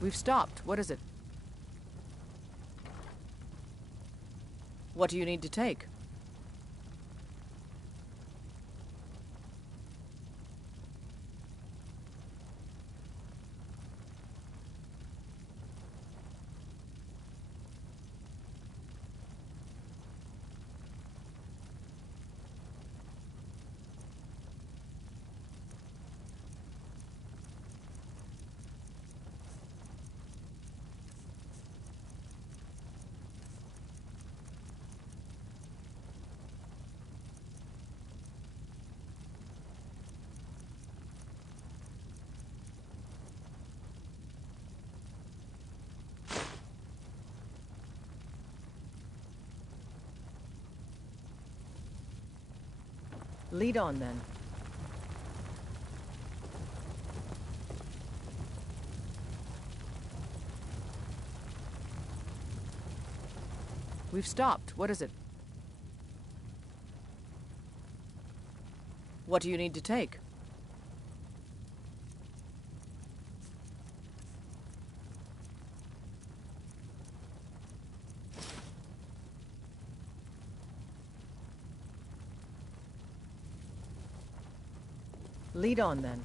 We've stopped. What is it? What do you need to take? Lead on, then. We've stopped. What is it? What do you need to take? Lead on, then.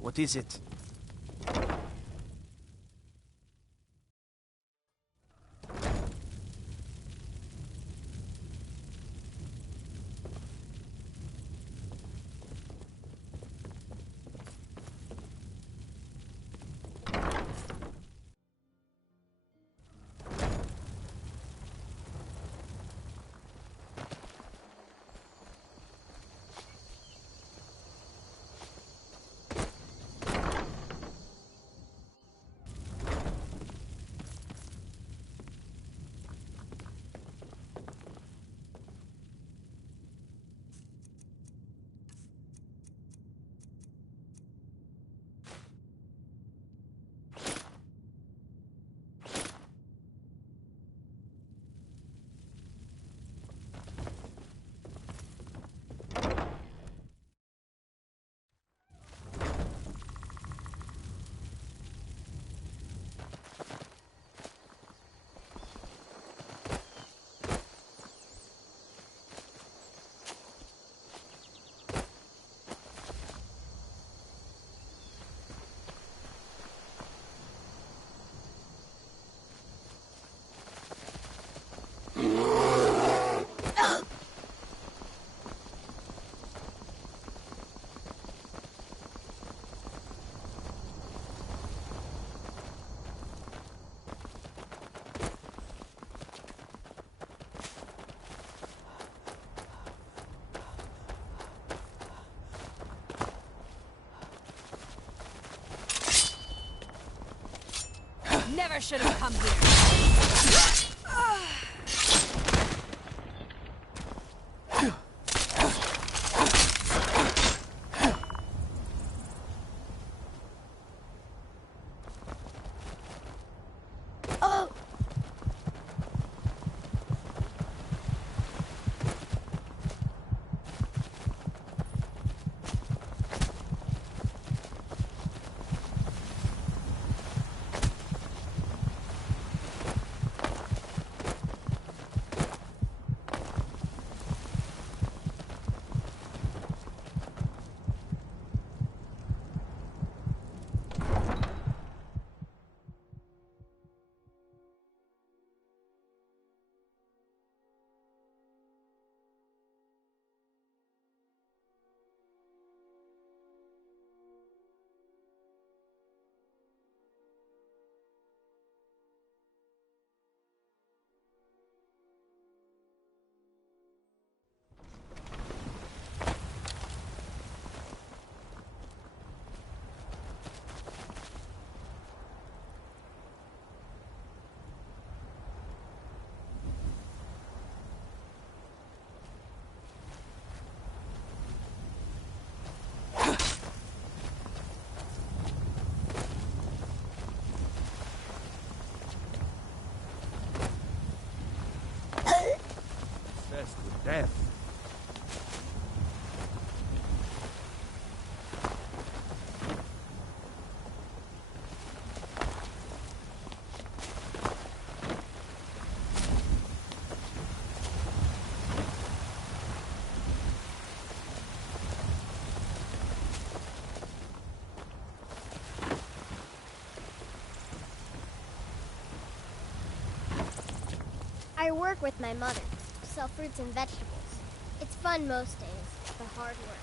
What is it? Never should have come here. death. I work with my mother, sell fruits and vegetables. It's fun most days, but hard work.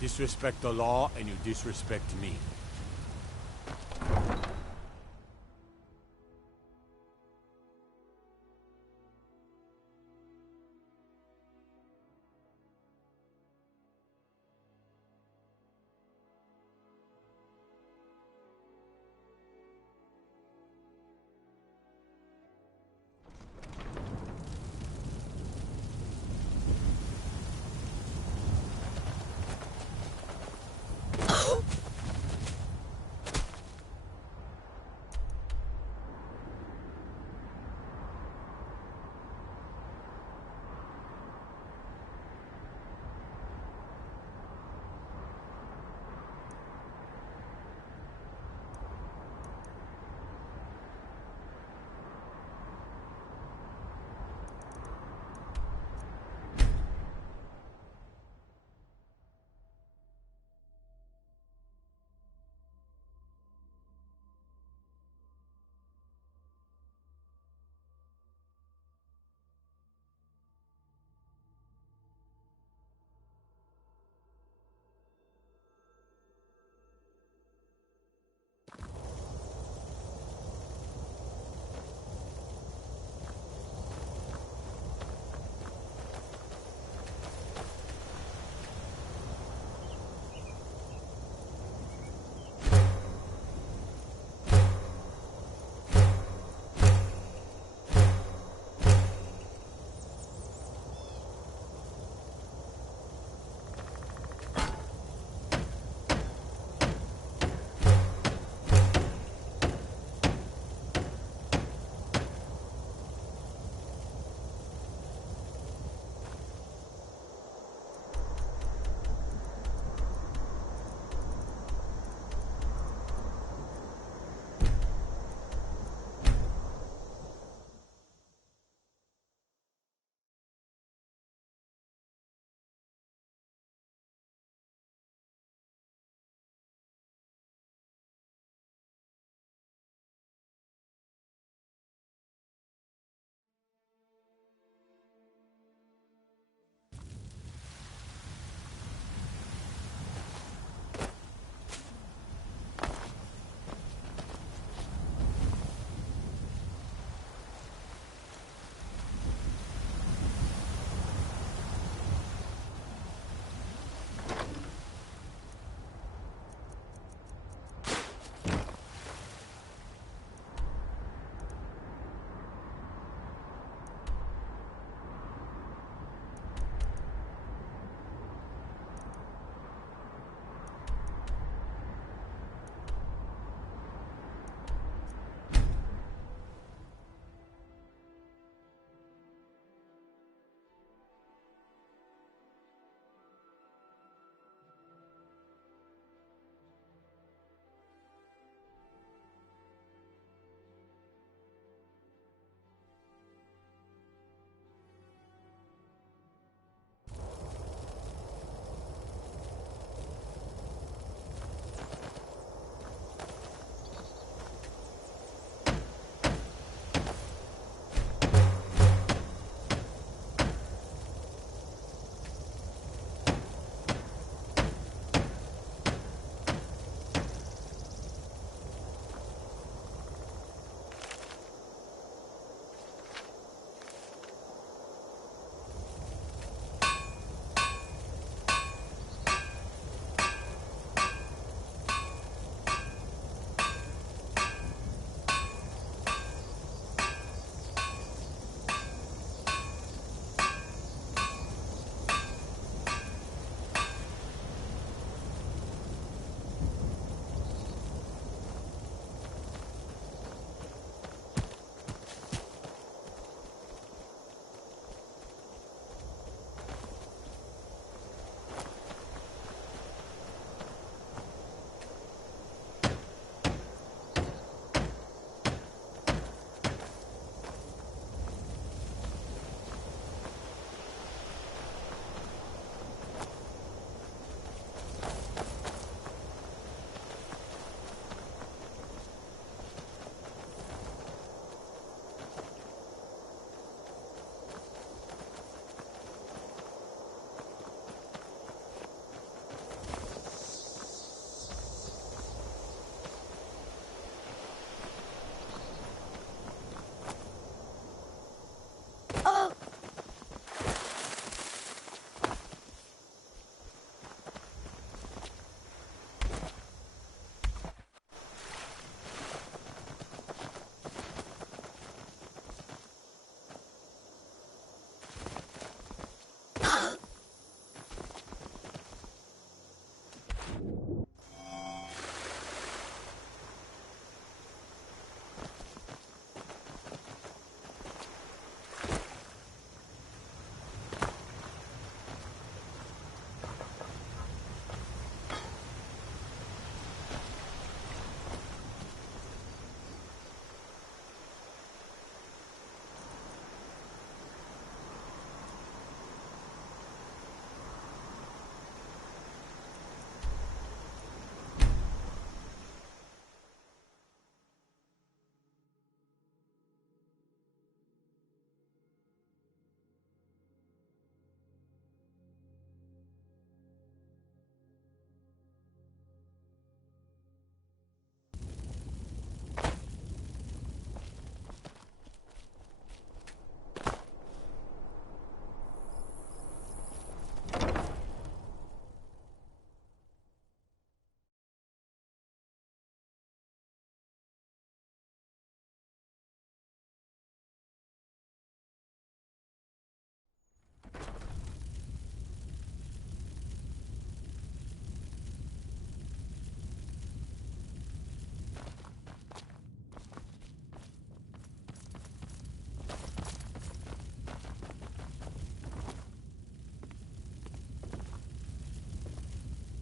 Disrespect the law, and you disrespect me.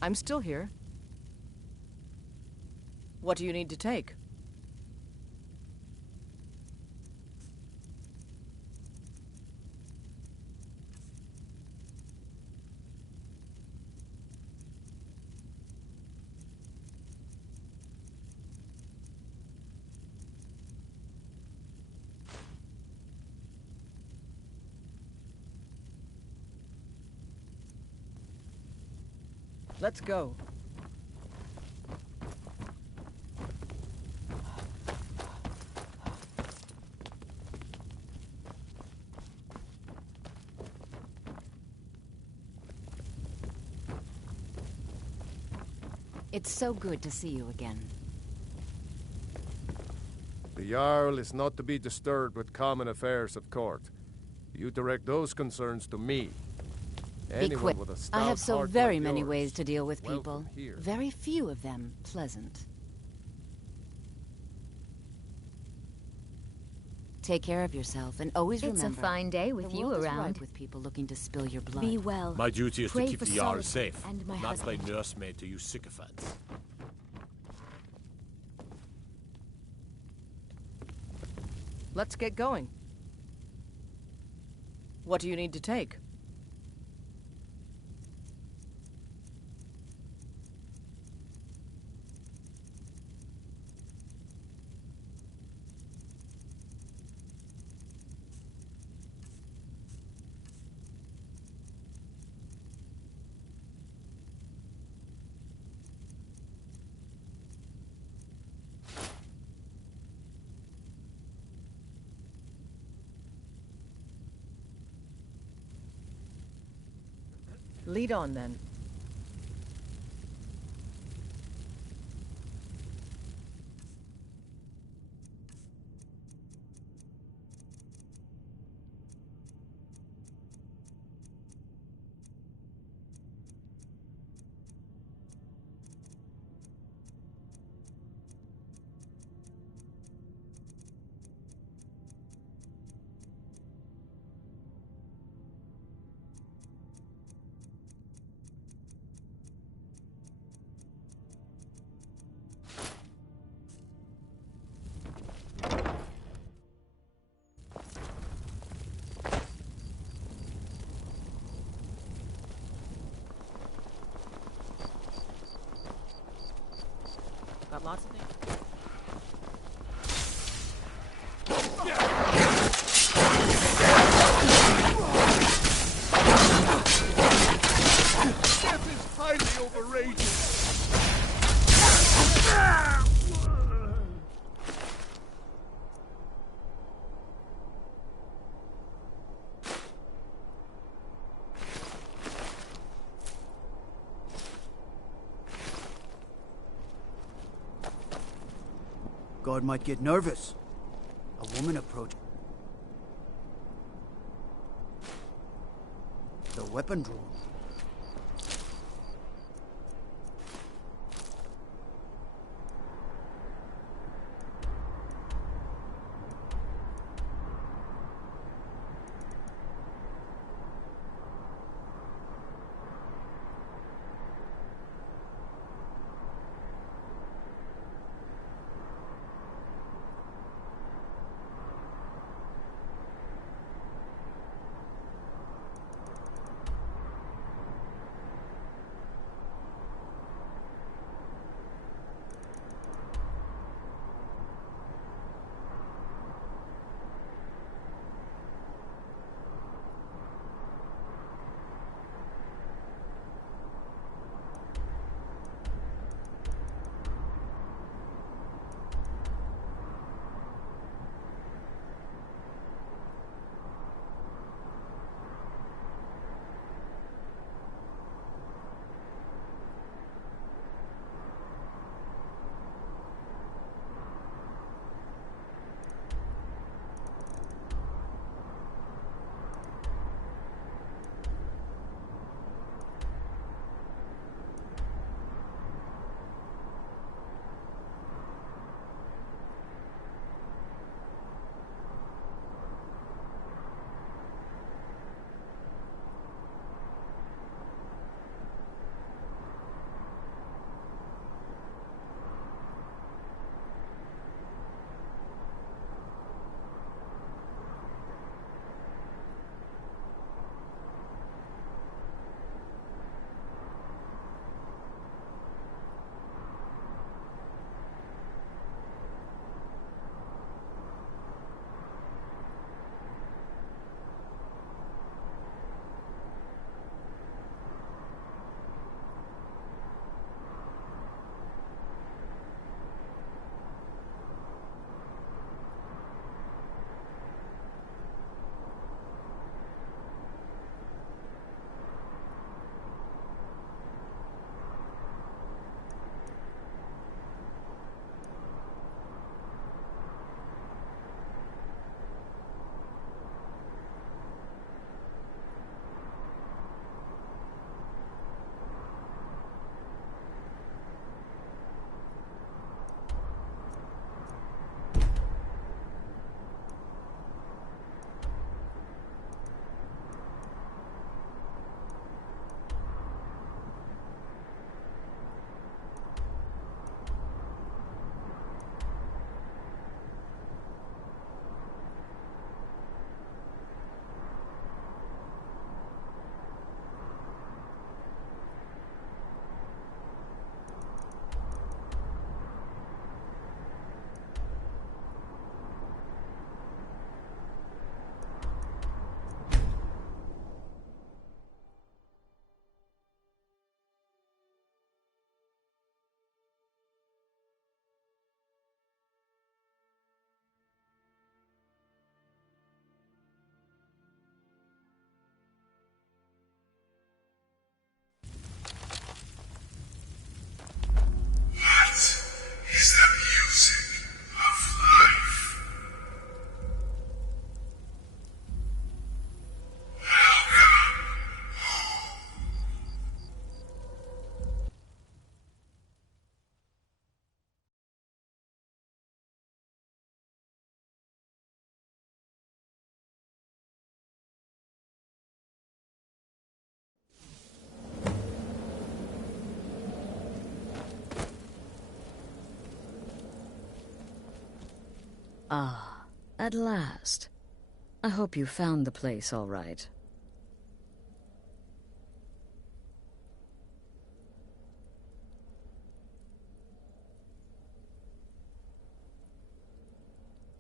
I'm still here. What do you need to take? Let's go. It's so good to see you again. The Jarl is not to be disturbed with common affairs at court. You direct those concerns to me. Be Anyone quick. with a stout I have so heart very like many yours, ways to deal with people. welcome here. Very few of them pleasant. Take care of yourself, and always It's remember... a fine day with the you world is around. ripe with people looking to spill your blood. Be well. My duty is to Pray keep for the Jarl Solitude safe, and my not play husband. nursemaid to you sycophants. Let's get going. What do you need to take? Lead on, then. Got lots of things. Death is highly overrated. Guard might get nervous. A woman approached. The weapon drawn. Ah, at last. I hope you found the place all right.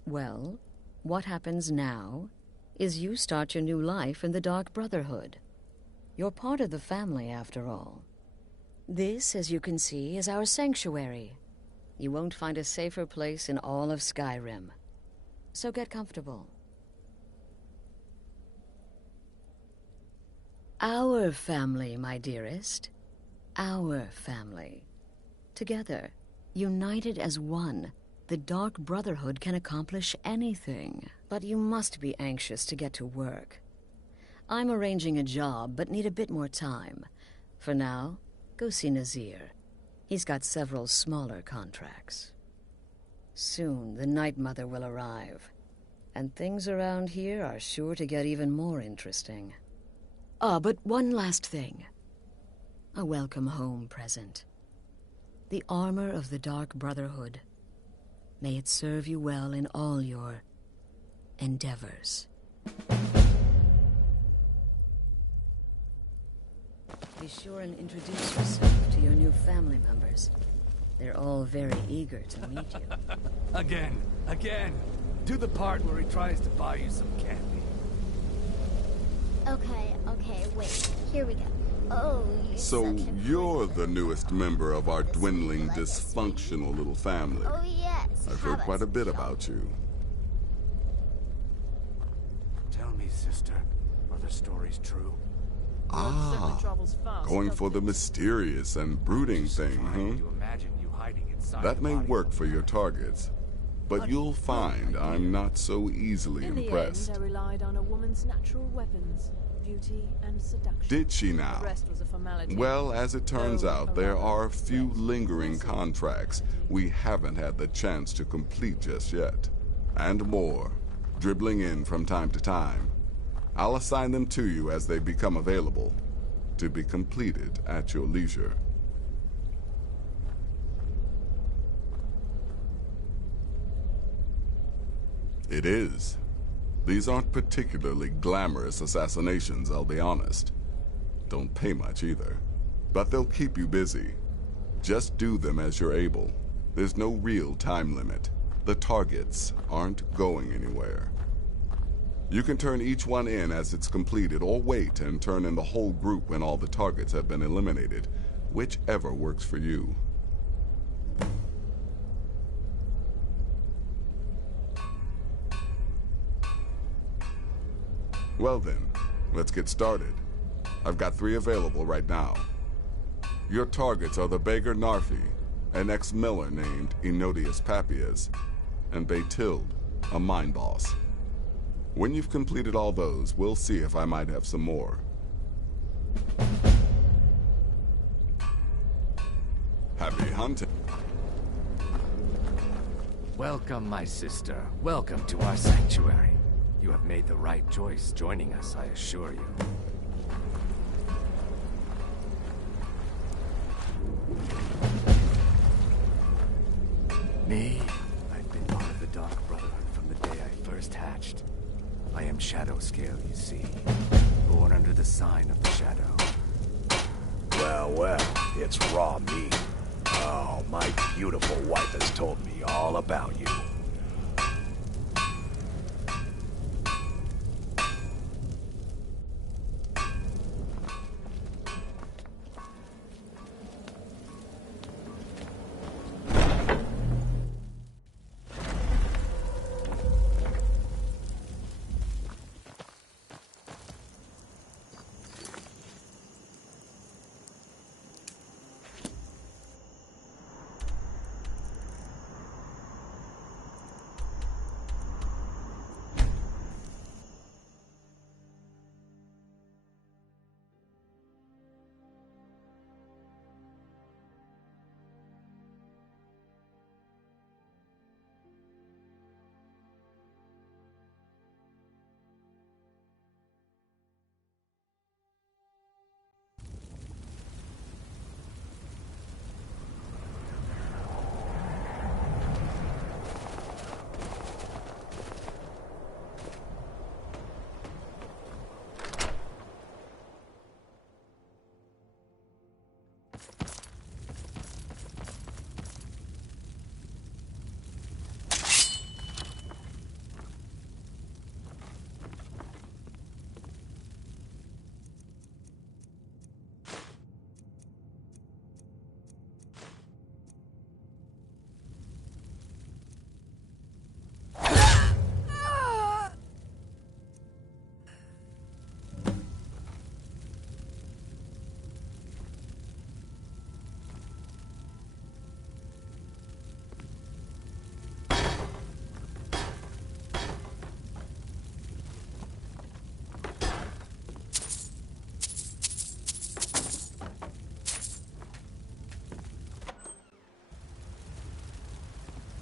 Well, what happens now is you start your new life in the Dark Brotherhood. You're part of the family, after all. This, as you can see, is our sanctuary. You won't find a safer place in all of Skyrim. So get comfortable. Our family, my dearest. Our family. Together, united as one, the Dark Brotherhood can accomplish anything. But you must be anxious to get to work. I'm arranging a job, but need a bit more time. For now, go see Nazir. He's got several smaller contracts. Soon, the Night Mother will arrive. And things around here are sure to get even more interesting. Ah, but one last thing. A welcome home present. The armor of the Dark Brotherhood. May it serve you well in all your endeavors. Be sure and introduce yourself to your new family members. They're all very eager to meet you. Again. Do the part where he tries to buy you some candy. Okay, wait. Here we go. Oh, So you're the newest member of our dwindling, dysfunctional little family. Oh, yes. I've heard quite a bit about you. Tell me, sister, are the stories true? Ah, going for the mysterious and brooding thing, huh? You imagine you hiding inside That the may body work of a for your man. targets, but you'll find I'm not so easily impressed. In the end, I relied on a woman's natural weapons, beauty and seduction. Did she now? The rest was a formality. Well, as it turns Though out, a there rather are a few upset lingering message. contracts we haven't had the chance to complete just yet. And more, dribbling in from time to time. I'll assign them to you as they become available, to be completed at your leisure. It is. These aren't particularly glamorous assassinations, I'll be honest. Don't pay much either. But they'll keep you busy. Just do them as you're able. There's no real time limit. The targets aren't going anywhere. You can turn each one in as it's completed, or wait and turn in the whole group when all the targets have been eliminated. Whichever works for you. Well then, let's get started. I've got 3 available right now. Your targets are the beggar Narfi, an ex-miller named Enodius Papias, and Baytild, a mine boss. When you've completed all those, we'll see if I might have some more. Happy hunting. Welcome, my sister. Welcome to our sanctuary. You have made the right choice joining us, I assure you. Me? I've been part of the Dark Brotherhood from the day I first hatched. I am Shadowscale, you see. Born under the sign of the Shadow. Well, it's raw meat. Oh, my beautiful wife has told me all about you.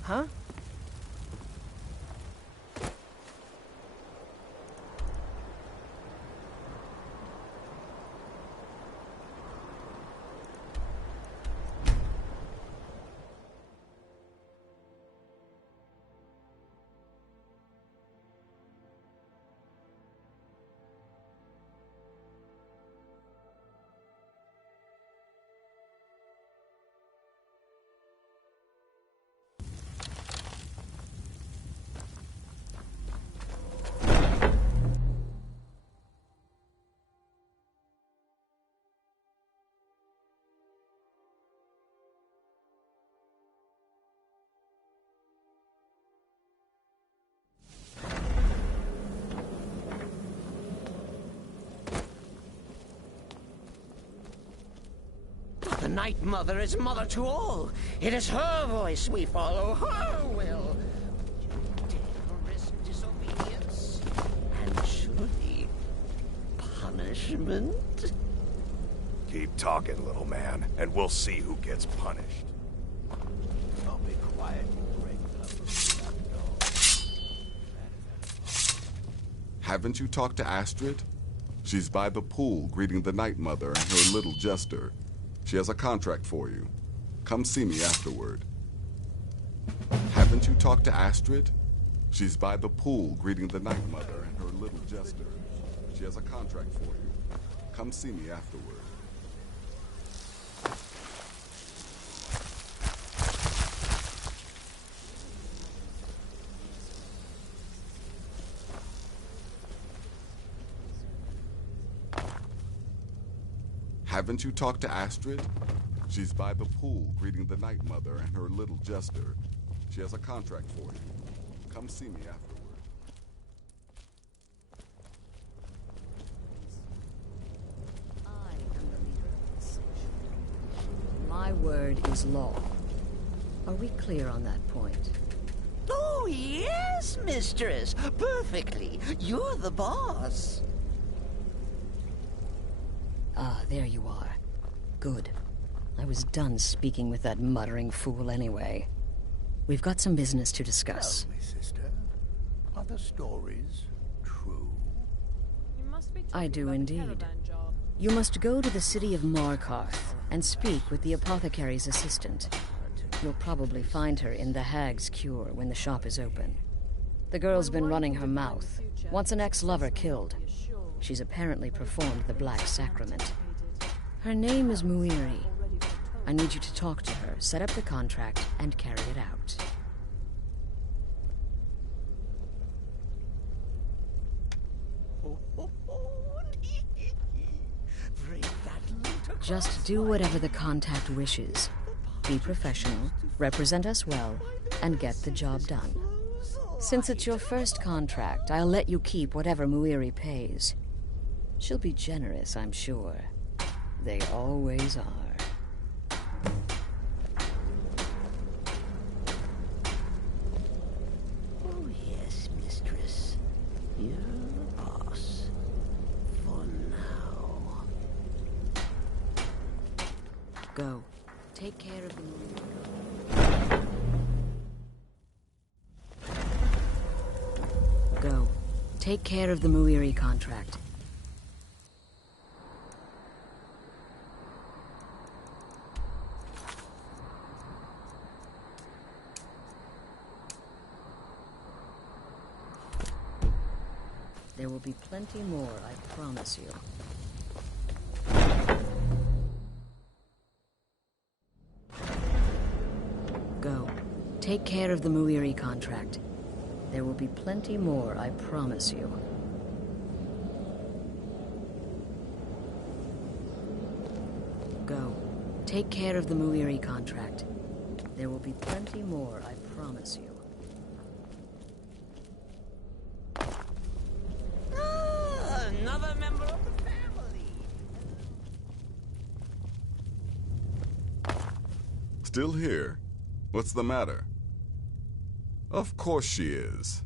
Huh? The Night Mother is mother to all. It is her voice we follow, her will. Would you dare risk disobedience? And surely punishment? Keep talking, little man, and we'll see who gets punished. Oh, be quiet, you great Haven't you talked to Astrid? She's by the pool greeting the Night Mother and her little jester. She has a contract for you. Come see me afterward. Haven't you talked to Astrid? She's by the pool greeting the Night Mother and her little jester. She has a contract for you. Come see me afterward. Haven't you talked to Astrid? She's by the pool greeting the Night Mother and her little jester. She has a contract for you. Come see me afterward. I am the leader of this section. My word is law. Are we clear on that point? Oh, yes, mistress. Perfectly. You're the boss. Ah, there you are. Good. I was done speaking with that muttering fool anyway. We've got some business to discuss. Tell me, sister, are the stories true? You must be I talking do about the indeed. caravan job. You must go to the city of Markarth and speak with the apothecary's assistant. You'll probably find her in the Hag's Cure when the shop is open. The girl's been running her mouth. Wants an ex-lover killed. She's apparently performed the Black Sacrament. Her name is Muiri. I need you to talk to her, set up the contract, and carry it out. Just do whatever the contact wishes. Be professional, represent us well, and get the job done. Since it's your first contract, I'll let you keep whatever Muiri pays. She'll be generous, I'm sure. They always are. Oh, yes, mistress. You're the boss. For now. Go. Take care of the Muiri. Go. Take care of the Muiri contract. There will be plenty more, I promise you. Go. Take care of the Muiri contract. There will be plenty more, I promise you. Go. Take care of the Muiri contract. There will be plenty more, I promise you. Another member of the family. Still here? What's the matter? Of course she is.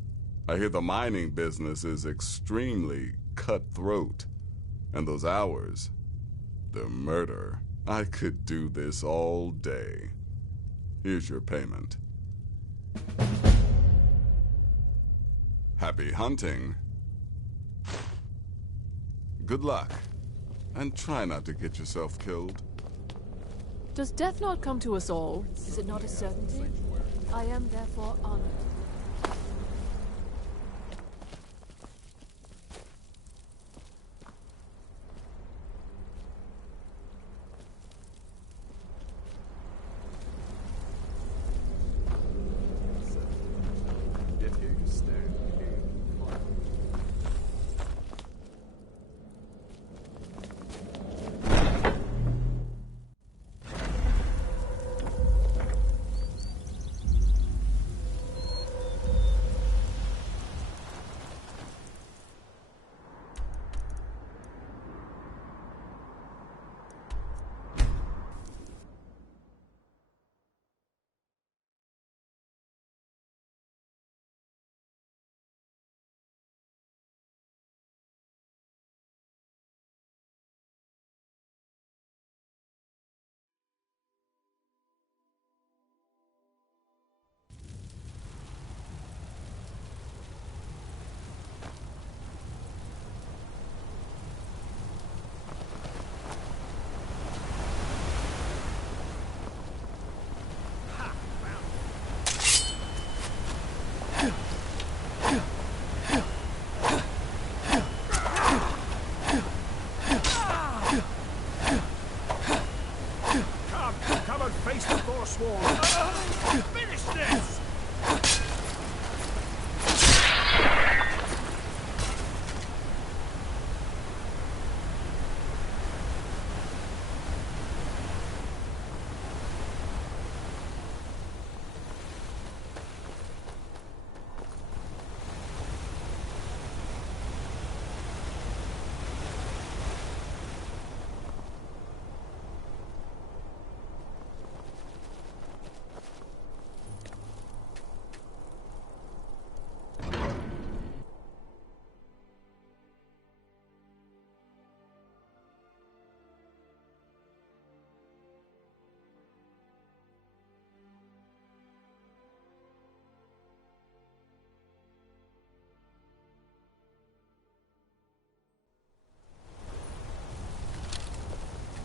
I hear the mining business is extremely cutthroat. And those hours, the murder. I could do this all day. Here's your payment. Happy hunting. Good luck. And try not to get yourself killed. Does death not come to us all? Is it not a certainty? I am therefore honored. Yet here you stand, king. Come and face the Forsworn. Finish this!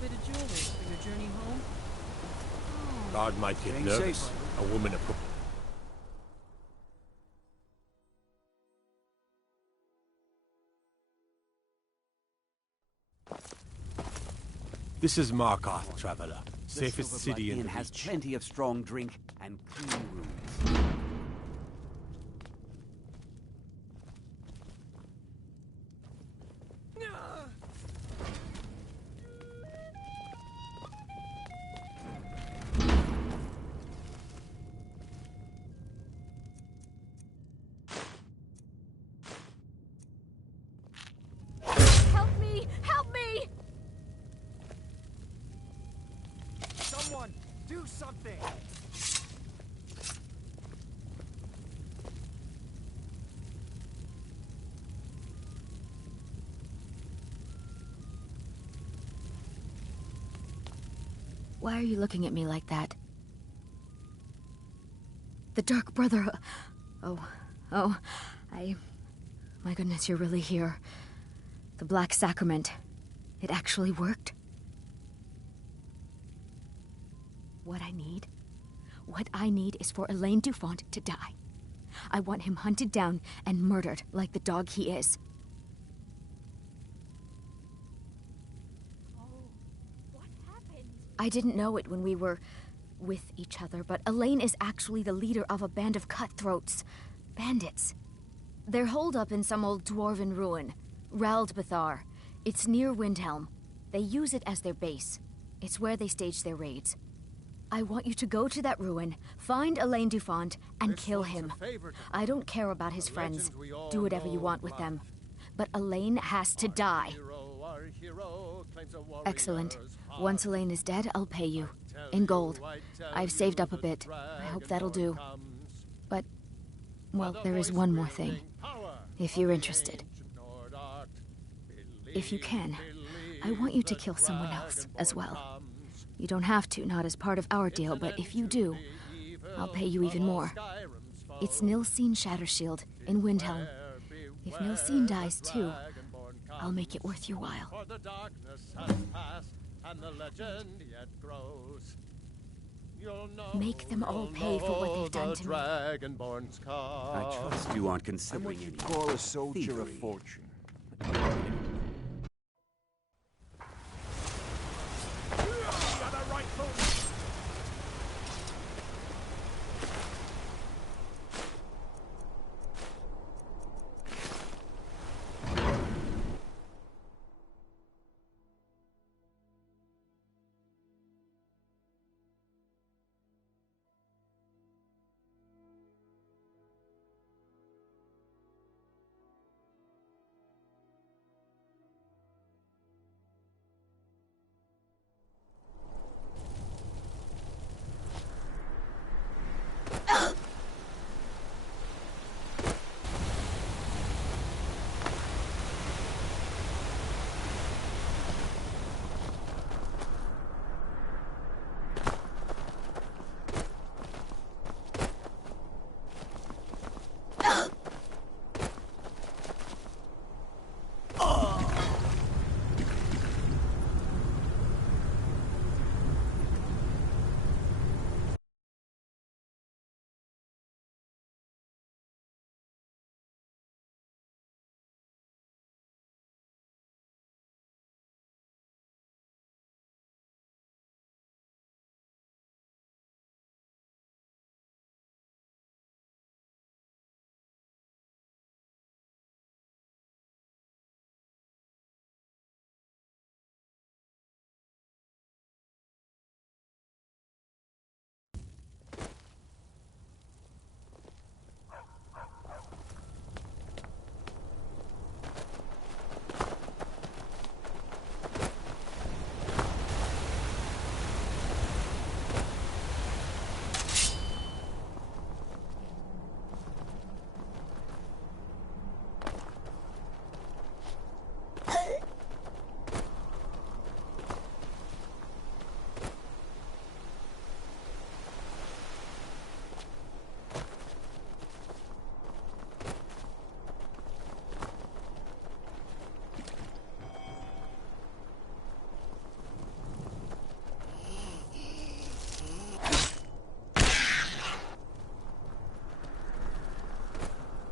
Bit of jewelry for your journey home. Guard might get Ain't nervous. safe. A woman appro- This is Markarth, traveler. Safest The city in the Inn has Reach. plenty of strong drink and clean rooms. Help me! Help me! Someone, do something! Why are you looking at me like that? The Dark Brother... Oh, My goodness, you're really here. The Black Sacrament. It actually worked? What I need is for Elaine Dufont to die. I want him hunted down and murdered like the dog he is. I didn't know it when we were with each other, but Elaine is actually the leader of a band of cutthroats. Bandits. They're holed up in some old dwarven ruin. Raldbathar. It's near Windhelm. They use it as their base. It's where they stage their raids. I want you to go to that ruin, find Elaine Dufont, and kill him. I don't care about his friends. Do whatever you want with them. But Elaine has to die. Excellent. Once Elaine is dead, I'll pay you. In gold. I've saved up a bit. I hope that'll do. But, well, there is one more thing. If you're interested. If you can, I want you to kill someone else as well. You don't have to, not as part of our deal, but if you do, I'll pay you even more. It's Nilsine Shattershield in Windhelm. If Nilsine dies too, I'll make it worth your while. For the darkness has passed, and the legend yet grows. You'll know, Make them all pay for what they've done to me. Dragonborn's cause. I trust you aren't considering any Call a soldier of thievery. fortune.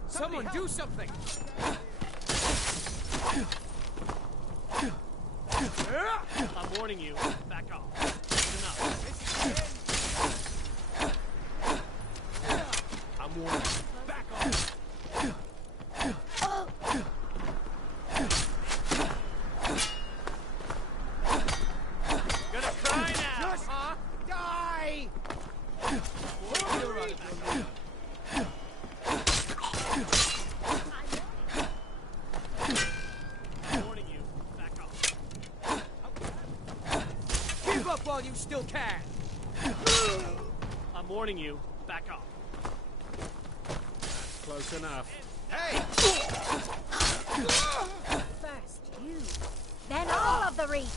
Someone do something! I'm warning you. Back off. Enough. I'm warning you. Back off. Gonna cry now, Just huh? die! You're right. Warning you. Back off. Give up while you still can! I'm warning you. Back off. Close enough. Hey! First you, then all of the Reach.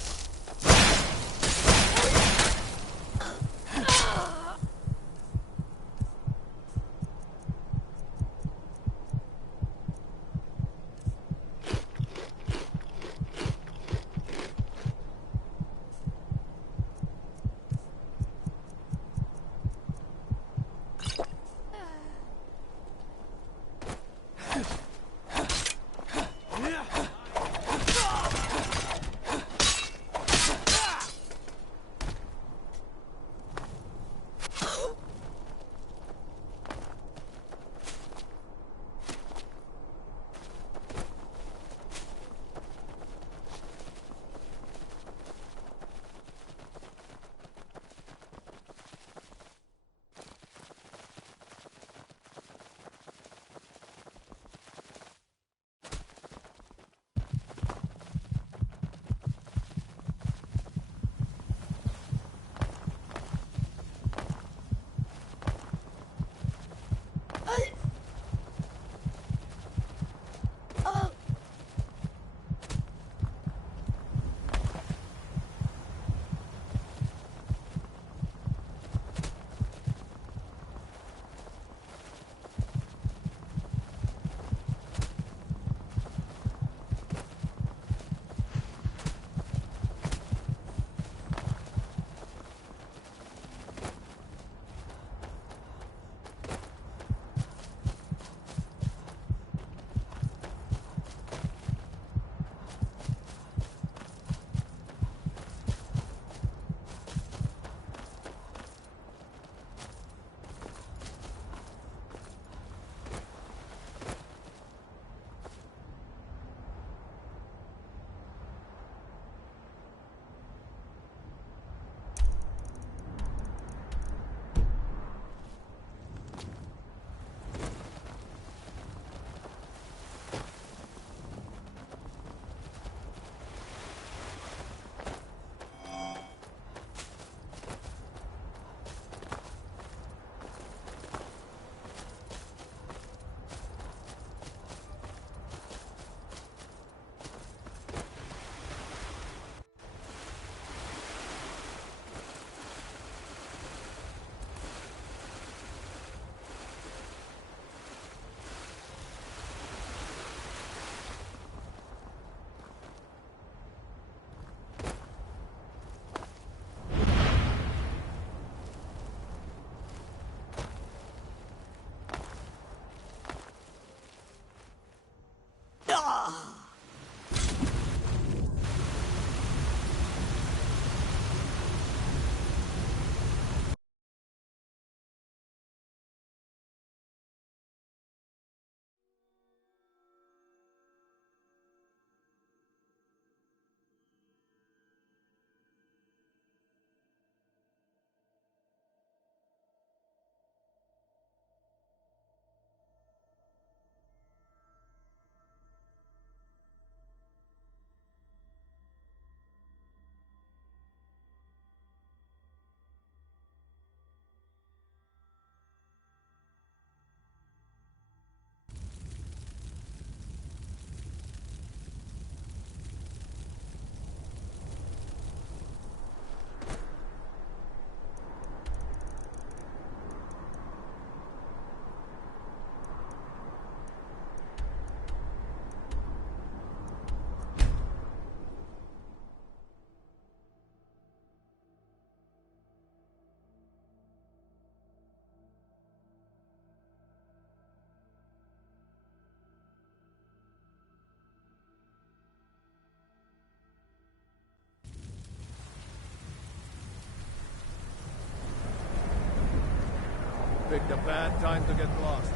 picked a bad time to get lost.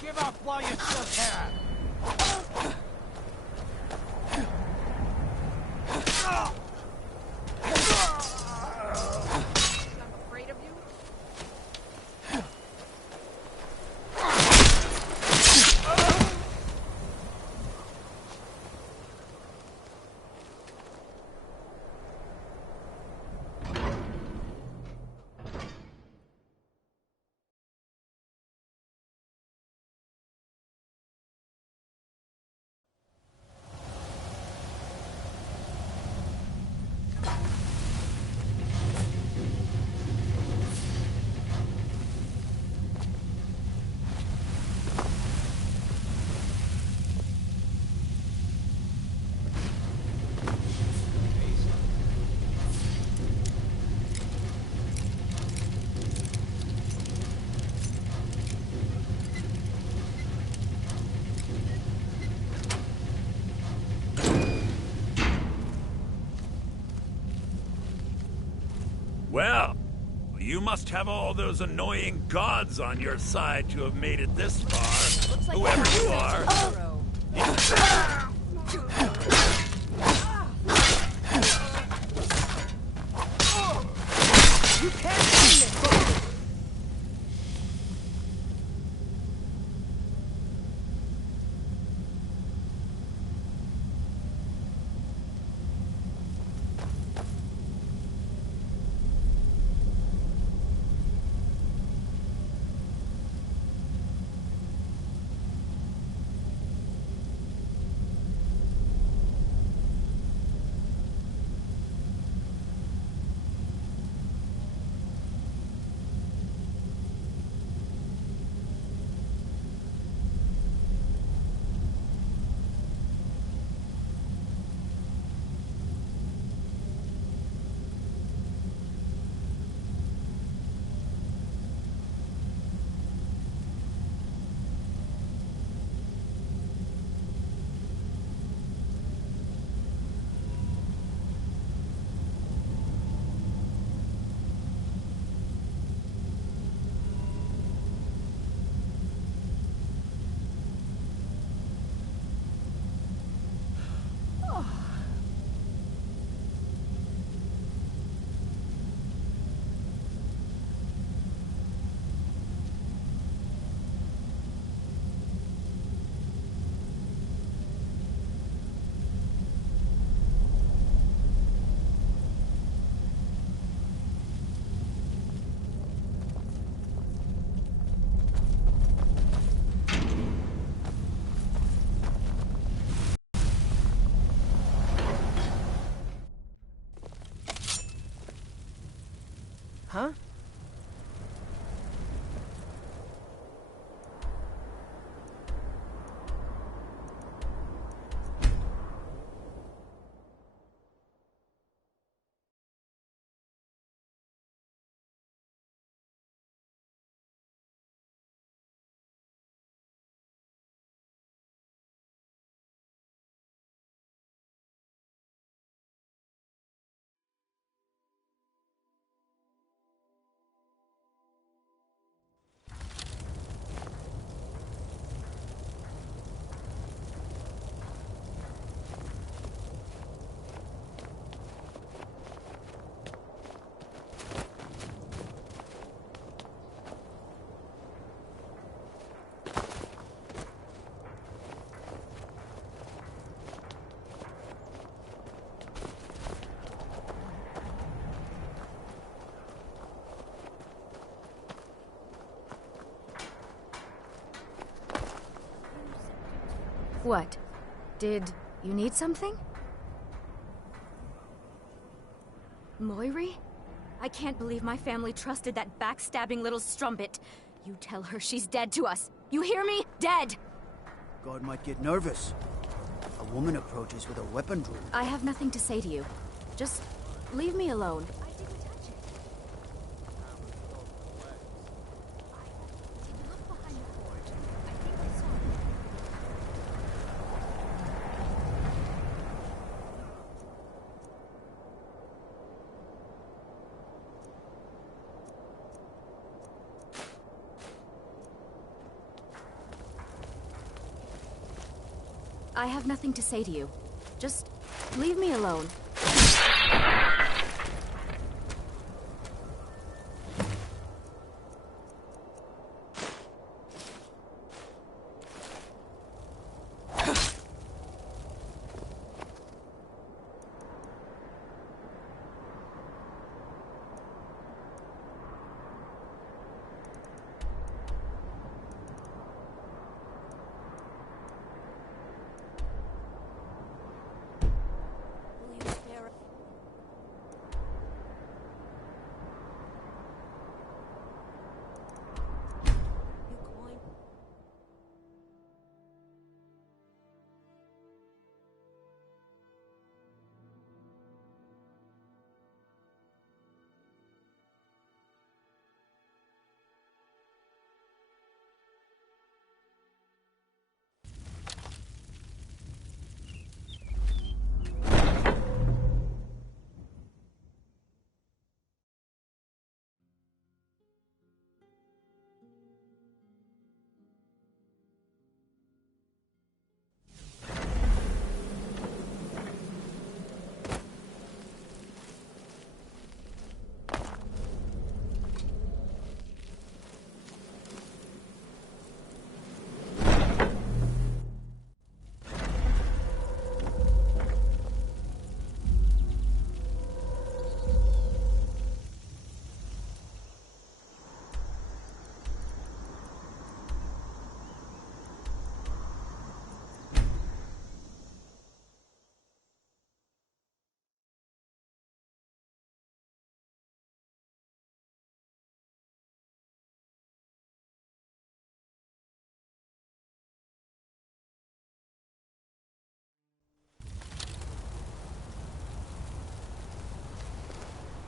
Give up while you still can! I'm afraid of you? Well, you must have all those annoying gods on your side to have made it this far. Looks like Whoever you are. You can't win this! Huh? What? Did you need something? Moiri? I can't believe my family trusted that backstabbing little strumpet. You tell her she's dead to us. You hear me? Dead! God might get nervous. A woman approaches with a weapon drawn. I have nothing to say to you. Just leave me alone. I have nothing to say to you. Just leave me alone.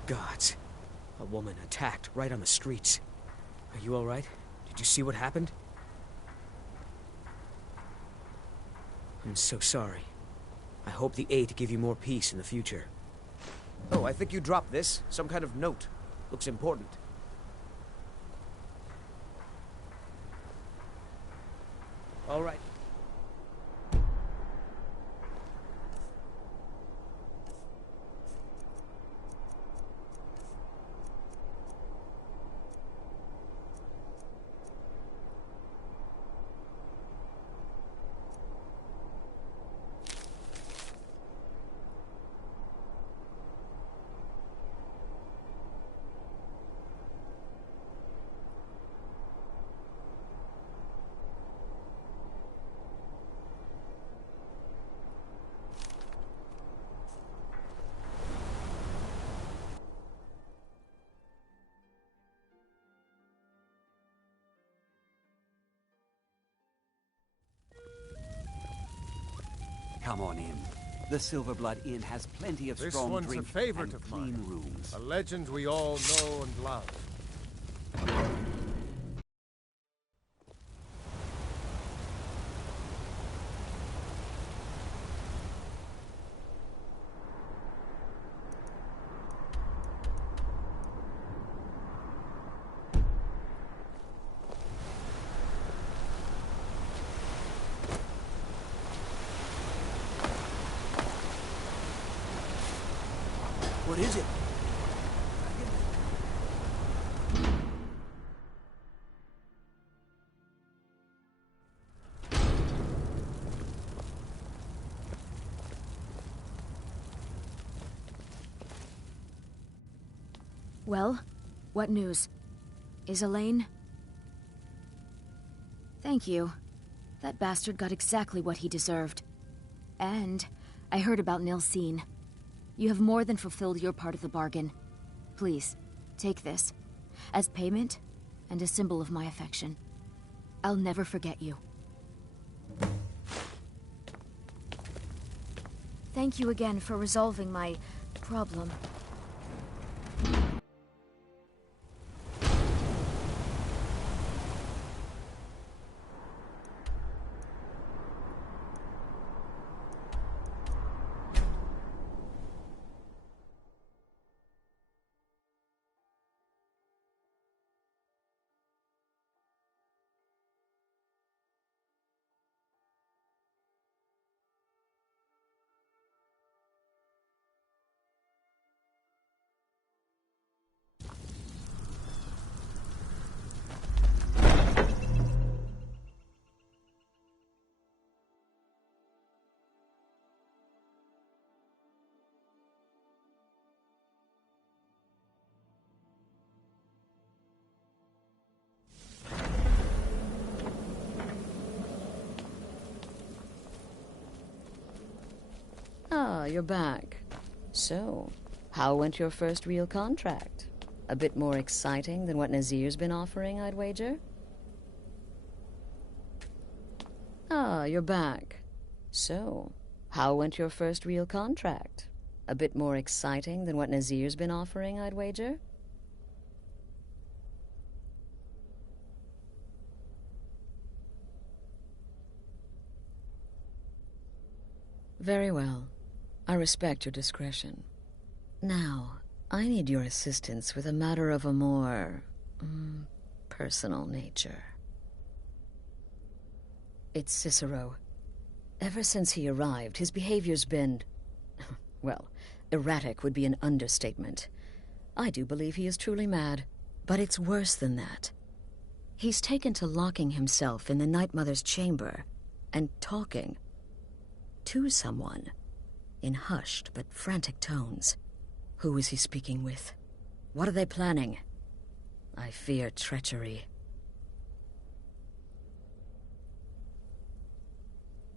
Gods. A woman attacked right on the streets. Are you alright? Did you see what happened? I'm so sorry. I hope the A to give you more peace in the future. Oh, I think you dropped this. Some kind of note. Looks important. Alright. Come on in. The Silverblood Inn has plenty of This strong one's drink a favorite and of clean mine. rooms. A legend we all know and love. What is it? Well, what news? Is Elaine? Thank you. That bastard got exactly what he deserved. And I heard about Nilsine. You have more than fulfilled your part of the bargain. Please, take this. As payment, and a symbol of my affection. I'll never forget you. Thank you again for resolving my problem. Ah, you're back. So, how went your first real contract? A bit more exciting than what Nazir's been offering, I'd wager? Ah, you're back. So, how went your first real contract? A bit more exciting than what Nazir's been offering, I'd wager? Very well. I respect your discretion. Now, I need your assistance with a matter of a more... personal nature. It's Cicero. Ever since he arrived, his behavior's been... well, erratic would be an understatement. I do believe he is truly mad, but it's worse than that. He's taken to locking himself in the Night Mother's chamber and talking to someone in hushed but frantic tones. Who is he speaking with? What are they planning? I fear treachery.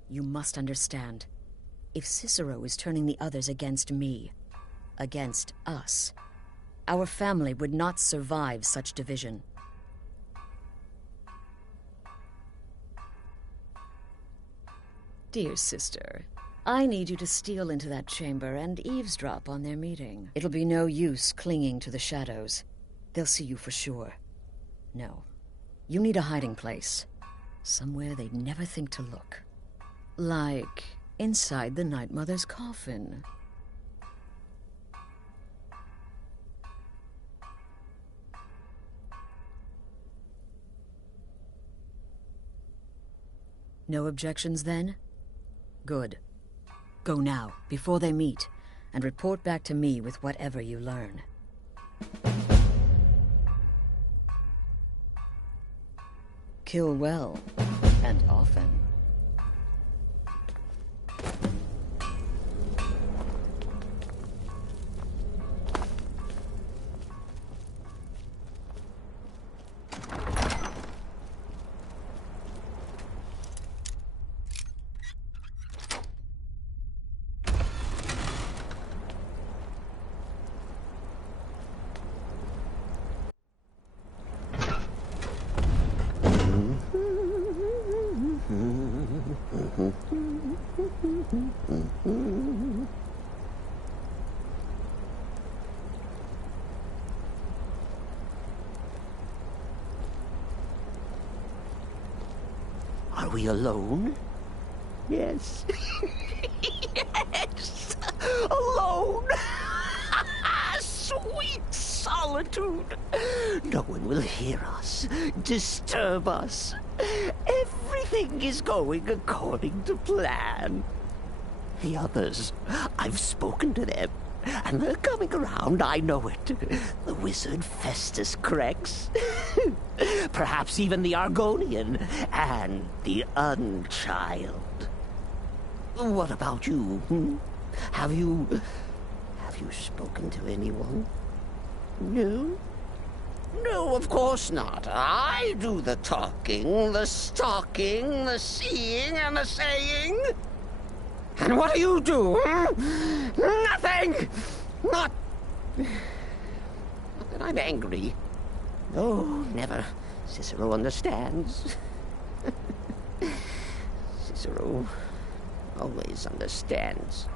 You must understand. If Cicero is turning the others against me, against us, our family would not survive such division. Dear sister, I need you to steal into that chamber and eavesdrop on their meeting. It'll be no use clinging to the shadows. They'll see you for sure. No, you need a hiding place. Somewhere they'd never think to look. Like inside the Night Mother's coffin. No objections then? Good. Go now, before they meet, and report back to me with whatever you learn. Kill well, and often. Are we alone? Yes. Yes! Alone! Sweet solitude! No one will hear us, disturb us. Everything is going according to plan. The others, I've spoken to them, and they're coming around, I know it. The wizard Festus Crex, perhaps even the Argonian, and the Unchild. What about you? Have you spoken to anyone? No? No, of course not. I do the talking, the stalking, the seeing, and the saying. And what do you do? Nothing! Not that I'm angry. No, never. Cicero understands. Cicero always understands.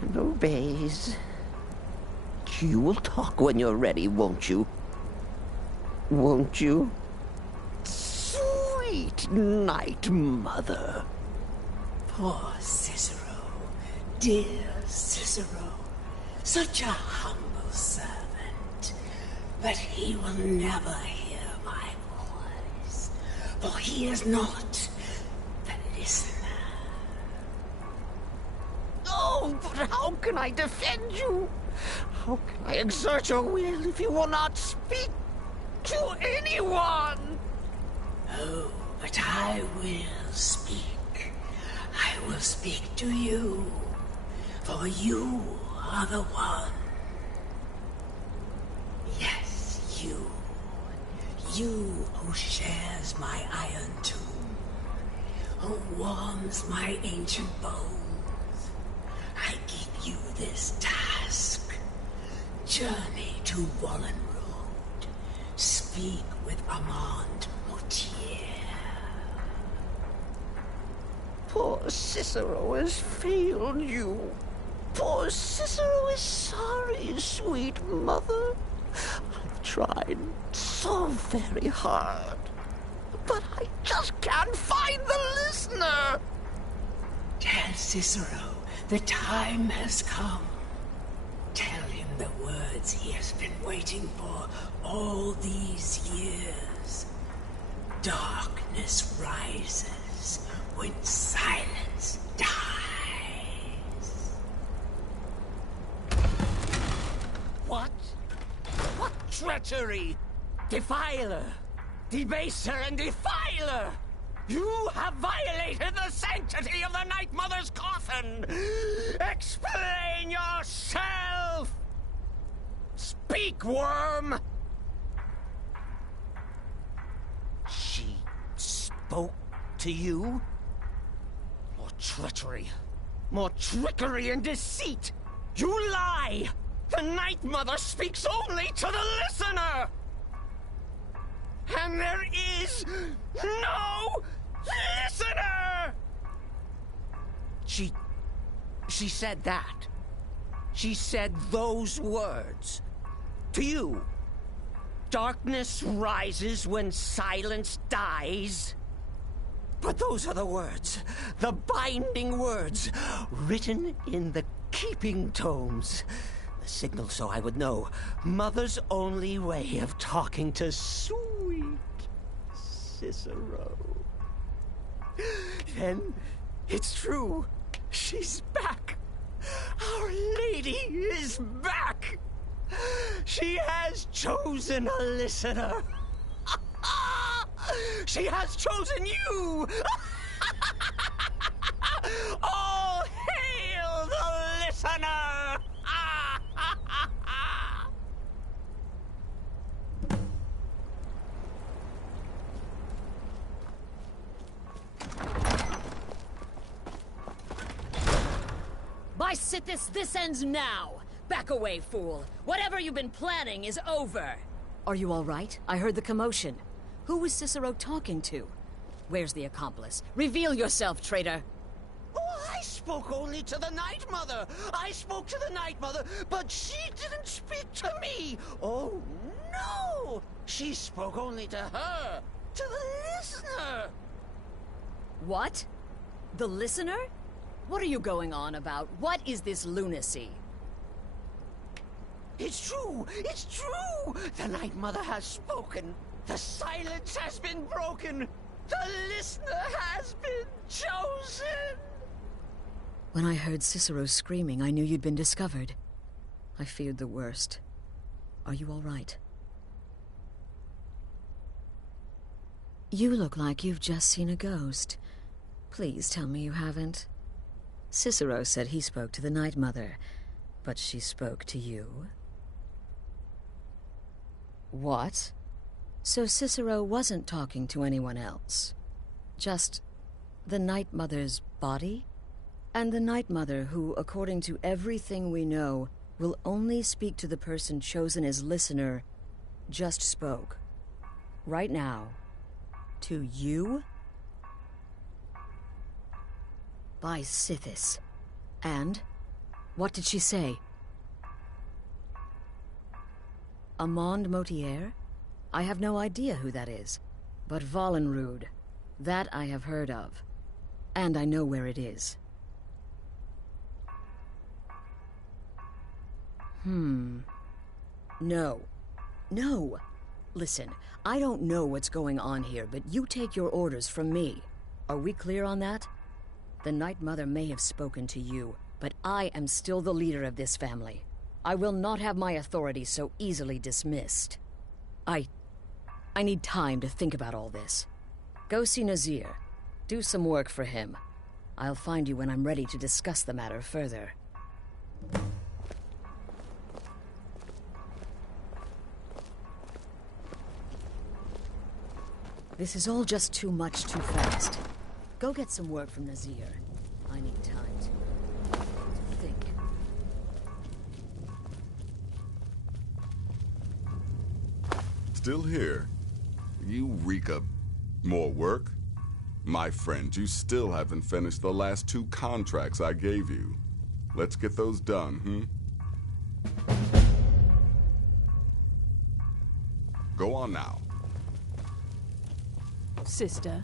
And obeys. You will talk when you're ready, won't you? Won't you? Sweet Night Mother. Poor Cicero. Dear Cicero. Such a humble servant. But he will never hear my voice. For he is not the listener. Oh, but how can I defend you? How can I exert your will if you will not speak to anyone? Oh, but I will speak. I will speak to you, for you are the one. Yes, you. You who shares my iron tomb, who warms my ancient bones, you this task. Journey to Wallenroad. Speak with Armand Moutier. Poor Cicero has failed you. Poor Cicero is sorry, sweet mother. I've tried so very hard, but I just can't find the listener. Tell Cicero the time has come. Tell him the words he has been waiting for all these years. Darkness rises when silence dies. What? What treachery? Defiler! Debaser and defiler! You have violated the sanctity of the Night Mother's coffin! Explain yourself! Speak, worm! She spoke to you? More treachery, more trickery and deceit! You lie! The Night Mother speaks only to the listener! And there is no listener! She said that. She said those words. To you. Darkness rises when silence dies. But those are the words, the binding words, written in the keeping tomes. The signal so I would know. Mother's only way of talking to sweet Cicero. Then it's true. She's back. Our lady is back. She has chosen a listener. She has chosen you. All hail the listener. By Sithis, this ends now! Back away, fool! Whatever you've been planning is over! Are you all right? I heard the commotion. Who was Cicero talking to? Where's the accomplice? Reveal yourself, traitor! Oh, I spoke only to the Night Mother! I spoke to the Night Mother, but she didn't speak to me! Oh, no! She spoke only to her! To the listener! What? The listener? What are you going on about? What is this lunacy? It's true! It's true! The Night Mother has spoken! The silence has been broken! The listener has been chosen! When I heard Cicero screaming, I knew you'd been discovered. I feared the worst. Are you all right? You look like you've just seen a ghost. Please tell me you haven't. Cicero said he spoke to the Night Mother, but she spoke to you? What? So Cicero wasn't talking to anyone else? Just the Night Mother's body? And the Night Mother who, according to everything we know, will only speak to the person chosen as listener, just spoke. Right now. To you? By Sithis. And? What did she say? Armand Moutier? I have no idea who that is. But Wallenrood. That I have heard of. And I know where it is. No. No! Listen, I don't know what's going on here, but you take your orders from me. Are we clear on that? The Night Mother may have spoken to you, but I am still the leader of this family. I will not have my authority so easily dismissed. I need time to think about all this. Go see Nazir. Do some work for him. I'll find you when I'm ready to discuss the matter further. This is all just too much too fast. Go get some work from Nazir. I need time to think. Still here? You reek of more work? My friend, you still haven't finished the last 2 contracts I gave you. Let's get those done, Go on now. Sister.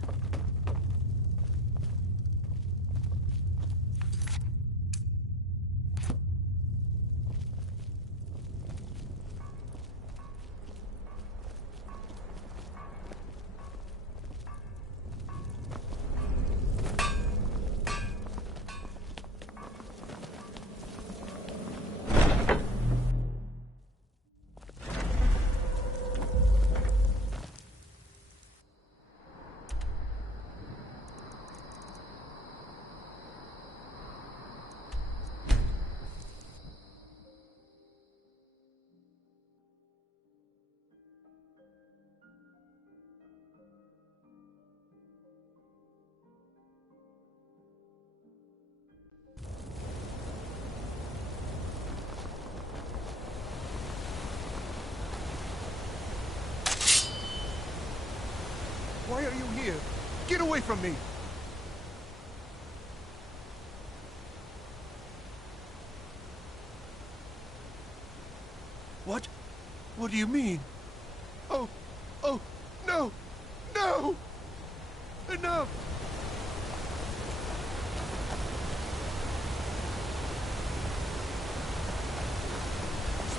Why are you here? Get away from me! What? What do you mean? Oh, no! No! Enough!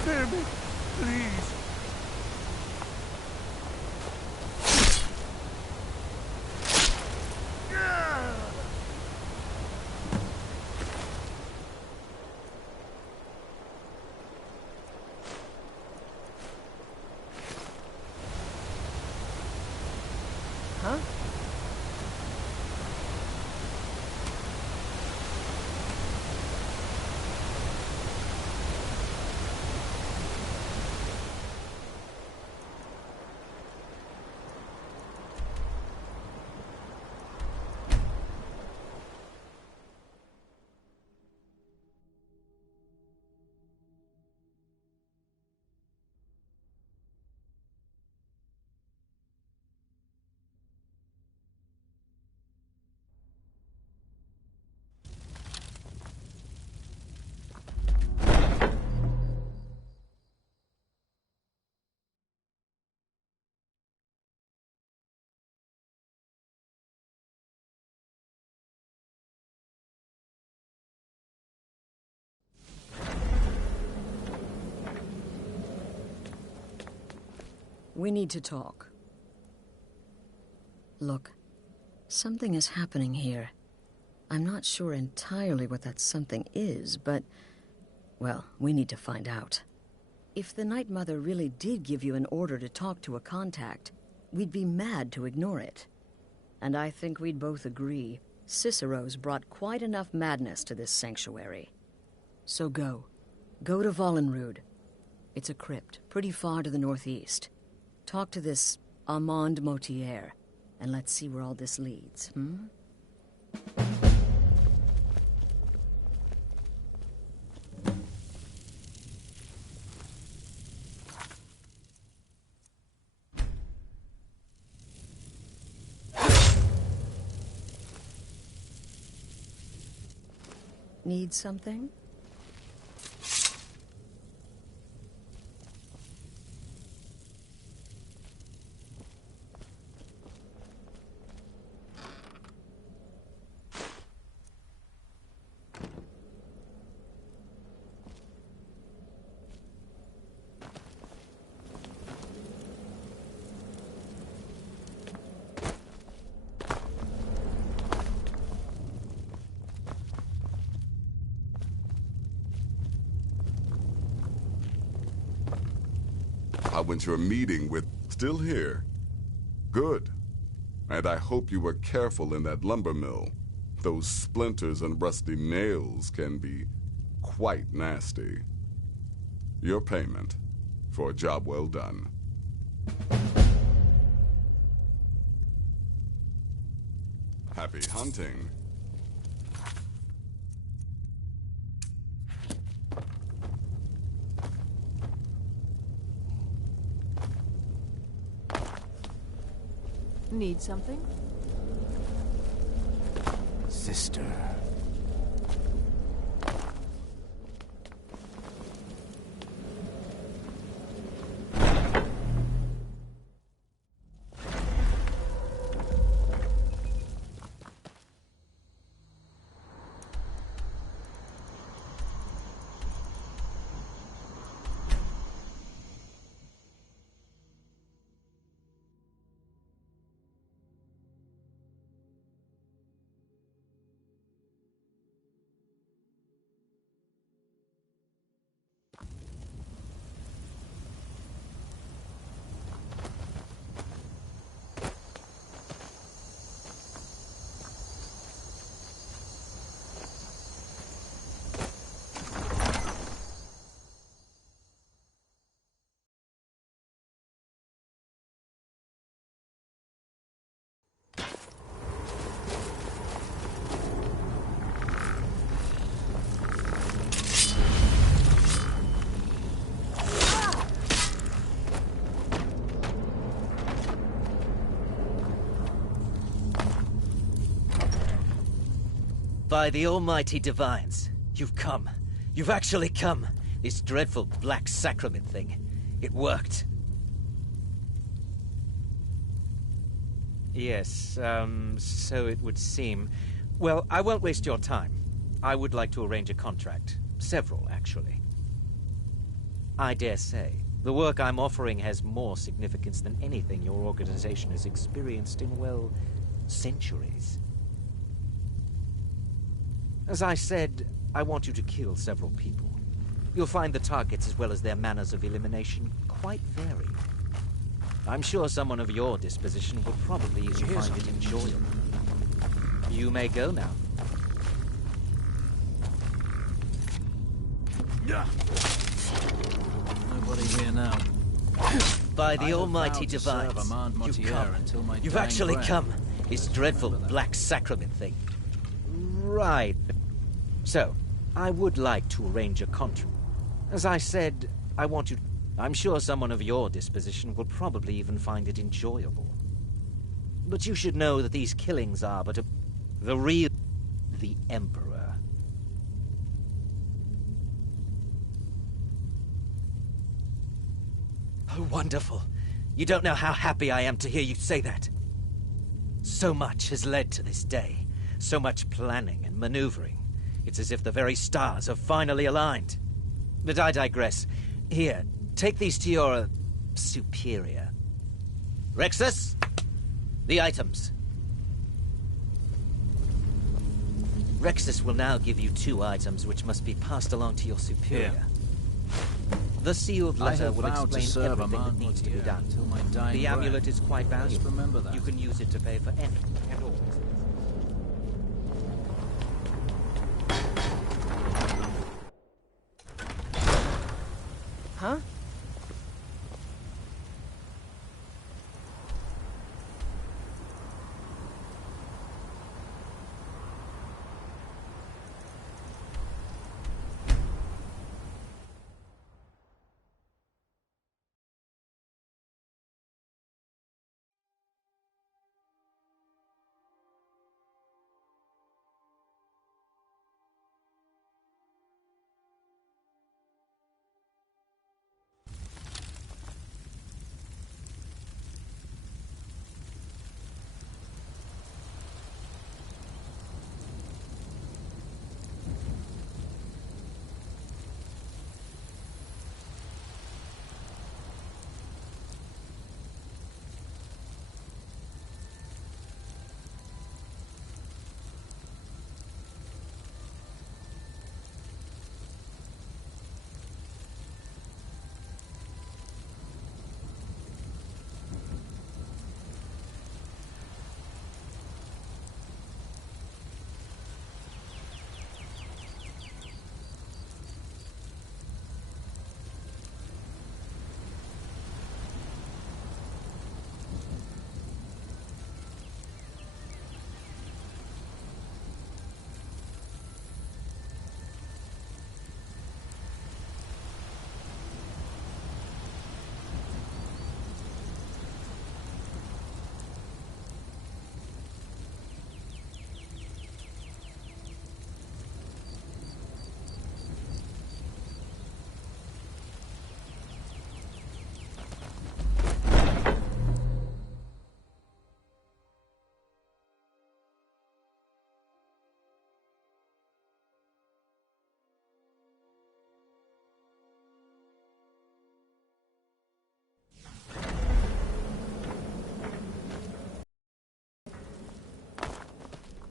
Spare me, please. Huh? We need to talk. Look, something is happening here. I'm not sure entirely what that something is, but, well, we need to find out. If the Night Mother really did give you an order to talk to a contact, we'd be mad to ignore it. And I think we'd both agree Cicero's brought quite enough madness to this sanctuary. So go. Go to Vollenrud. It's a crypt, pretty far to the northeast. Talk to this Armand Motier, and let's see where all this leads, Need something? How went your meeting with... Still here? Good. And I hope you were careful in that lumber mill. Those splinters and rusty nails can be quite nasty. Your payment for a job well done. Happy hunting. Need something? Sister. By the almighty divines, you've come. You've actually come. This dreadful black sacrament thing. It worked. Yes, so it would seem. Well, I won't waste your time. I would like to arrange a contract. Several, actually. I dare say, the work I'm offering has more significance than anything your organization has experienced in, well, centuries. As I said, I want you to kill several people. You'll find the targets as well as their manners of elimination quite varied. I'm sure someone of your disposition would probably even find it enjoyable. You may go now. Nobody here now. By the almighty divines, you've come. You've actually come. This dreadful black sacrament thing. Right. So, I would like to arrange a contract. As I said, I want you... I'm sure someone of your disposition will probably even find it enjoyable. But you should know that these killings are but the real... the Emperor. Oh, wonderful. You don't know how happy I am to hear you say that. So much has led to this day. So much planning and maneuvering. It's as if the very stars have finally aligned. But I digress. Here, take these to your superior. Rexus, the items. Rexus will now give you 2 items which must be passed along to your superior. Here. The sealed letter will vowed to explain serve everything that needs to be done. until my dying The amulet breath. is quite valuable. Remember that. You can use it to pay for any and all. Huh?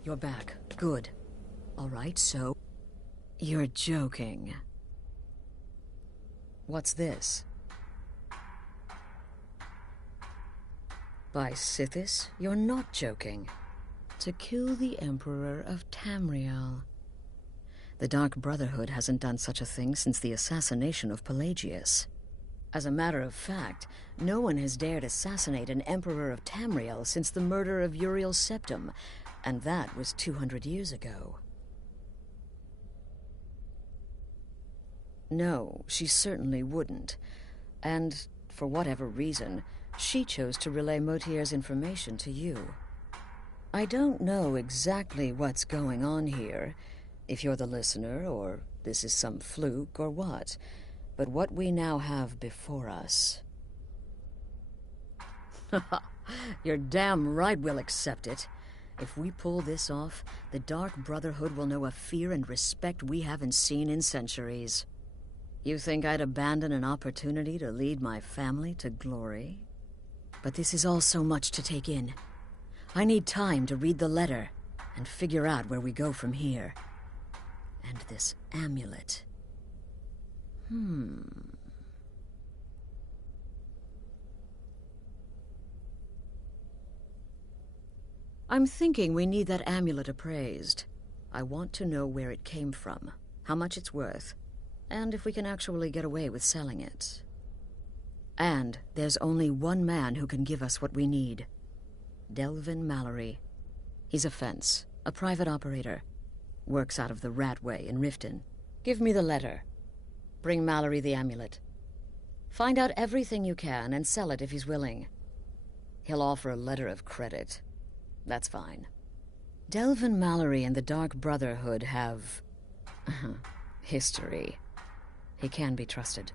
you're back. Good. All right, so... You're joking. What's this? By Sithis, you're not joking. To kill the Emperor of Tamriel. The Dark Brotherhood hasn't done such a thing since the assassination of Pelagius. As a matter of fact, no one has dared assassinate an Emperor of Tamriel since the murder of Uriel Septim, and that was 200 years ago. No, she certainly wouldn't. And, for whatever reason, she chose to relay Motier's information to you. I don't know exactly what's going on here, if you're the listener, or this is some fluke, or what. But what we now have before us... You're damn right we'll accept it. If we pull this off, the Dark Brotherhood will know a fear and respect we haven't seen in centuries. You think I'd abandon an opportunity to lead my family to glory? But this is all so much to take in. I need time to read the letter and figure out where we go from here. And this amulet. I'm thinking we need that amulet appraised. I want to know where it came from, how much it's worth, and if we can actually get away with selling it. And there's only one man who can give us what we need. Delvin Mallory. He's a fence, a private operator. Works out of the Ratway in Riften. Give me the letter. Bring Mallory the amulet. Find out everything you can and sell it if he's willing. He'll offer a letter of credit. That's fine. Delvin Mallory and the Dark Brotherhood have... history. He can be trusted.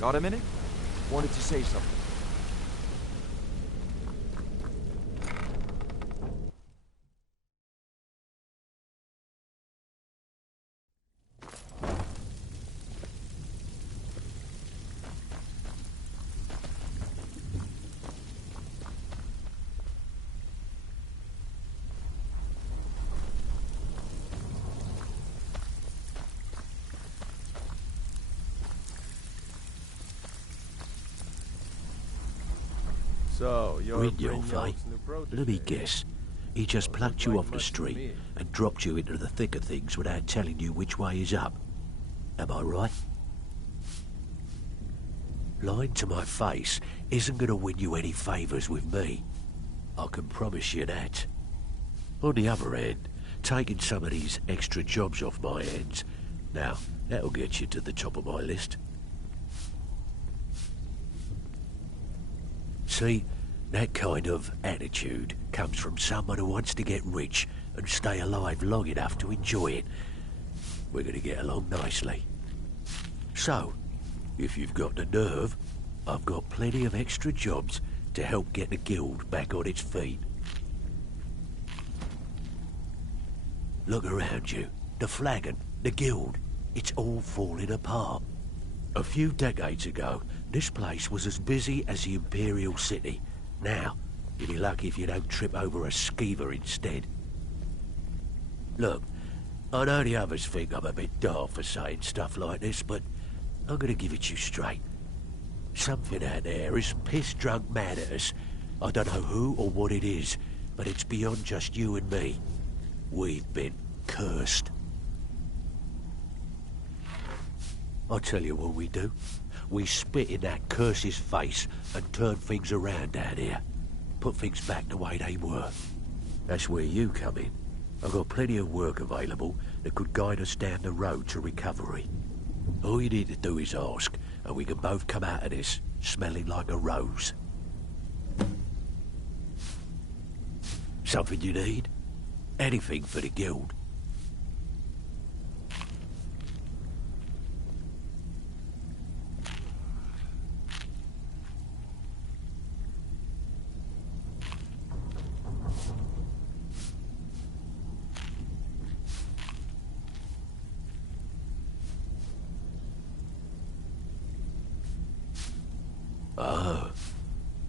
Got a minute? Wanted to say something. So, you're Read your fate. Let me guess. He just plucked you off the street and dropped you into the thick of things without telling you which way is up. Am I right? Lying to my face isn't going to win you any favours with me. I can promise you that. On the other hand, taking some of these extra jobs off my hands, now, that'll get you to the top of my list. See, that kind of attitude comes from someone who wants to get rich and stay alive long enough to enjoy it. We're going to get along nicely. So, if you've got the nerve, I've got plenty of extra jobs to help get the guild back on its feet. Look around you. The flagon, the guild, it's all falling apart. A few decades ago, this place was as busy as the Imperial City. Now, you'll be lucky if you don't trip over a skeever instead. Look, I know the others think I'm a bit daft for saying stuff like this, but I'm gonna give it you straight. Something out there is piss-drunk mad at us. I don't know who or what it is, but it's beyond just you and me. We've been cursed. I'll tell you what we do. We spit in that curse's face and turn things around down here. Put things back the way they were. That's where you come in. I've got plenty of work available that could guide us down the road to recovery. All you need to do is ask, and we can both come out of this smelling like a rose. Something you need? Anything for the guild.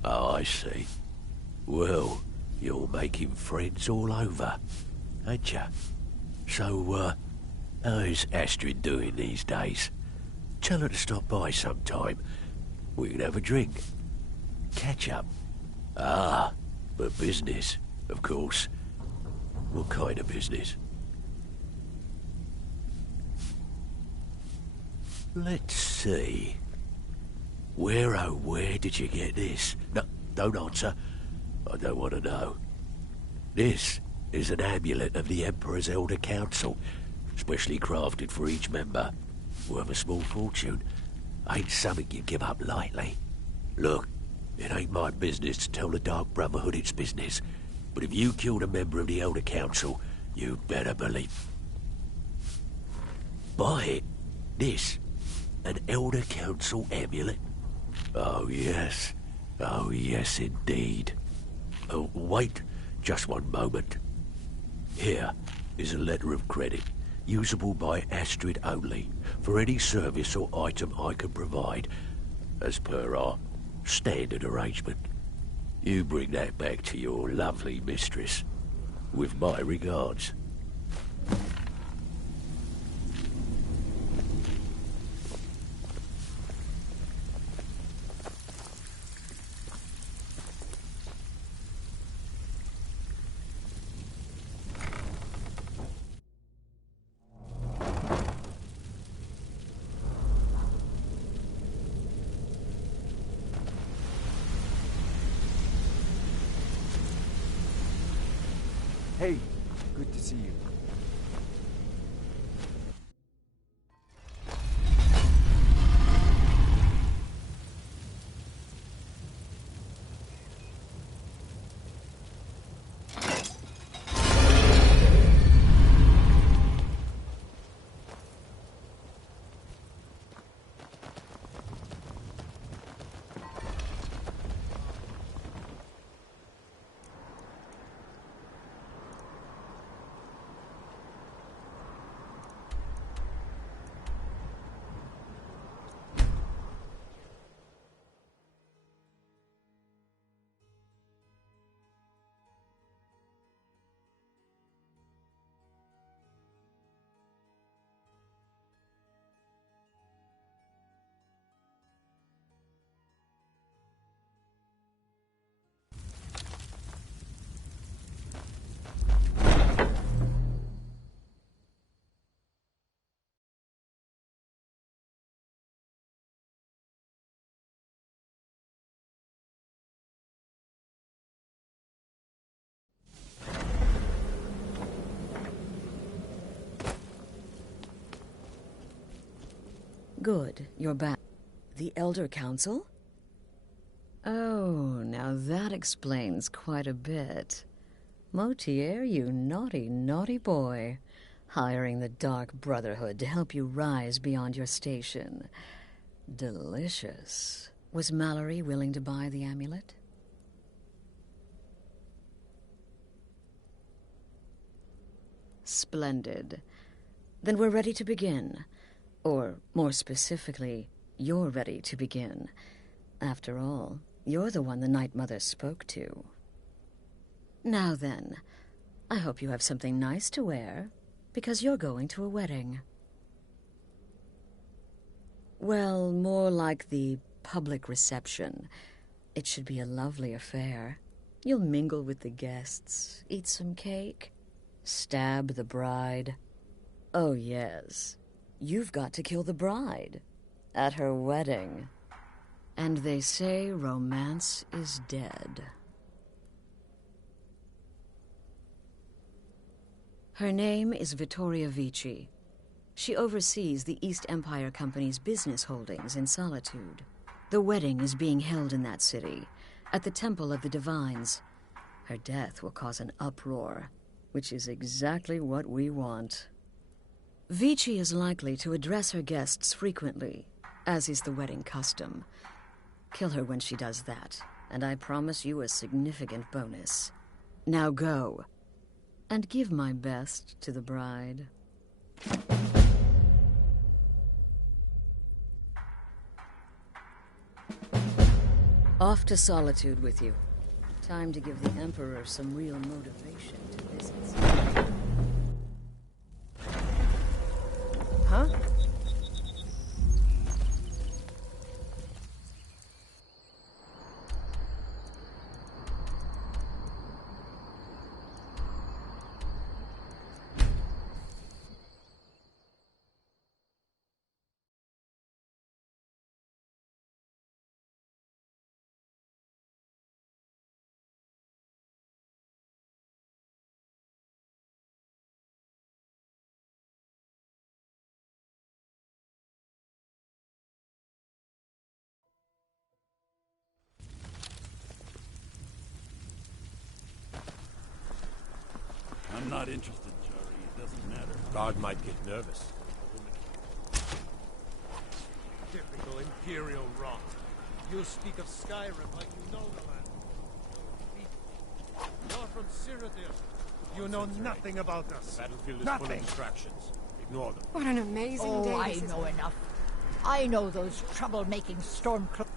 Oh, I see. Well, you're making friends all over, ain't ya? So, how's Astrid doing these days? Tell her to stop by sometime. We can have a drink. Catch up. Ah, but business, of course. What kind of business? Let's see. Where, oh, where did you get this? No, don't answer. I don't want to know. This is an amulet of the Emperor's Elder Council, specially crafted for each member. Worth a small fortune. Ain't something you give up lightly. Look, it ain't my business to tell the Dark Brotherhood its business, but if you killed a member of the Elder Council, you better believe. Buy it. This. An Elder Council amulet. Oh, yes. Oh, yes, indeed. Oh, wait just one moment. Here is a letter of credit, usable by Astrid only, for any service or item I can provide, as per our standard arrangement. You bring that back to your lovely mistress, with my regards. Hey, good to see you. Good, you're back. The Elder Council? Oh, now that explains quite a bit. Motier, you naughty, naughty boy. Hiring the Dark Brotherhood to help you rise beyond your station. Delicious. Was Mallory willing to buy the amulet? Splendid. Then we're ready to begin. Or, more specifically, you're ready to begin. After all, you're the one the Night Mother spoke to. Now then, I hope you have something nice to wear, because you're going to a wedding. Well, more like the public reception. It should be a lovely affair. You'll mingle with the guests, eat some cake, stab the bride. Oh, yes. You've got to kill the bride at her wedding. And they say romance is dead. Her name is Vittoria Vici. She oversees the East Empire Company's business holdings in Solitude. The wedding is being held in that city, at the Temple of the Divines. Her death will cause an uproar, which is exactly what we want. Vici is likely to address her guests frequently, as is the wedding custom. Kill her when she does that, and I promise you a significant bonus. Now go, and give my best to the bride. Off to Solitude with you. Time to give the Emperor some real motivation to visit. Huh? I'm not interested, Jerry. It doesn't matter. Guard might get nervous. Typical Imperial rot. You speak of Skyrim like you know the land. You're from Cyrodiil. You know nothing about us. The battlefield is nothing. full of distractions. Ignore them. What an amazing day. I know enough. I know those troublemaking stormcloaks.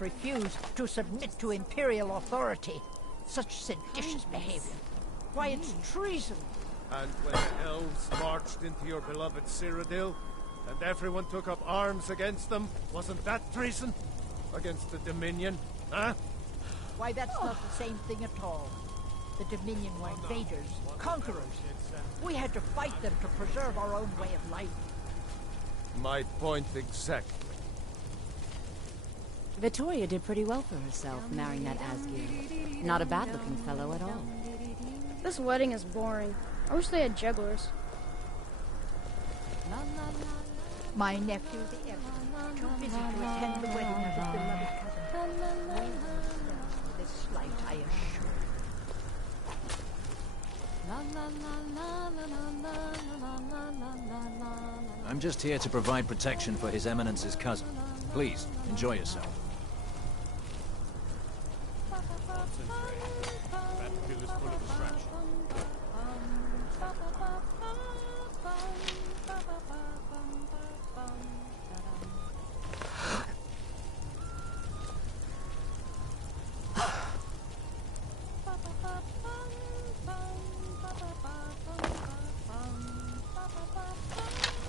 Refuse to submit to Imperial authority. Such seditious behavior. Why, it's treason. And when the elves marched into your beloved Cyrodiil, and everyone took up arms against them, wasn't that treason? Against the Dominion, huh? Why, that's not the same thing at all. The Dominion were invaders, conquerors. We had to fight them to preserve our own way of life. My point exactly. Vittoria did pretty well for herself, marrying that Asgeir. Not a bad-looking fellow at all. This wedding is boring. I wish they had jugglers. My nephew, the Emperor, too busy to attend the wedding of his beloved cousin. This slight, I assure you. I'm just here to provide protection for His Eminence's cousin. Please, enjoy yourself. Battlefield is full of distractions.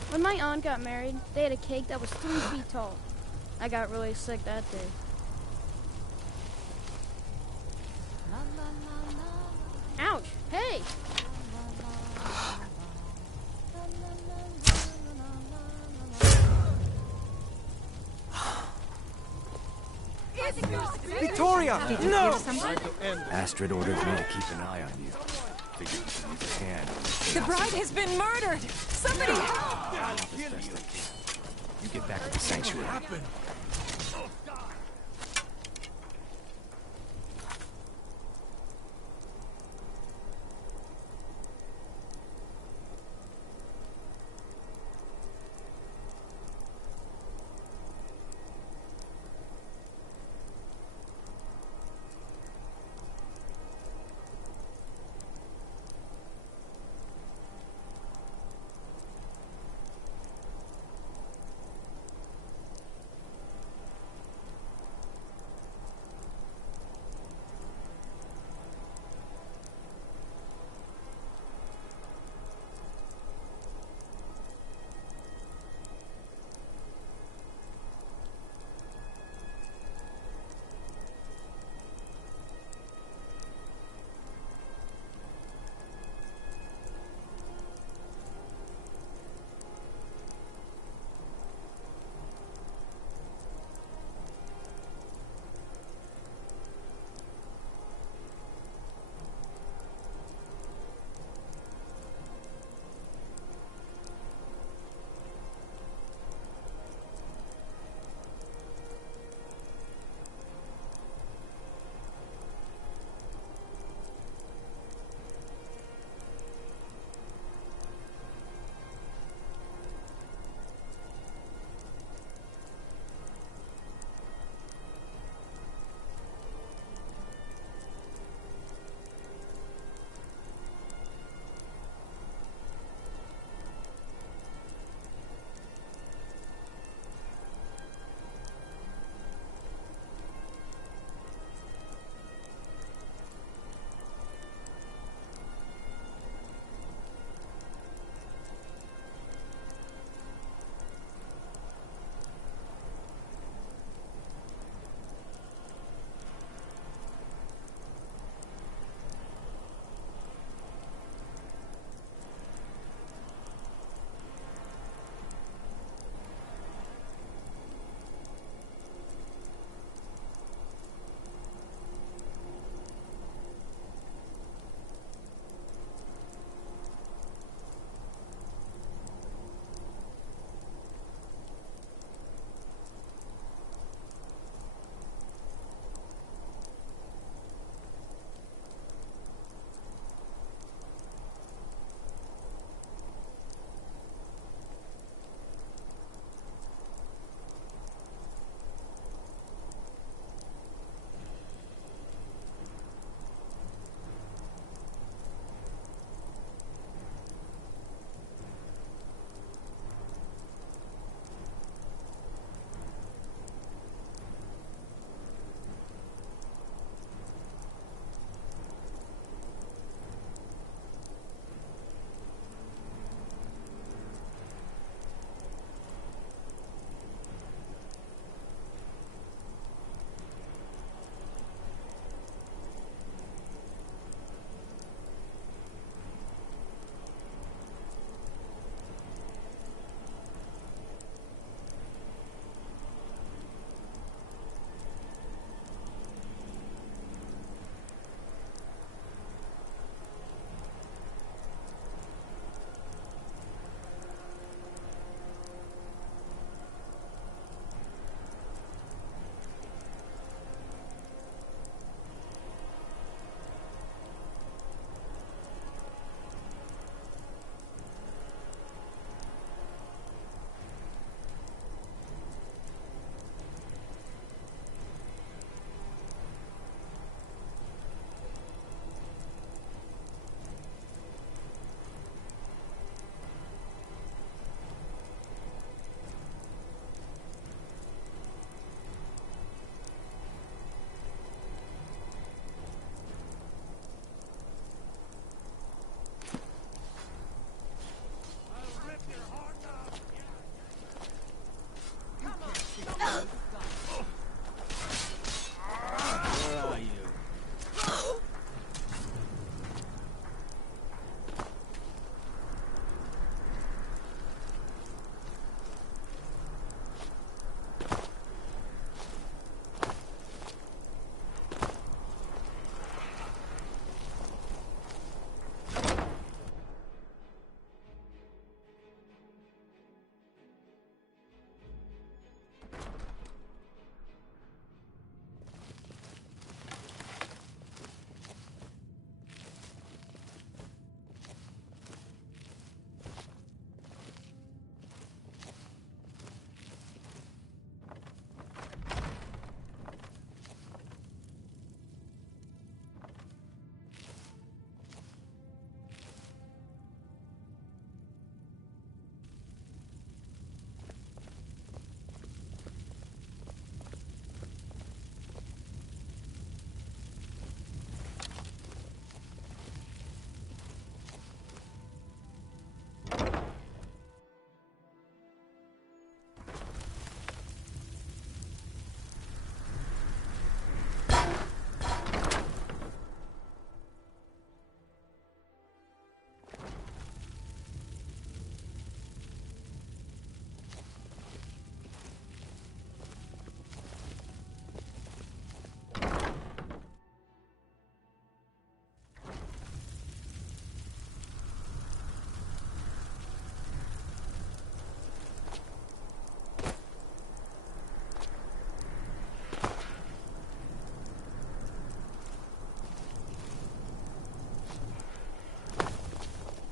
When my aunt got married, they had a cake that was 3 feet tall. I got really sick that day. Ouch! Hey! It's Victoria! Did you No! hear something? Astrid ordered me to keep an eye on you. Figured you could use a hand. The bride has been murdered! Somebody help! I'll help as best I can. You get back to the sanctuary.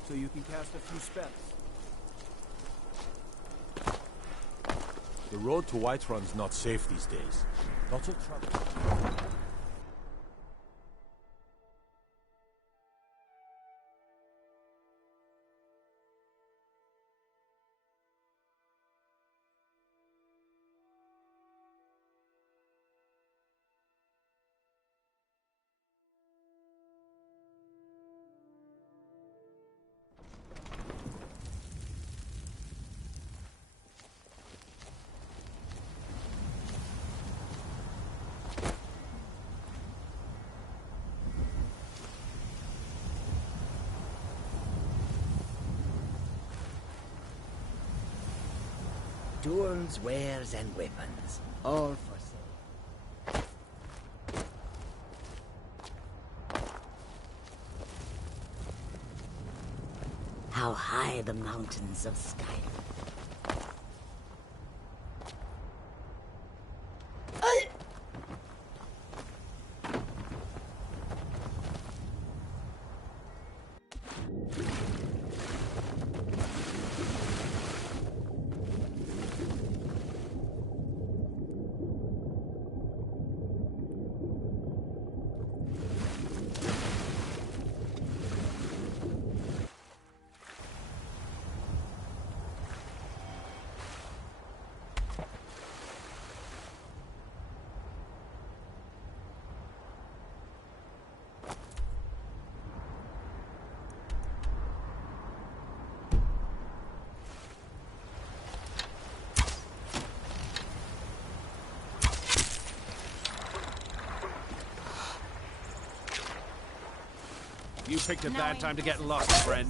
so you can cast a few spells. The road to Whiterun's not safe these days. Lots of trouble. Tools, wares, and weapons, all for sale. How high the mountains of Skyrim. You picked a bad time to get lost, friend.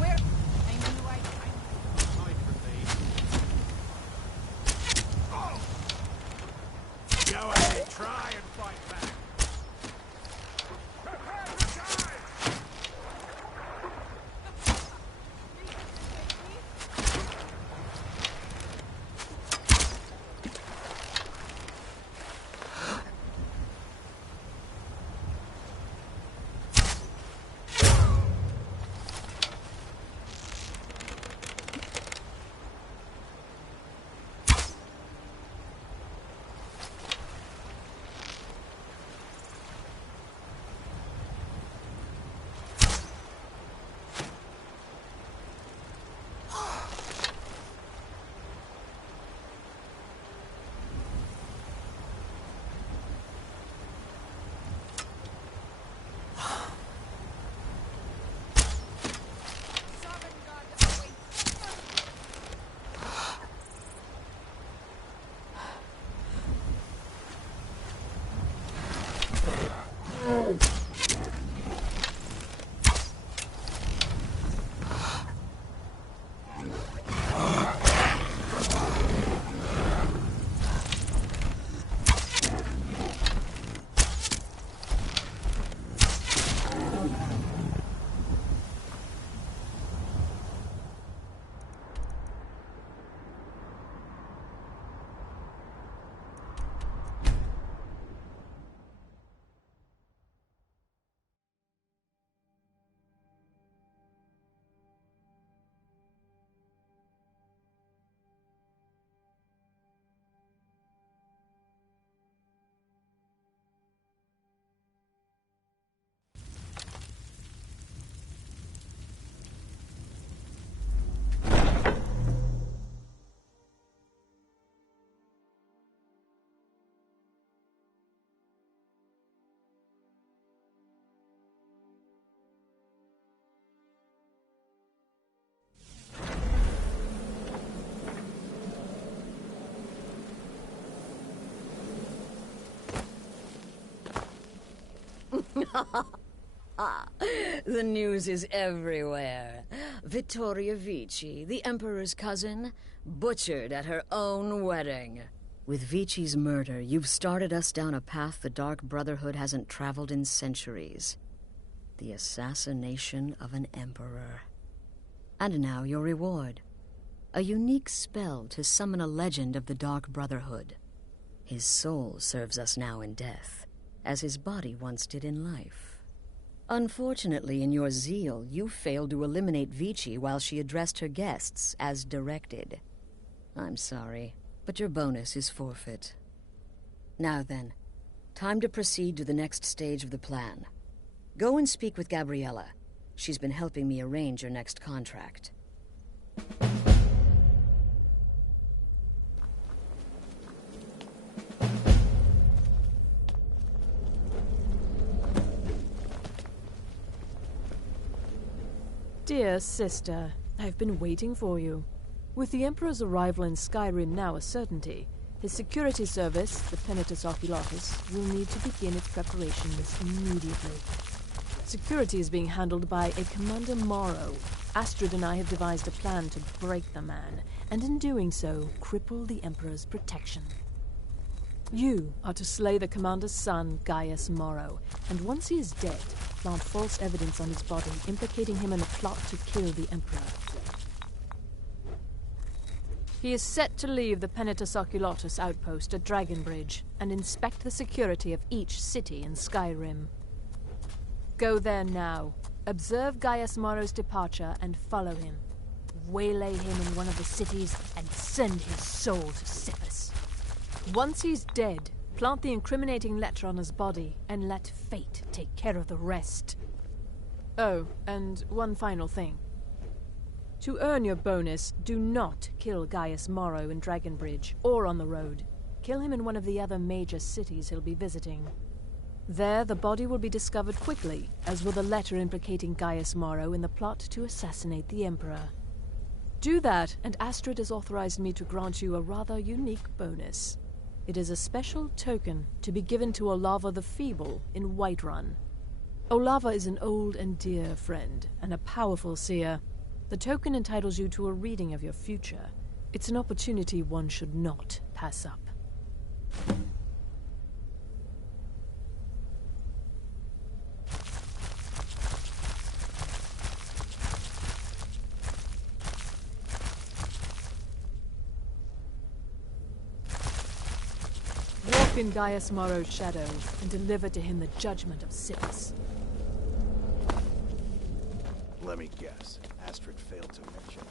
Where? I knew Go ahead, try and fight back. The news is everywhere. Vittoria Vici, the Emperor's cousin, butchered at her own wedding. With Vici's murder, you've started us down a path the Dark Brotherhood hasn't traveled in centuries. The assassination of an emperor. And now your reward. A unique spell to summon a legend of the Dark Brotherhood. His soul serves us now in death, as his body once did in life. Unfortunately, in your zeal, you failed to eliminate Vici while she addressed her guests as directed. I'm sorry, but your bonus is forfeit. Now then, time to proceed to the next stage of the plan. Go and speak with Gabriella. She's been helping me arrange your next contract. Dear sister, I've been waiting for you. With the Emperor's arrival in Skyrim now a certainty, his security service, the Penitus Oculatus, will need to begin its preparations immediately. Security is being handled by a Commander Morrow. Astrid and I have devised a plan to break the man, and in doing so, cripple the Emperor's protection. You are to slay the Commander's son, Gaius Morrow, and once he is dead, plant false evidence on his body, implicating him in a plot to kill the Emperor. He is set to leave the Penitus Oculatus outpost at Dragonbridge and inspect the security of each city in Skyrim. Go there now, observe Gaius Morrow's departure and follow him. Waylay him in one of the cities and send his soul to Sippus. Once he's dead, plant the incriminating letter on his body and let fate take care of the rest. Oh, and one final thing. To earn your bonus, do not kill Gaius Morrow in Dragonbridge or on the road. Kill him in one of the other major cities he'll be visiting. There, the body will be discovered quickly, as will the letter implicating Gaius Morrow in the plot to assassinate the Emperor. Do that, and Astrid has authorized me to grant you a rather unique bonus. It is a special token to be given to Olava the Feeble in Whiterun. Olava is an old and dear friend, and a powerful seer. The token entitles you to a reading of your future. It's an opportunity one should not pass up. Walk in Gaius Morrow's shadow and deliver to him the judgment of Sippus. Let me guess. Astrid failed to mention.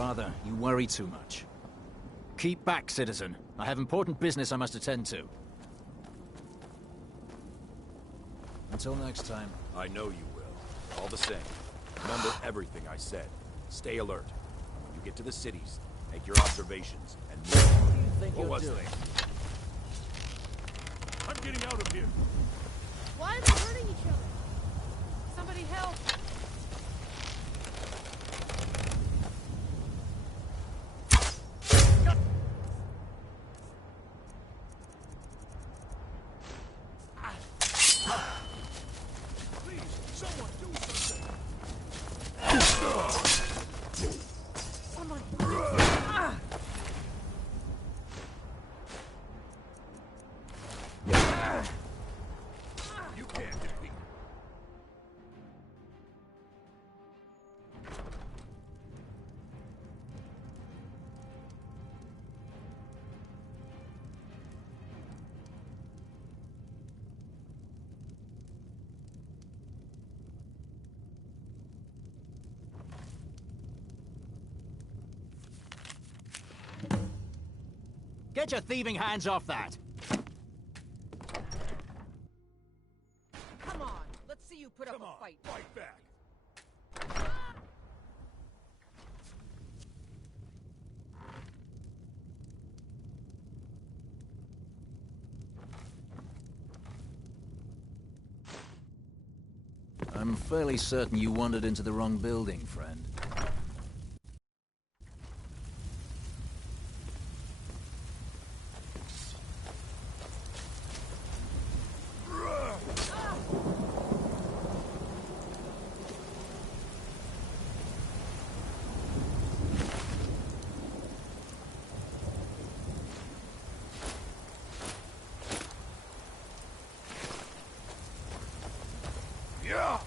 Father, you worry too much. Keep back, citizen. I have important business I must attend to. Until next time. I know you will. All the same, remember everything I said. Stay alert. When you get to the cities, make your observations, and move. What do you think What you're was doing? I'm getting out of here. Why are they hurting each other? Somebody help! Get your thieving hands off that! Come on, let's see you put up a fight. Fight back! I'm fairly certain you wandered into the wrong building, friend. Yeah!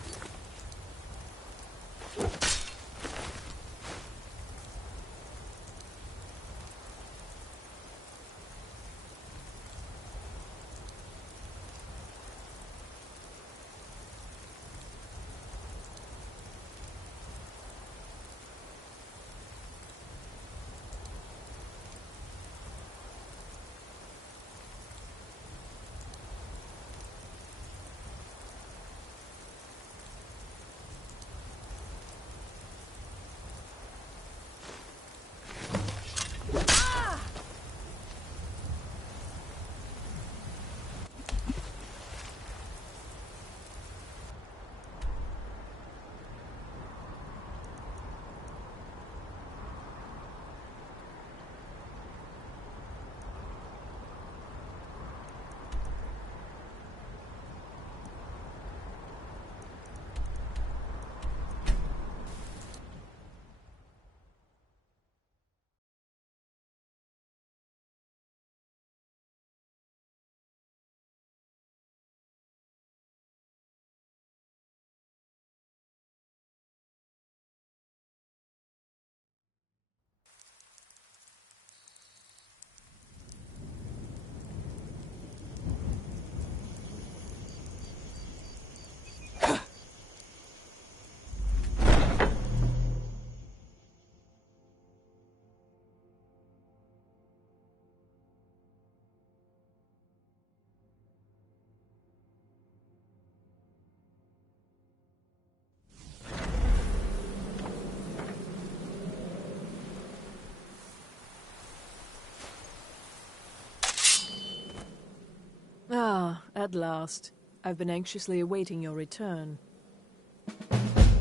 Ah, at last. I've been anxiously awaiting your return.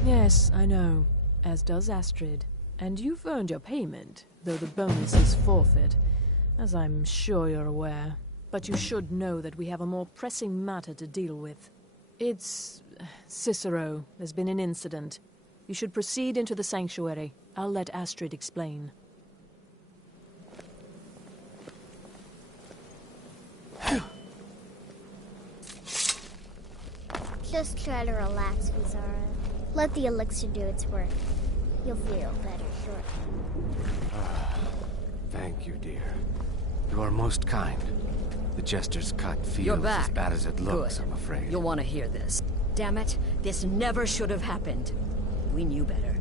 Yes, I know. As does Astrid. And you've earned your payment, though the bonus is forfeit, as I'm sure you're aware. But you should know that we have a more pressing matter to deal with. It's... Cicero. There's been an incident. You should proceed into the sanctuary. I'll let Astrid explain. Just try to relax, Vizara. Let the elixir do its work. You'll feel better shortly. Thank you, dear. You are most kind. The Jester's cut You're feels back. as bad as it looks, Good. I'm afraid. You'll want to hear this. Damn it, this never should have happened. We knew better.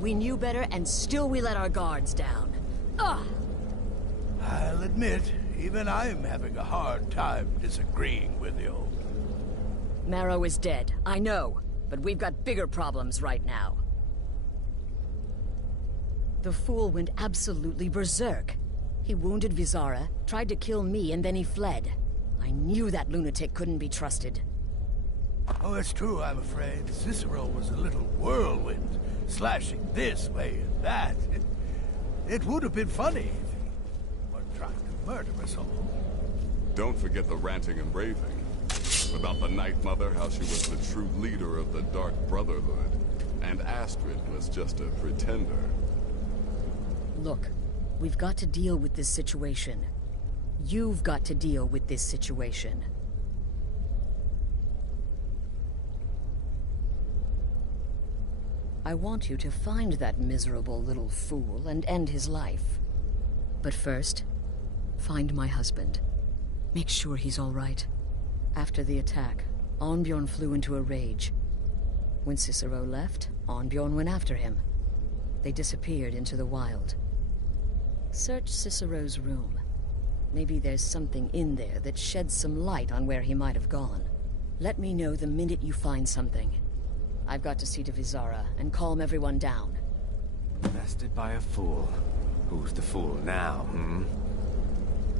We knew better, and still we let our guards down. Ugh! I'll admit, even I'm having a hard time disagreeing with you. Marrow is dead, I know, but we've got bigger problems right now. The fool went absolutely berserk. He wounded Vizara, tried to kill me, and then he fled. I knew that lunatic couldn't be trusted. Oh, it's true, I'm afraid. Cicero was a little whirlwind, slashing this way and that. It would have been funny if he were trying to murder us all. Don't forget the ranting and raving. About the Night Mother, how she was the true leader of the Dark Brotherhood. And Astrid was just a pretender. Look, we've got to deal with this situation. You've got to deal with this situation. I want you to find that miserable little fool and end his life. But first, find my husband. Make sure he's all right. After the attack, Arnbjorn flew into a rage. When Cicero left, Arnbjorn went after him. They disappeared into the wild. Search Cicero's room. Maybe there's something in there that sheds some light on where he might have gone. Let me know the minute you find something. I've got to see to Vizara and calm everyone down. Bested by a fool. Who's the fool now, hmm?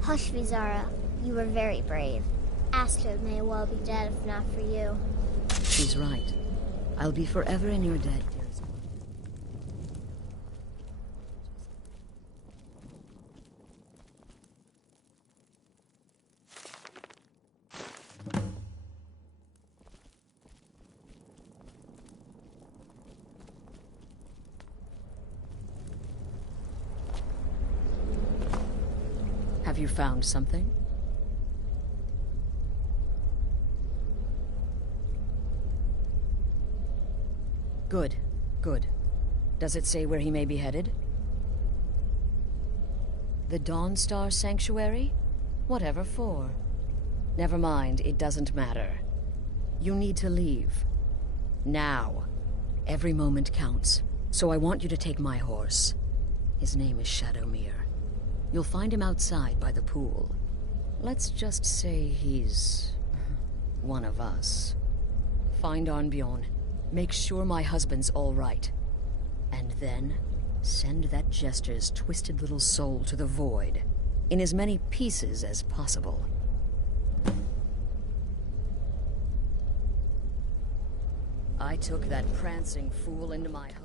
Hush, Vizara. You were very brave. Asta may well be dead if not for you. She's right. I'll be forever in your debt, dearest one. Have you found something? Good, good. Does it say where he may be headed? The Dawnstar Sanctuary? Whatever for. Never mind, it doesn't matter. You need to leave. Now. Every moment counts, so I want you to take my horse. His name is Shadowmere. You'll find him outside by the pool. Let's just say he's one of us. Find Arnbjorn. Make sure my husband's all right. And then, send that jester's twisted little soul to the void, in as many pieces as possible. I took that prancing fool into my home.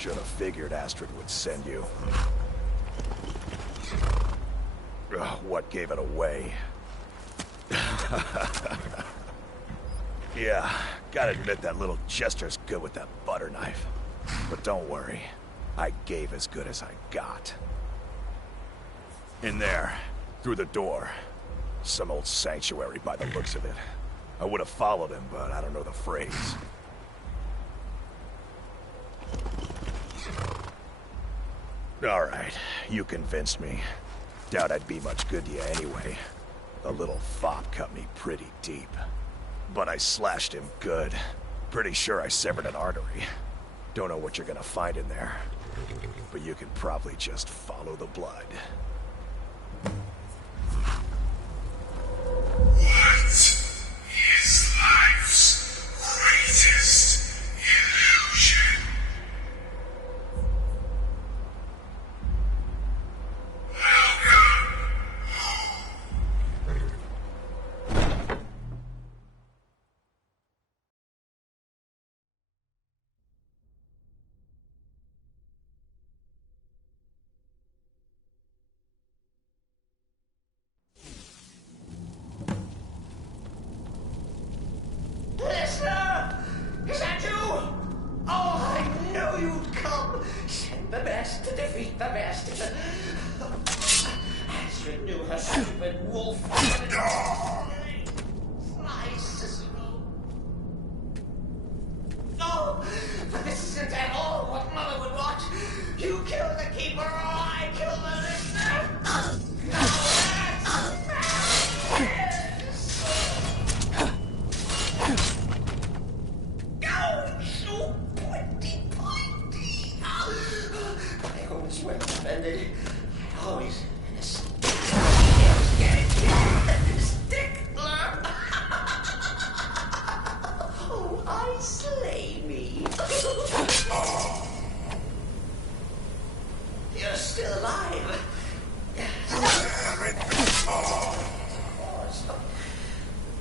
Should have figured Astrid would send you. Ugh, what gave it away? Yeah, gotta admit that little Jester's good with that butter knife. But don't worry, I gave as good as I got. In there, through the door. Some old sanctuary by the looks of it. I would have followed him, but I don't know the phrase. Alright, you convinced me. Doubt I'd be much good to you anyway. The little fop cut me pretty deep. But I slashed him good. Pretty sure I severed an artery. Don't know what you're gonna find in there. But you can probably just follow the blood. What is life's greatest illusion? Listener! Is that you? Oh, I knew you'd come. Send the best to defeat the best. Astrid knew her stupid wolf. Slice, Cicero. No, but this isn't at all what Mother would want. You kill the keeper or I kill the listener. I always went offended. I always stickler. Oh, I slay me. You're still alive.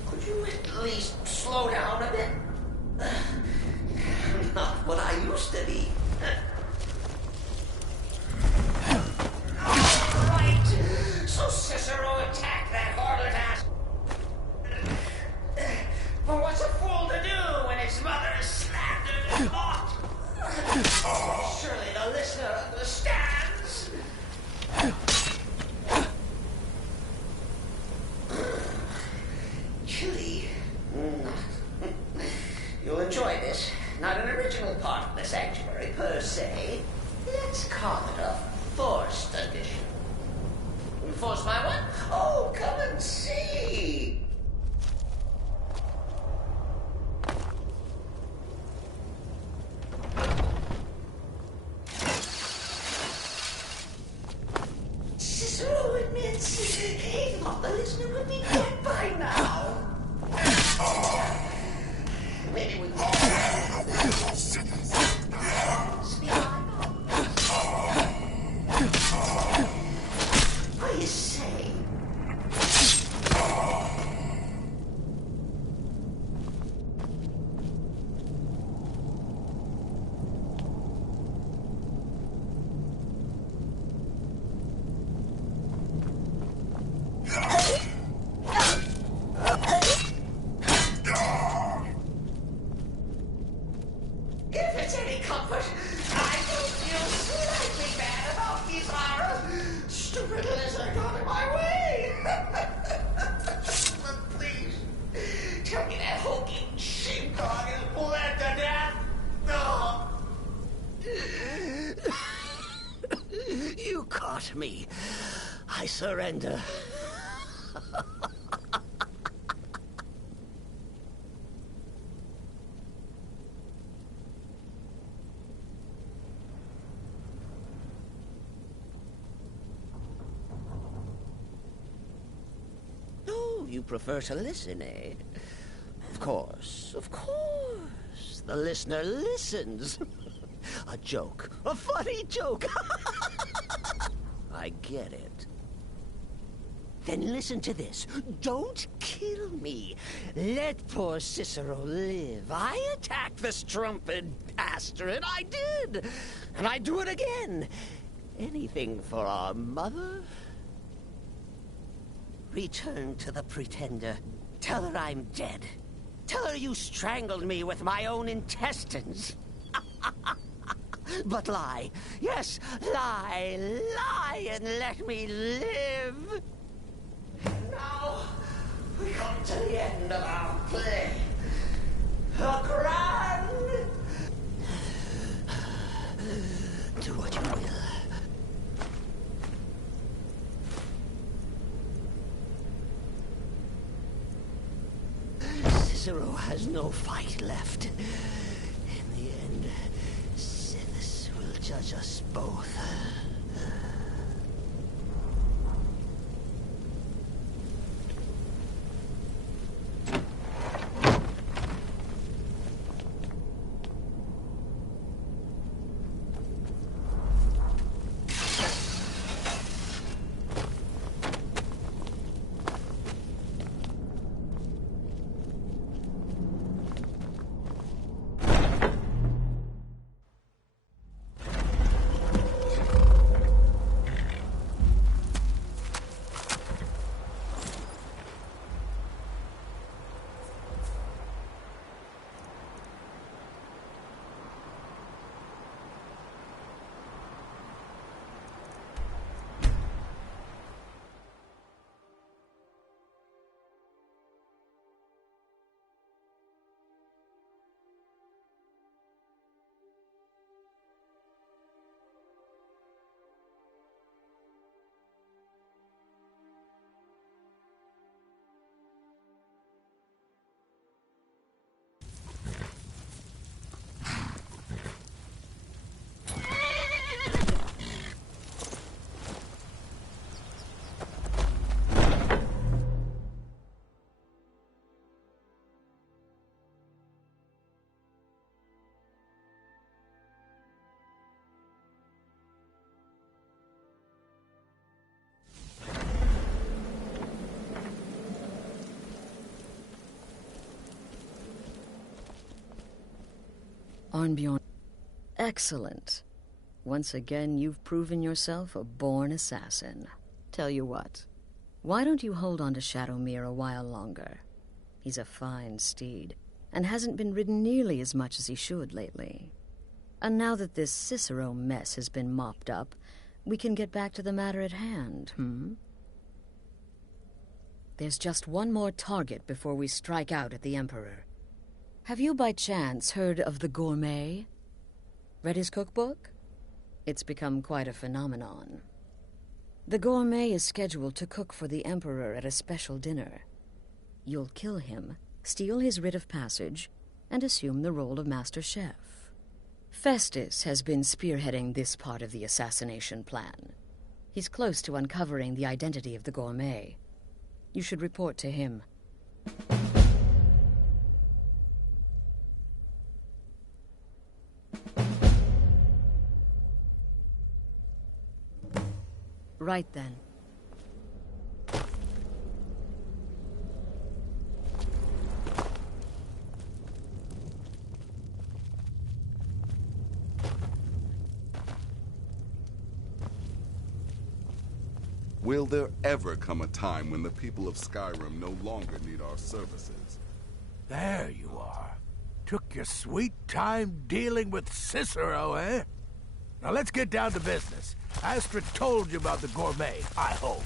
Could you at least slow down a bit? Not what I used to be. Right. So Cicero attacked that harlot ass. But what's a fool to do when his mother is slandered and mocked? Surely the listener understands. Chilly. You'll enjoy this. Not an original part of the sanctuary per se. Let's call it a forced addition. Forced by what? Oh, come and see. Cicero admits he thought the listener would be dead by now. Maybe we can... What do you say? If it's any comfort, I do feel slightly bad about these horrors. Stupid lizard got in my way. But please, tell me that hulking sheepdog is bled to death. No. You caught me. I surrender. Oh, you prefer to listen, eh? Of course, of course. The listener listens. A joke. A funny joke. I get it. Then listen to this. Don't kill me. Let poor Cicero live. I attacked the strumpet bastard. I did. And I'd do it again. Anything for our mother? Return to the Pretender. Tell her I'm dead. Tell her you strangled me with my own intestines. But lie. Yes, lie. Lie and let me live. Now, we come to the end of our play. A grand... Do what you will. Cicero has no fight left. In the end, Sithis will judge us both. Arnbjorn. Excellent. Once again, you've proven yourself a born assassin. Tell you what, why don't you hold on to Shadowmere a while longer? He's a fine steed, and hasn't been ridden nearly as much as he should lately. And now that this Cicero mess has been mopped up, we can get back to the matter at hand, There's just one more target before we strike out at the Emperor. Have you by chance heard of the Gourmet? Read his cookbook? It's become quite a phenomenon. The Gourmet is scheduled to cook for the Emperor at a special dinner. You'll kill him, steal his writ of passage, and assume the role of Master Chef. Festus has been spearheading this part of the assassination plan. He's close to uncovering the identity of the Gourmet. You should report to him. Right then. Will there ever come a time when the people of Skyrim no longer need our services? There you are. Took your sweet time dealing with Cicero, eh? Now let's get down to business. Astrid told you about the Gourmet, I hope.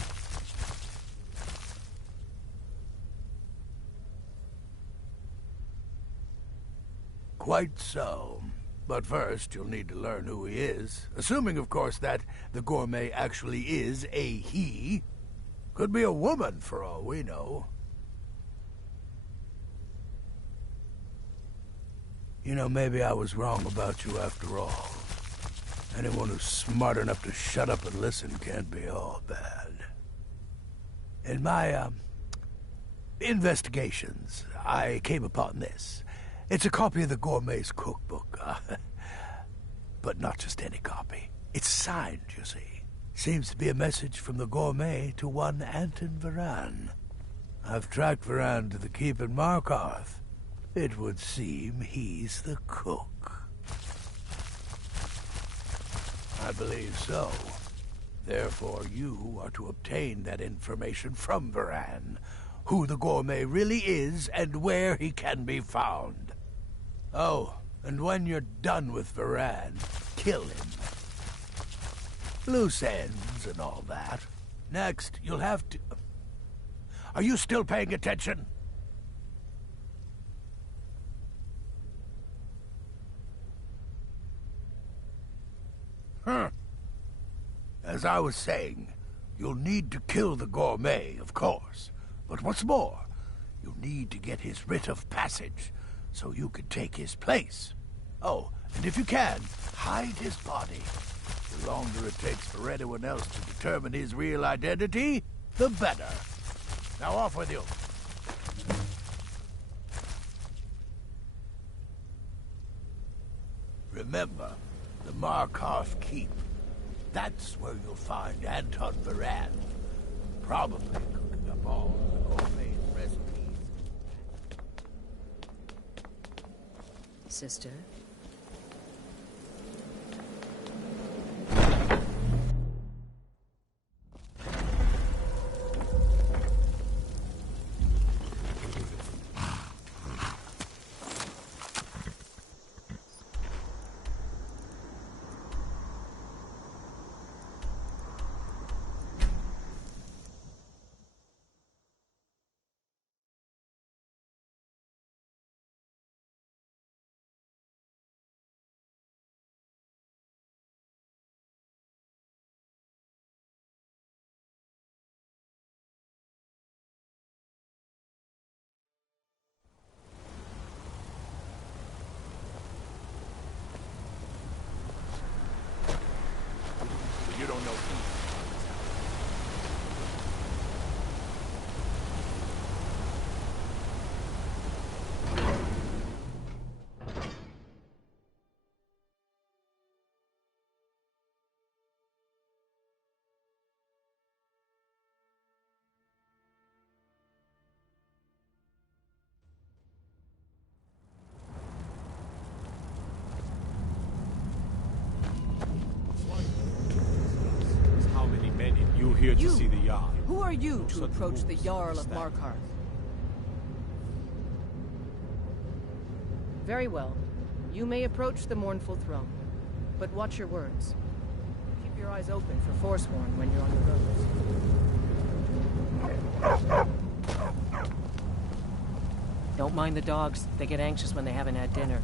Quite so. But first, you'll need to learn who he is. Assuming, of course, that the Gourmet actually is a he. Could be a woman, for all we know. You know, maybe I was wrong about you after all. Anyone who's smart enough to shut up and listen can't be all bad. In my, investigations, I came upon this. It's a copy of the Gourmet's cookbook. But not just any copy. It's signed, you see. Seems to be a message from the gourmet to one Anton Varan. I've tracked Varan to the keep in Markarth. It would seem he's the cook. I believe so. Therefore, you are to obtain that information from Varan. Who the gourmet really is, and where he can be found. Oh, and when you're done with Varan, kill him. Loose ends and all that. Next, you'll have to... Are you still paying attention? As I was saying, you'll need to kill the gourmet, of course. But what's more, you'll need to get his writ of passage, so you can take his place. Oh, and if you can, hide his body. The longer it takes for anyone else to determine his real identity, the better. Now off with you. Remember, the Markarth Keep. That's where you'll find Anton Varan. Probably cooking up all the gourmet's recipes. Sister? You don't know here to see the Jarl. Who are you to approach the Jarl of Markarth? Very well. You may approach the mournful throne, but watch your words. Keep your eyes open for Forsworn when you're on the road. Don't mind the dogs. They get anxious when they haven't had dinner.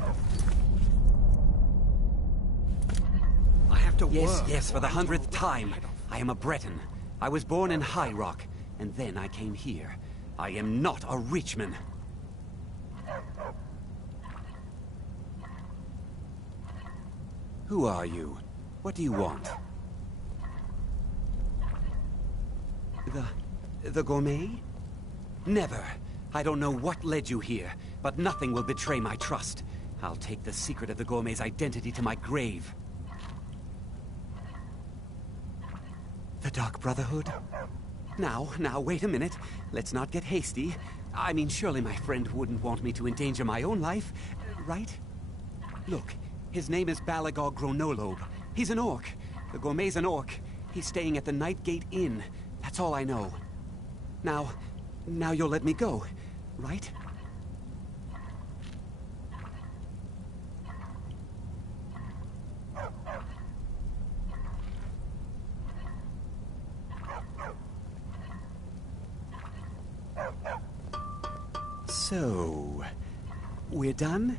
I have to work. Yes, for the 100th time. I am a Breton. I was born in High Rock, and then I came here. I am not a Richman. Who are you? What do you want? The gourmet? Never. I don't know what led you here, but nothing will betray my trust. I'll take the secret of the gourmet's identity to my grave. The Dark Brotherhood? Now, wait a minute. Let's not get hasty. I mean, surely my friend wouldn't want me to endanger my own life, right? Look, his name is Balagog Gronolobe. He's an orc. The gourmet's an orc. He's staying at the Nightgate Inn. That's all I know. Now you'll let me go, right? So, we're done?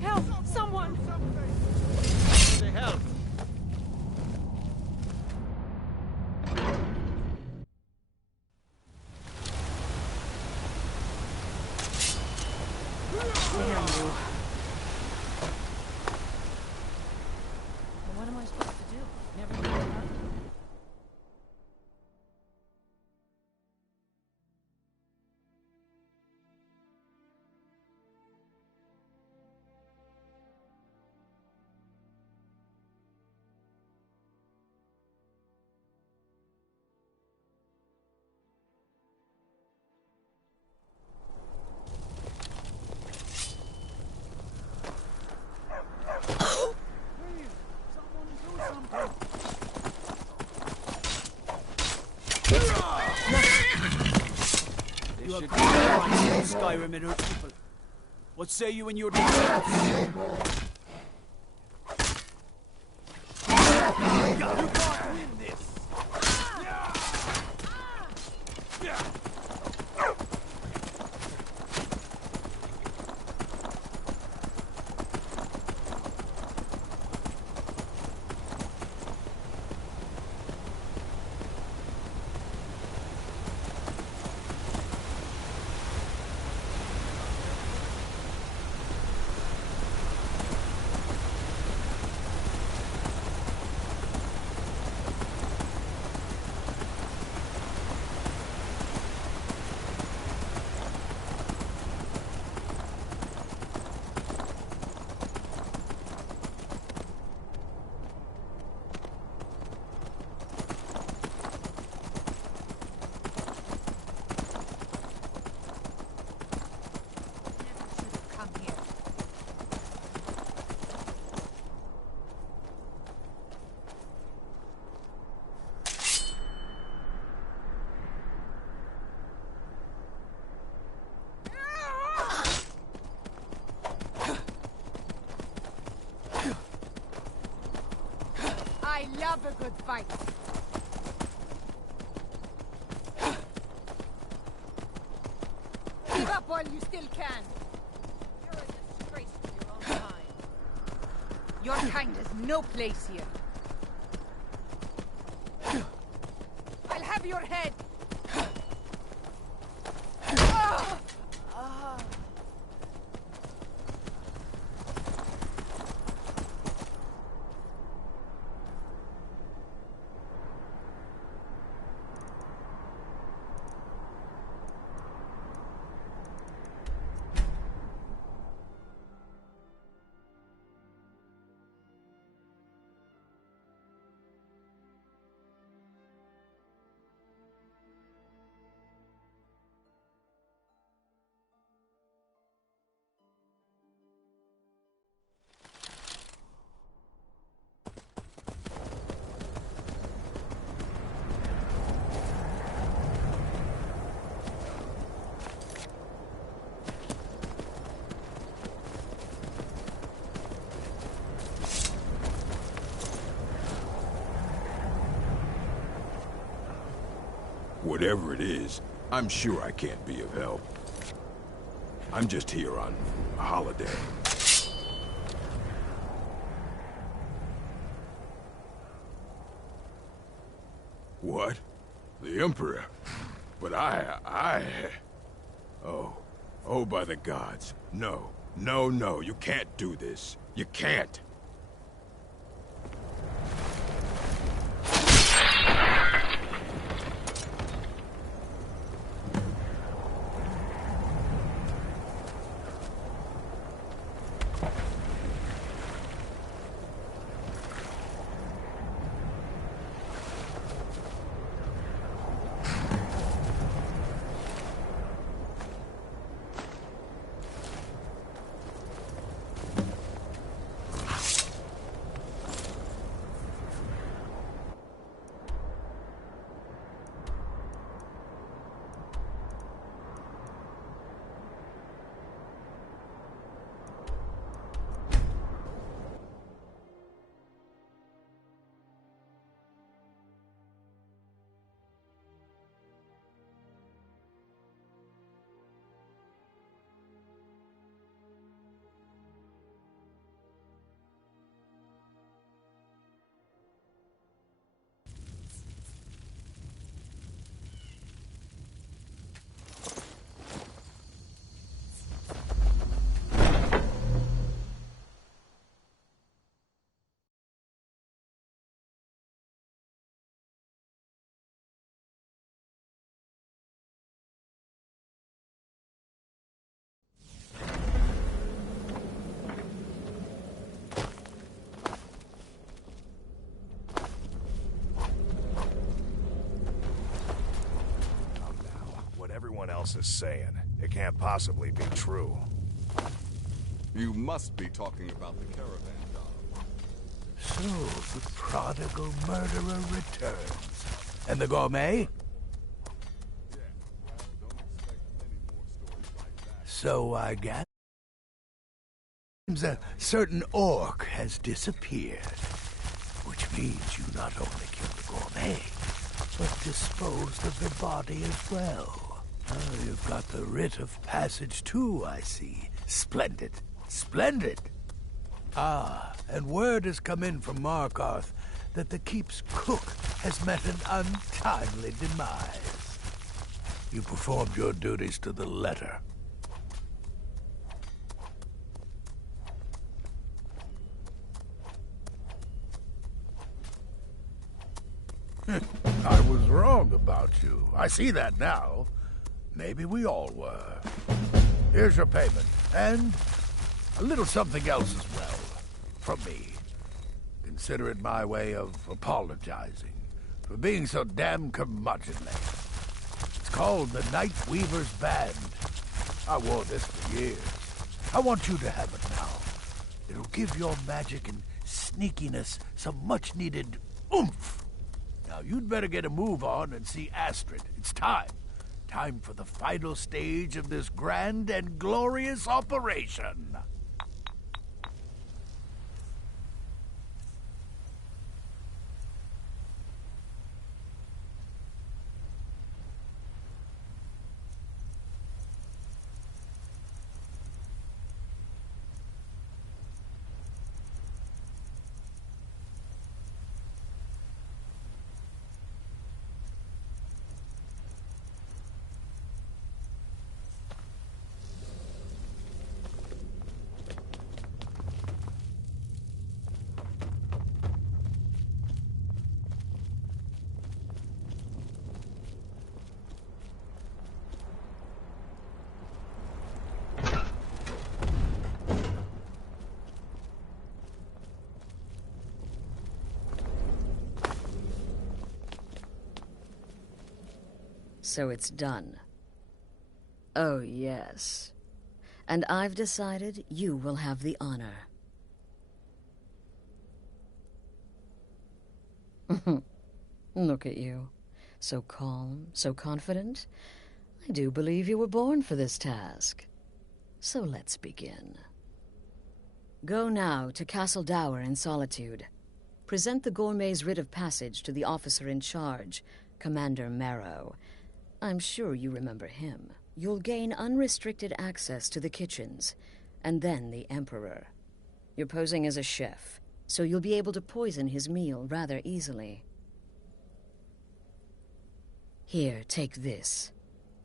Help! Someone! Help! Damn you. You have good rights to Skyrim and her people. What say you in your defense? You can't win this! I love a good fight. Give up while you still can. You're a disgrace to your own kind. Your kind has no place here. I'll have your head. Whatever it is, I'm sure I can't be of help. I'm just here on a holiday. What? The Emperor? But Oh, by the gods. No, no, no, you can't do this. You can't. Everyone else is saying. It can't possibly be true. You must be talking about the caravan dog. So, the prodigal murderer returns. And the gourmet? So I gather. A certain orc has disappeared, which means you not only killed the gourmet, but disposed of the body as well. Oh, you've got the writ of passage too, I see. Splendid. Splendid! Ah, and word has come in from Markarth that the keep's cook has met an untimely demise. You performed your duties to the letter. I was wrong about you. I see that now. Maybe we all were. Here's your payment, and a little something else as well, from me. Consider it my way of apologizing for being so damn curmudgeonly. It's called the Night Weaver's Band. I wore this for years. I want you to have it now. It'll give your magic and sneakiness some much-needed oomph. Now, you'd better get a move on and see Astrid. It's time. Time for the final stage of this grand and glorious operation. So it's done. Oh, yes. And I've decided you will have the honor. Look at you. So calm, so confident. I do believe you were born for this task. So let's begin. Go now to Castle Dower in Solitude. Present the gourmet's writ of passage to the officer in charge, Commander Marrow. I'm sure you remember him. You'll gain unrestricted access to the kitchens, and then the Emperor. You're posing as a chef, so you'll be able to poison his meal rather easily. Here, take this.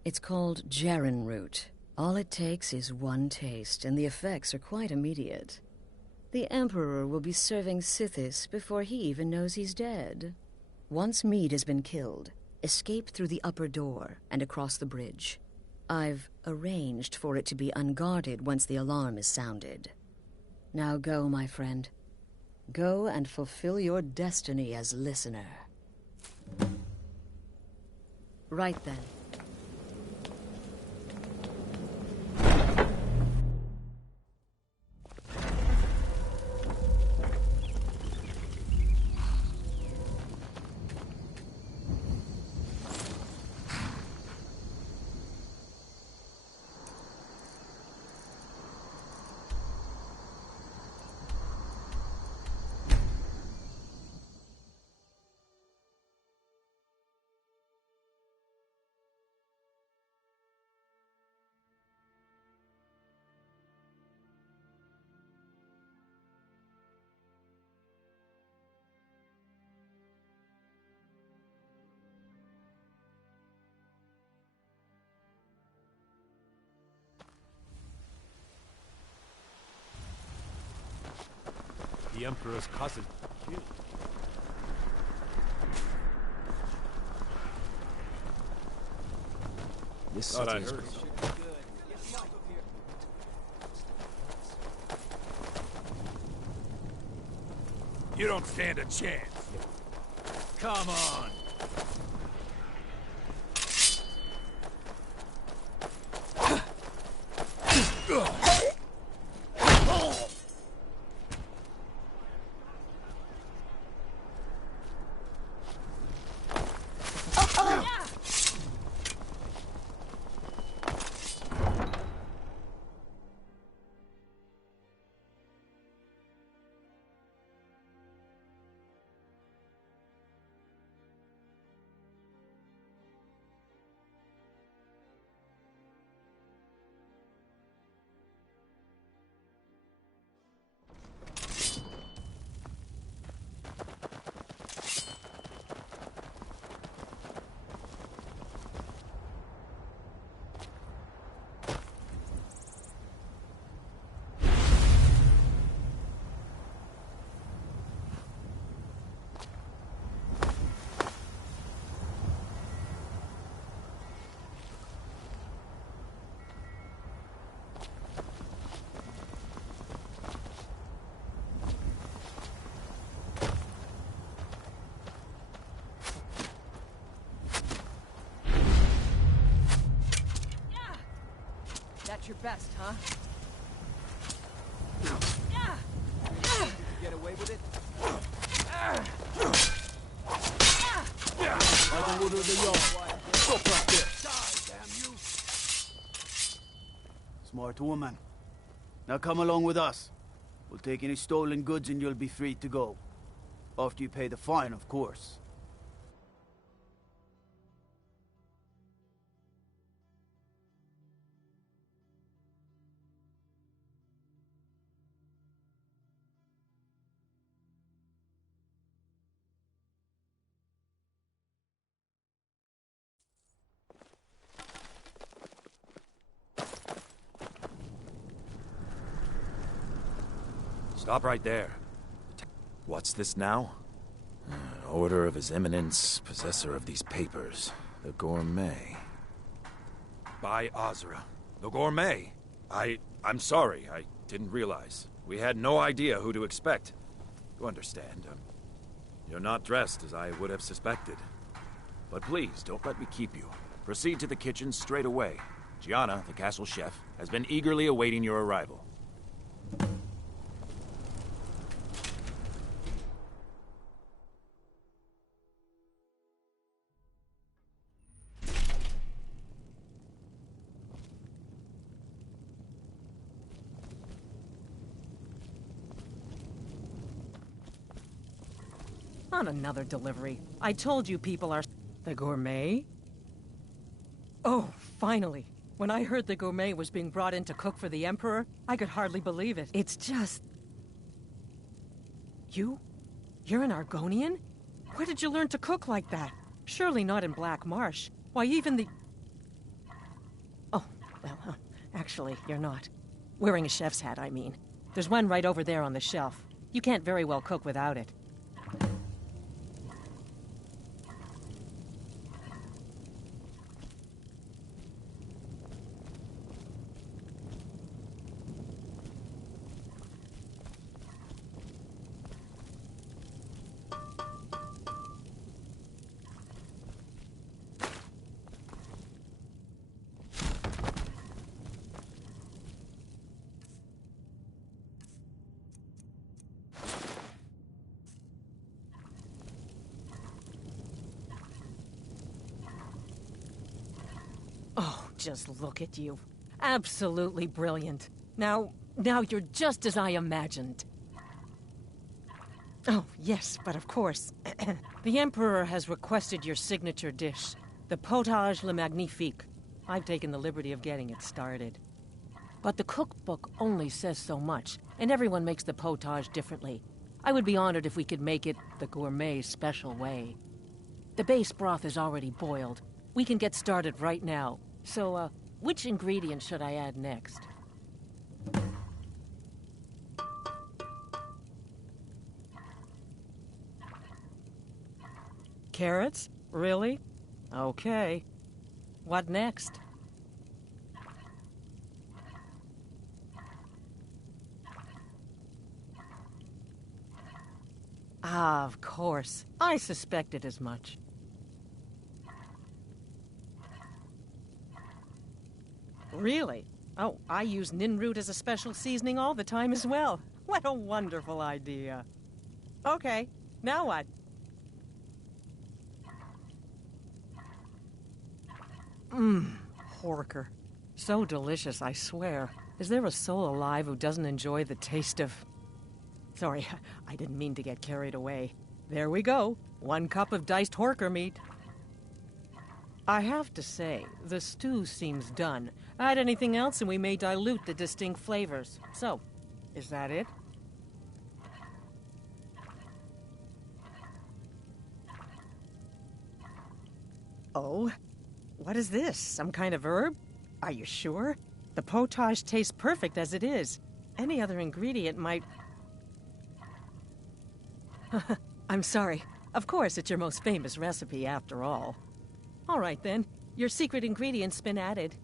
It's called Jaren root. All it takes is one taste, and the effects are quite immediate. The Emperor will be serving Sithis before he even knows he's dead. Once Mead has been killed, escape through the upper door and across the bridge. I've arranged for it to be unguarded once the alarm is sounded. Now go, my friend. Go and fulfill your destiny as listener. Right then. The Emperor's cousin killed. This Thought I city is heard. You don't stand a chance. Come on. best, huh? Get away with it? By the wood of the yard. Stop right there. Smart woman. Now come along with us. We'll take any stolen goods and you'll be free to go. After you pay the fine, of course. Stop right there. What's this now? Order of His Eminence, possessor of these papers. The Gourmet. By Azra. The Gourmet? I'm sorry. I didn't realize. We had no idea who to expect. You understand. You're not dressed as I would have suspected. But please, don't let me keep you. Proceed to the kitchen straight away. Gianna, the castle chef, has been eagerly awaiting your arrival. On another delivery. I told you people are... The Gourmet? Oh, finally. When I heard the Gourmet was being brought in to cook for the Emperor, I could hardly believe it. It's just... You're an Argonian? Where did you learn to cook like that? Surely not in Black Marsh. Why, even the... Oh, well, actually, you're not. Wearing a chef's hat, I mean. There's one right over there on the shelf. You can't very well cook without it. Just look at you. Absolutely brilliant. Now you're just as I imagined. Oh, yes, but of course. The Emperor has requested your signature dish, the potage le magnifique. I've taken the liberty of getting it started. But the cookbook only says so much, and everyone makes the potage differently. I would be honored if we could make it the Gourmet special way. The base broth is already boiled. We can get started right now. So, which ingredient should I add next? Carrots? Really? Okay. What next? Ah, of course. I suspected as much. Really? Oh, I use ninroot as a special seasoning all the time as well. What a wonderful idea. Okay, now what? Horker. So delicious, I swear. Is there a soul alive who doesn't enjoy the taste of... Sorry, I didn't mean to get carried away. There we go. 1 cup of diced horker meat. I have to say, the stew seems done. Add anything else and we may dilute the distinct flavors. So, is that it? Oh? What is this? Some kind of herb? Are you sure? The potage tastes perfect as it is. Any other ingredient might... I'm sorry. Of course, it's your most famous recipe after all. All right, then. Your secret ingredient's been added.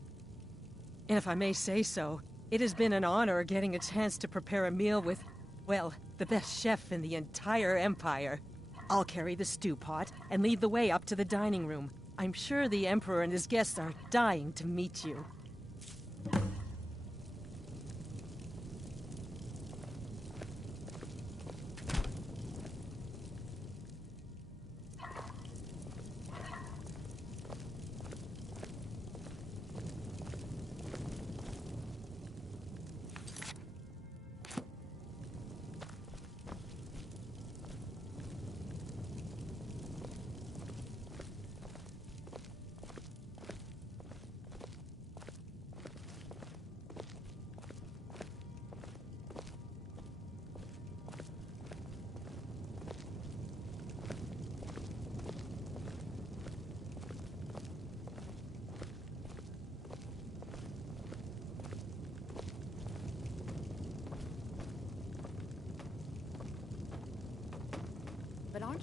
And if I may say so, it has been an honor getting a chance to prepare a meal with, well, the best chef in the entire Empire. I'll carry the stew pot and lead the way up to the dining room. I'm sure the Emperor and his guests are dying to meet you.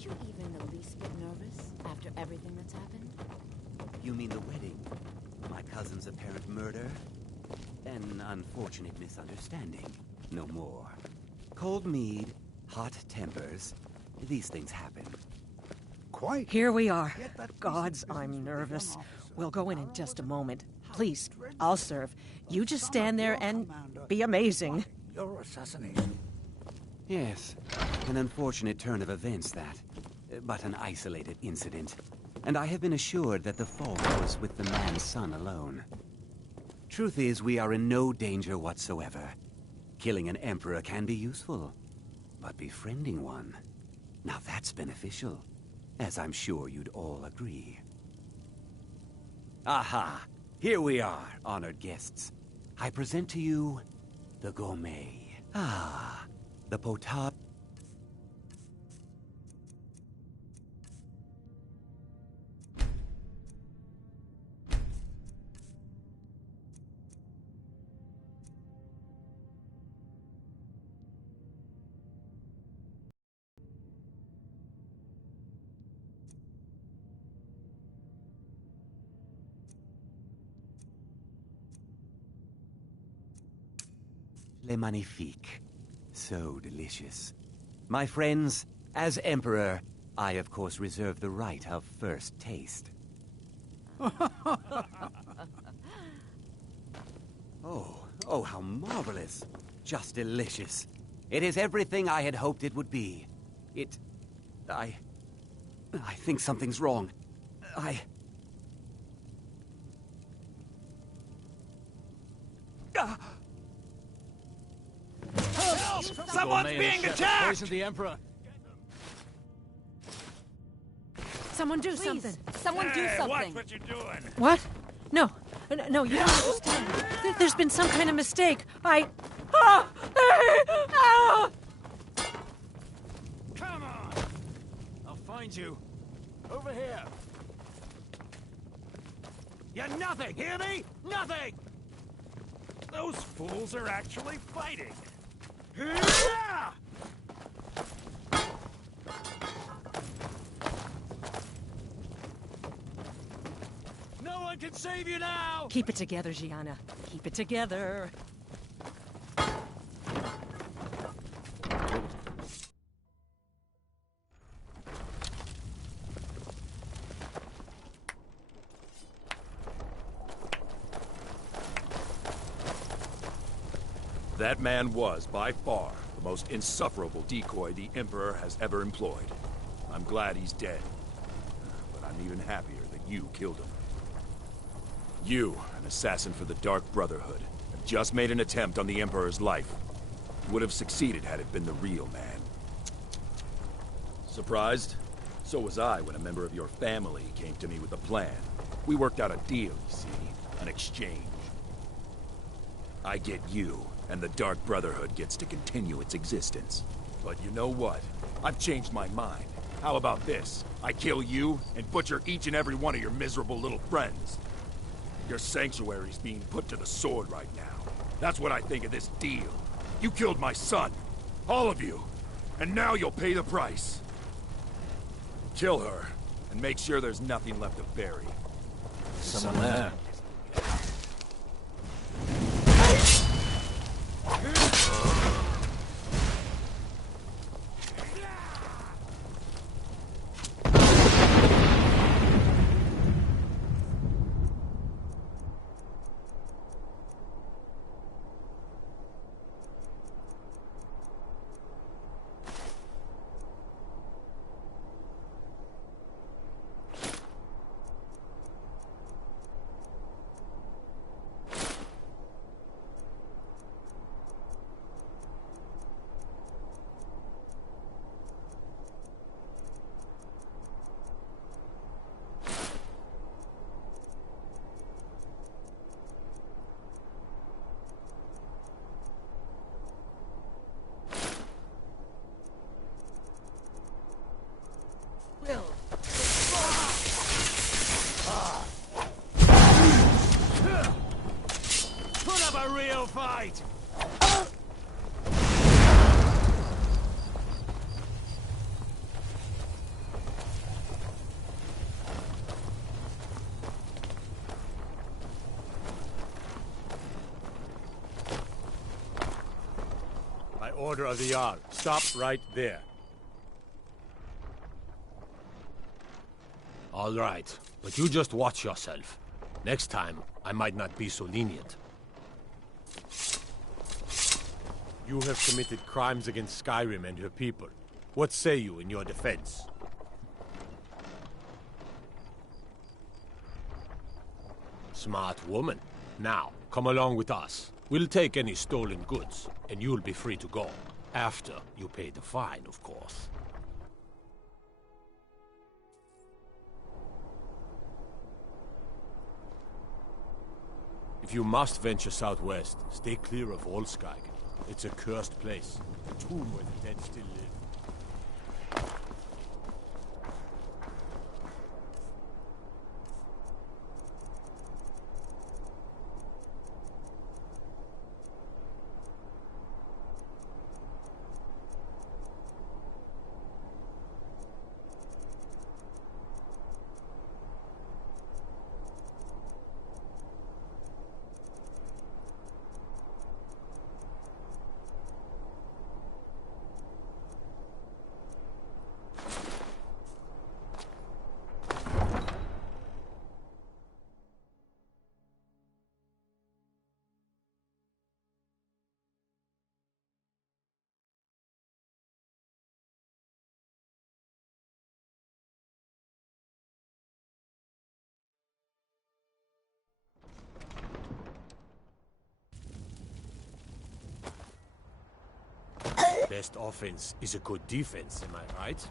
Aren't you even the least bit nervous after everything that's happened? You mean the wedding? My cousin's apparent murder? An unfortunate misunderstanding. No more. Cold mead, hot tempers. These things happen. Quite. Here we are. Gods, I'm nervous. We'll go in just a moment. Please, I'll serve. You just stand there and be amazing. Your assassination. Yes, an unfortunate turn of events, that. But an isolated incident. And I have been assured that the fault was with the man's son alone. Truth is, we are in no danger whatsoever. Killing an emperor can be useful, but befriending one, now that's beneficial, as I'm sure you'd all agree. Aha! Here we are, honored guests. I present to you the gourmet. Ah, the potage. Le magnifique. So delicious. My friends, as Emperor, I of course reserve the right of first taste. Oh, how marvelous. Just delicious. It is everything I had hoped it would be. I think something's wrong. Someone's being attacked! Poison the Emperor. Someone do something. Someone do something. Watch what you're doing. What? No. No, you don't understand. There's been some kind of mistake. Come on! I'll find you. Over here. You're nothing, hear me? Nothing! Those fools are actually fighting. No one can save you now! Keep it together, Gianna. Keep it together. That man was, by far, the most insufferable decoy the Emperor has ever employed. I'm glad he's dead. But I'm even happier that you killed him. You, an assassin for the Dark Brotherhood, have just made an attempt on the Emperor's life. You would have succeeded had it been the real man. Surprised? So was I when a member of your family came to me with a plan. We worked out a deal, you see. An exchange. I get you, and the Dark Brotherhood gets to continue its existence. But you know what? I've changed my mind. How about this? I kill you, and butcher each and every one of your miserable little friends. Your sanctuary's being put to the sword right now. That's what I think of this deal. You killed my son. All of you. And now you'll pay the price. Kill her, and make sure there's nothing left to bury. Someone there. order of the Jarl. Stop right there. All right, but you just watch yourself. Next time, I might not be so lenient. You have committed crimes against Skyrim and her people. What say you in your defense? Smart woman. Now, come along with us. We'll take any stolen goods, and you'll be free to go. After you pay the fine, of course. If you must venture southwest, stay clear of Volskag. It's a cursed place, a tomb where the dead still live. Best offense is a good defense, am I right?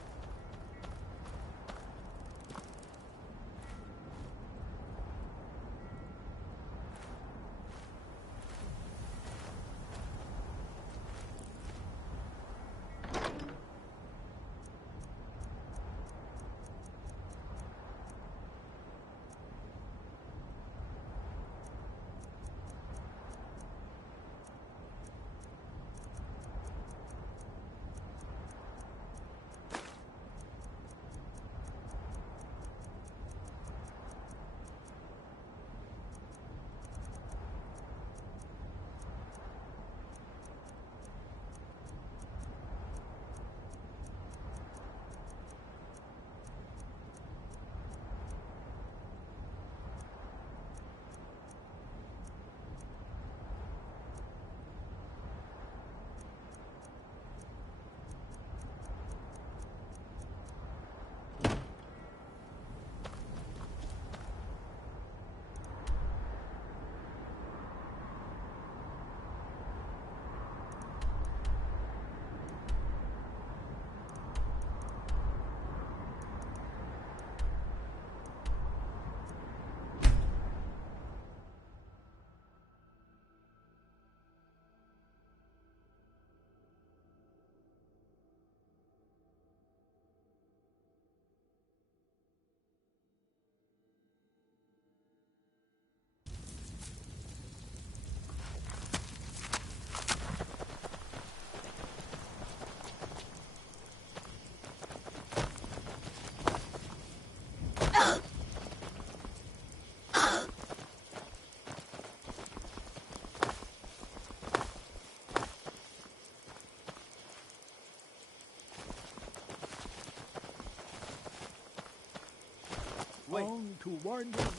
On to wind up.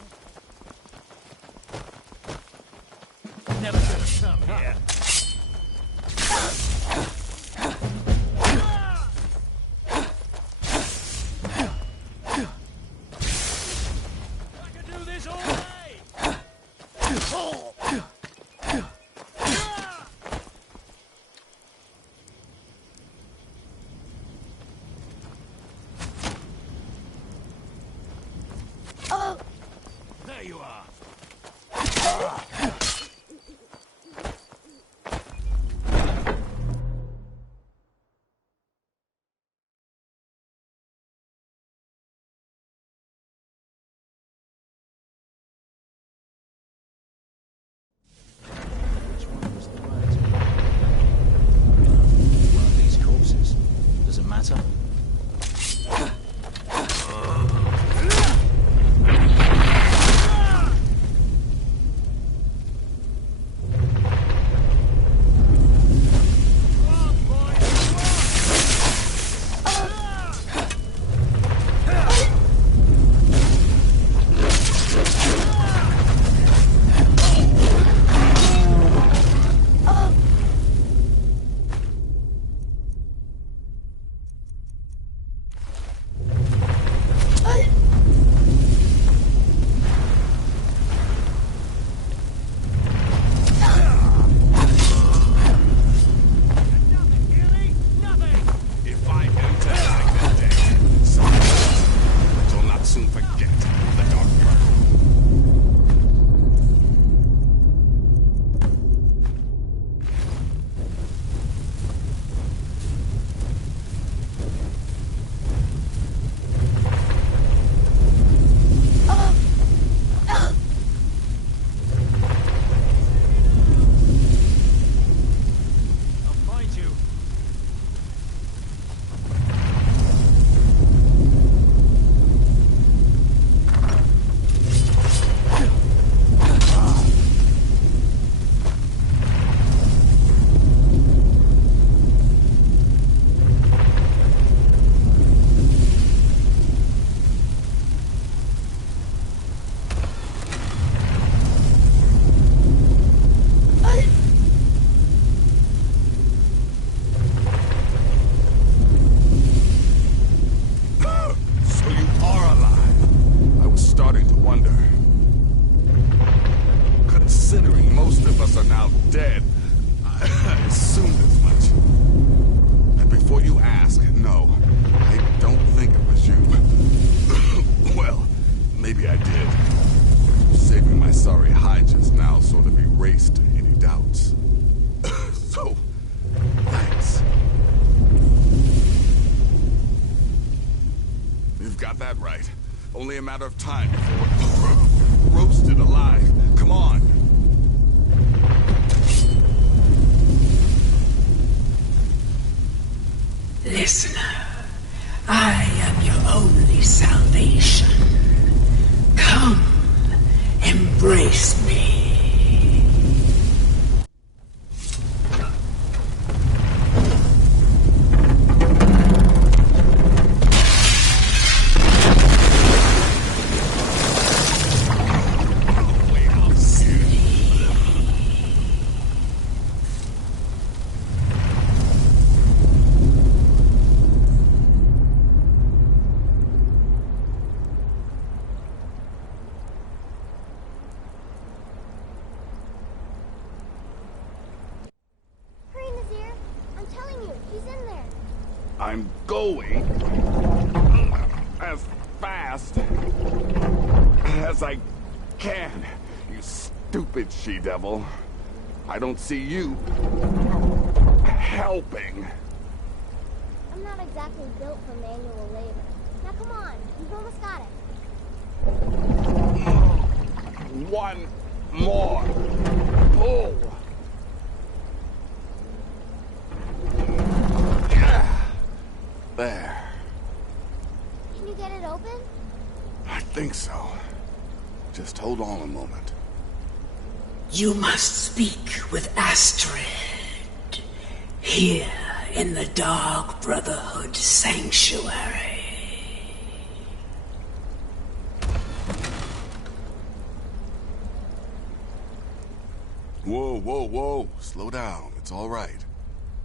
Never should have come here. I could do this all day. There you are. Which one was the right? One of these corpses. Does it matter? now dead. I assumed as much. And before you ask, no, I don't think it was you. Well, maybe I did. Saving my sorry hide just now sort of erased any doubts. So, thanks. You've got that right. Only a matter of time before we're roasted alive. Come on. Listener, I am your only salvation. Come, embrace me. I'm going as fast as I can, you stupid she-devil. I don't see you helping. I'm not exactly built for manual labor. Now come on, you've almost got it. One more pull. There. Can you get it open? I think so. Just hold on a moment. You must speak with Astrid. Here in the Dark Brotherhood Sanctuary. Whoa, whoa, whoa. Slow down. It's all right.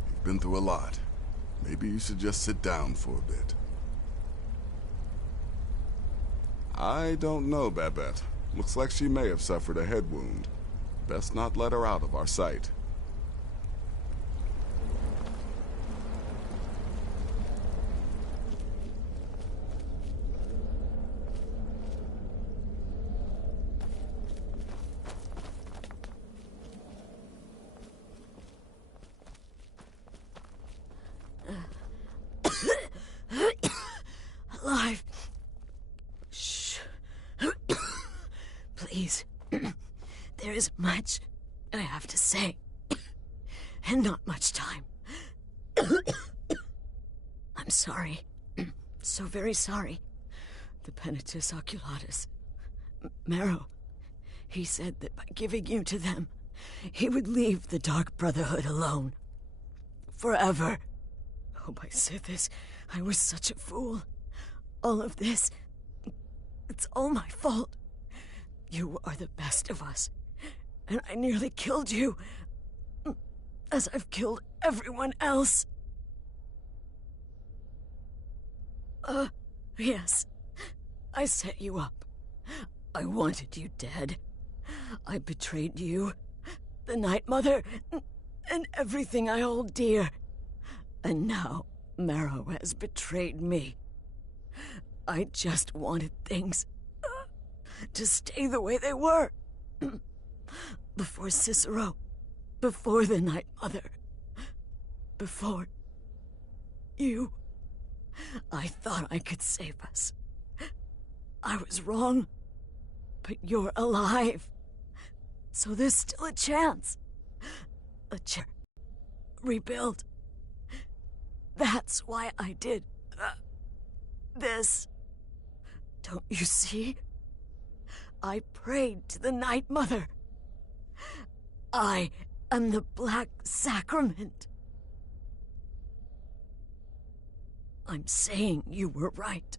You've been through a lot. Maybe you should just sit down for a bit. I don't know, Babette. Looks like she may have suffered a head wound. Best not let her out of our sight. Alive. Shh. Please. There is much I have to say, and not much time. I'm sorry. So very sorry. The Penitus Oculatus. Marrow. He said that by giving you to them, he would leave the Dark Brotherhood alone. Forever. Oh, my Sithis, I was such a fool. All of this, it's all my fault. You are the best of us, and I nearly killed you, as I've killed everyone else. Yes, I set you up. I wanted you dead. I betrayed you, the Night Mother, and everything I hold dear. And now, Marrow has betrayed me. I just wanted things to stay the way they were. Before Cicero, before the Night Mother, before you. I thought I could save us. I was wrong, but you're alive. So there's still a chance. A chance. Rebuild. That's why I did this. Don't you see? I prayed to the Night Mother. I am the Black Sacrament. I'm saying you were right.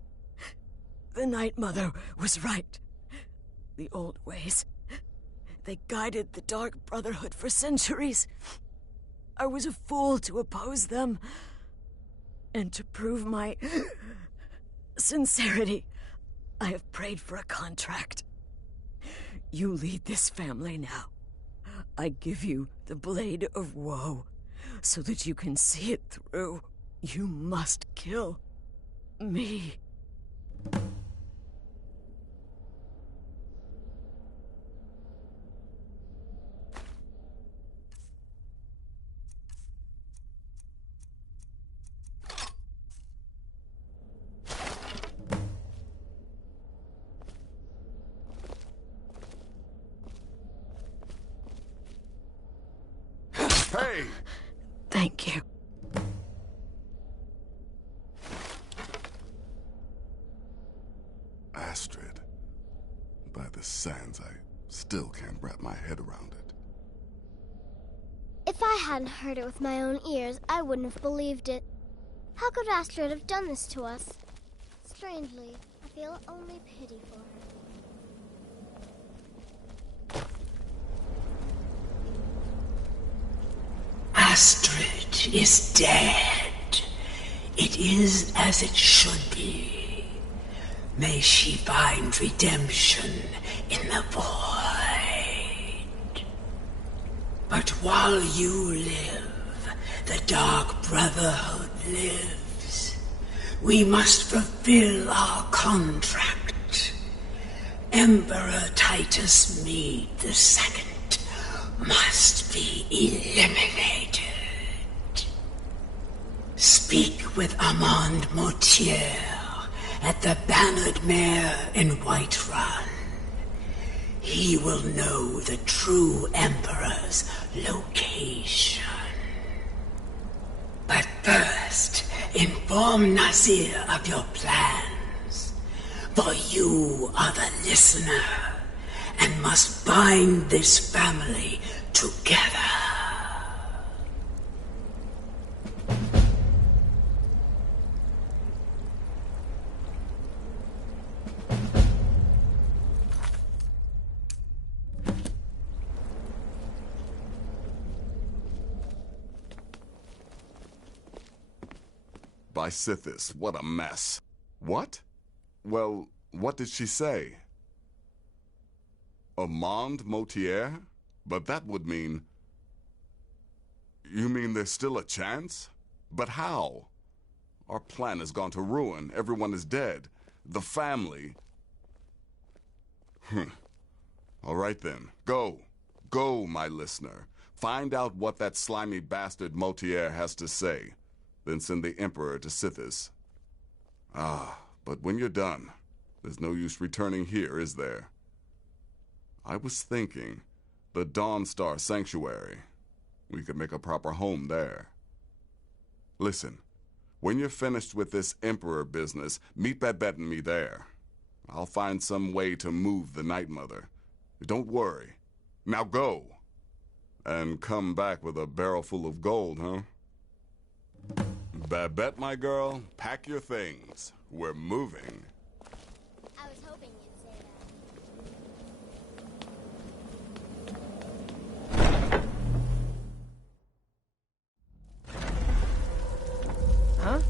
The Night Mother was right. The old ways. They guided the Dark Brotherhood for centuries. I was a fool to oppose them. And to prove my sincerity, I have prayed for a contract. You lead this family now. I give you the Blade of Woe, so that you can see it through. You must kill me. Hey! Thank you. Astrid. By the sands, I still can't wrap my head around it. If I hadn't heard it with my own ears, I wouldn't have believed it. How could Astrid have done this to us? Strangely, I feel only pity for her. Astrid is dead. It is as it should be. May she find redemption in the void. But while you live, the Dark Brotherhood lives. We must fulfill our contract. Emperor Titus Mede II must be eliminated. Speak with Armand Motier at the Bannered Mare in Whiterun. He will know the true Emperor's location. But first, inform Nazir of your plans, for you are the listener and must bind this family together. By Sithis, what a mess. What? Well, what did she say? Armand Motier? But that would mean... You mean there's still a chance? But how? Our plan has gone to ruin. Everyone is dead. The family... All right then. Go. Go, my listener. Find out what that slimy bastard Motier has to say. Then send the Emperor to Sithis. But when you're done, there's no use returning here, is there? I was thinking, the Dawnstar Sanctuary. We could make a proper home there. Listen, when you're finished with this Emperor business, meet Babette and me there. I'll find some way to move the Night Mother. Don't worry. Now go. And come back with a barrel full of gold, huh? Babette, my girl, pack your things. We're moving. I was hoping you'd say that. Huh?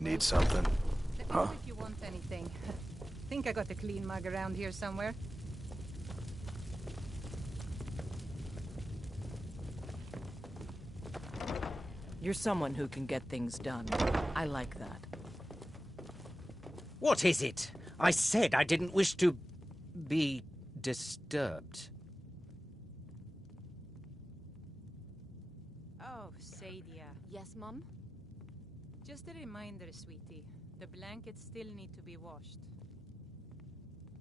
Need something? Let me know if you want anything. Think I got a clean mug around here somewhere. You're someone who can get things done. I like that. What is it? I said I didn't wish to be disturbed. Oh, Sadia. Yes, Mum? Just a reminder, sweetie. The blankets still need to be washed.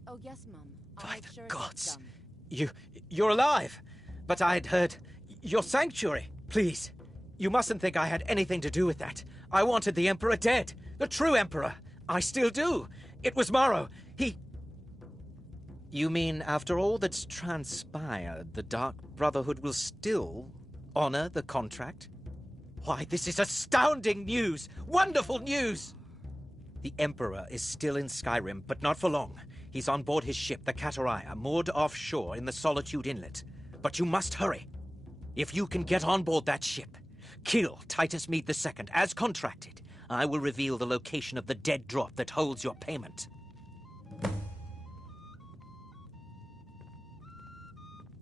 Oh, yes, Mum. I'll By make the sure it gets gods! done. You're alive! But I'd heard... Your sanctuary! Please, you mustn't think I had anything to do with that. I wanted the Emperor dead. The true Emperor. I still do. It was Morrow. He... You mean, after all that's transpired, the Dark Brotherhood will still honor the contract? Why, this is astounding news! Wonderful news! The Emperor is still in Skyrim, but not for long. He's on board his ship, the Kataraya, moored offshore in the Solitude Inlet. But you must hurry. If you can get on board that ship, kill Titus Mead II, as contracted, I will reveal the location of the dead drop that holds your payment.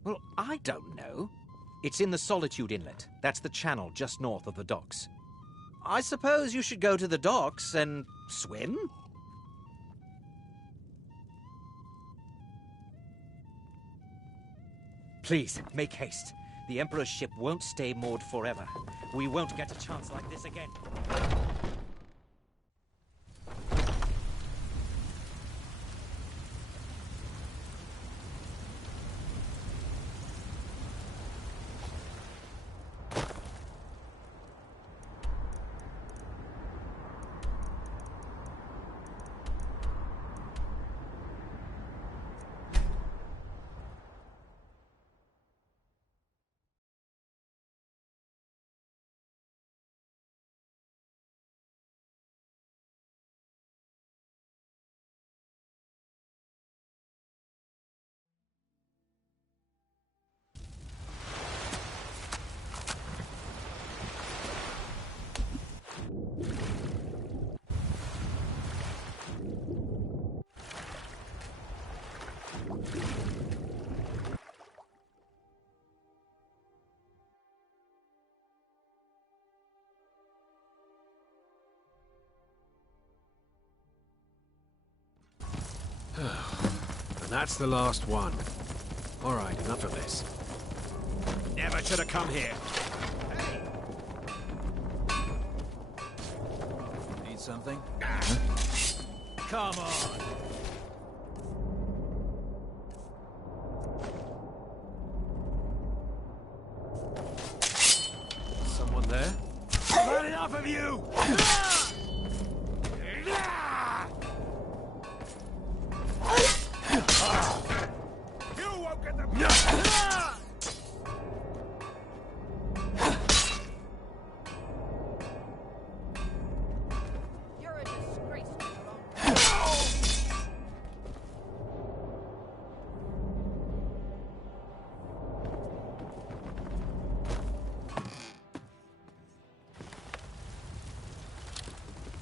Well, I don't know. It's in the Solitude Inlet. That's the channel just north of the docks. I suppose you should go to the docks and swim? Please, make haste. The Emperor's ship won't stay moored forever. We won't get a chance like this again. And that's the last one. All right, enough of this. Never should have come here. Need something? Come on. Someone there? I've had enough of you! You won't get them! You're a disgrace to your own.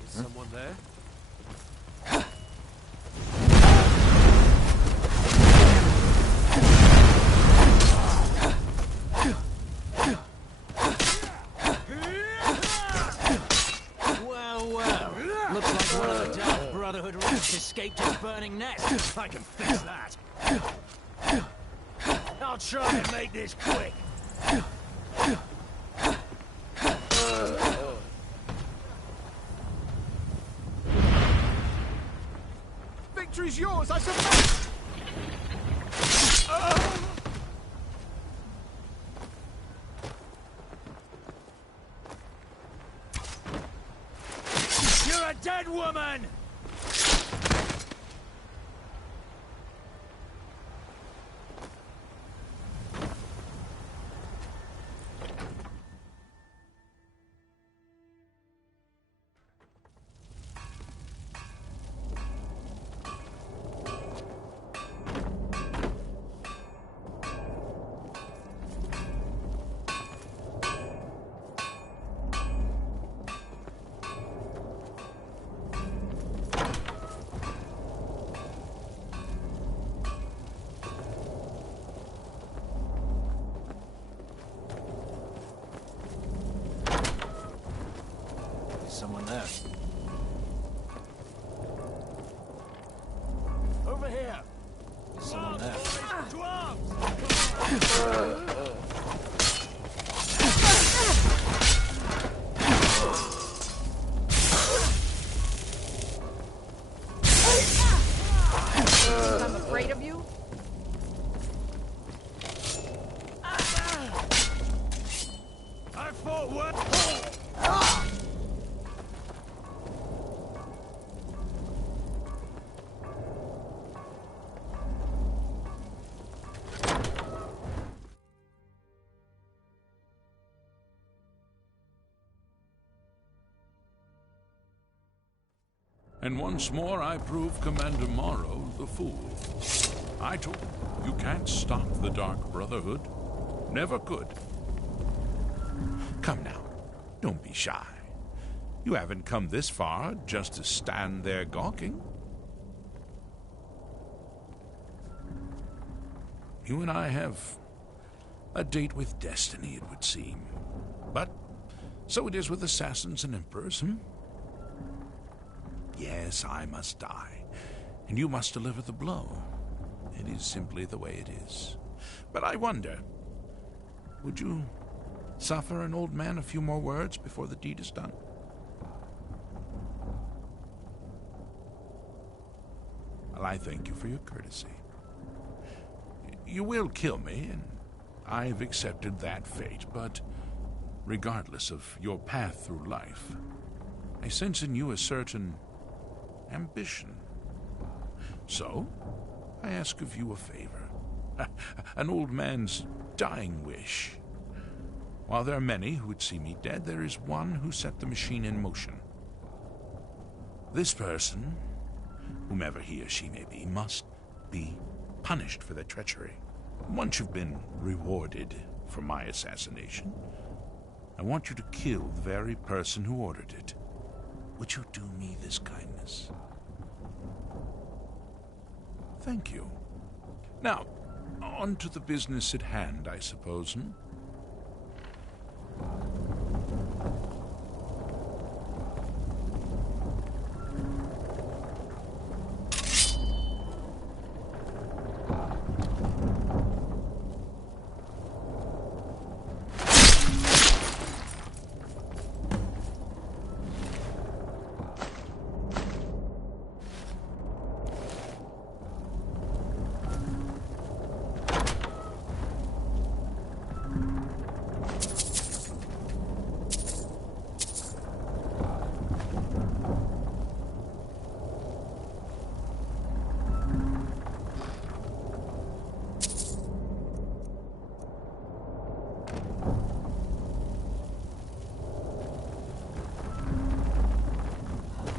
Is someone there? Looks like one of the Dark Brotherhood rats escaped his burning nest. I can fix that. I'll try and make this quick. Victory's yours, I suppose. You're a dead woman! Someone there. And once more I prove Commander Morrow the fool. I told him, you can't stop the Dark Brotherhood. Never could. Come now, don't be shy. You haven't come this far just to stand there gawking. You and I have a date with destiny, it would seem. But so it is with assassins and emperors, Yes, I must die, and you must deliver the blow. It is simply the way it is. But I wonder, would you suffer an old man a few more words before the deed is done? Well, I thank you for your courtesy. You will kill me, and I've accepted that fate, but regardless of your path through life, I sense in you a certain ambition. So, I ask of you a favor. An old man's dying wish. While there are many who would see me dead, there is one who set the machine in motion. This person, whomever he or she may be, must be punished for their treachery. Once you've been rewarded for my assassination, I want you to kill the very person who ordered it. Would you do me this kindness? Thank you. Now, on to the business at hand, I suppose,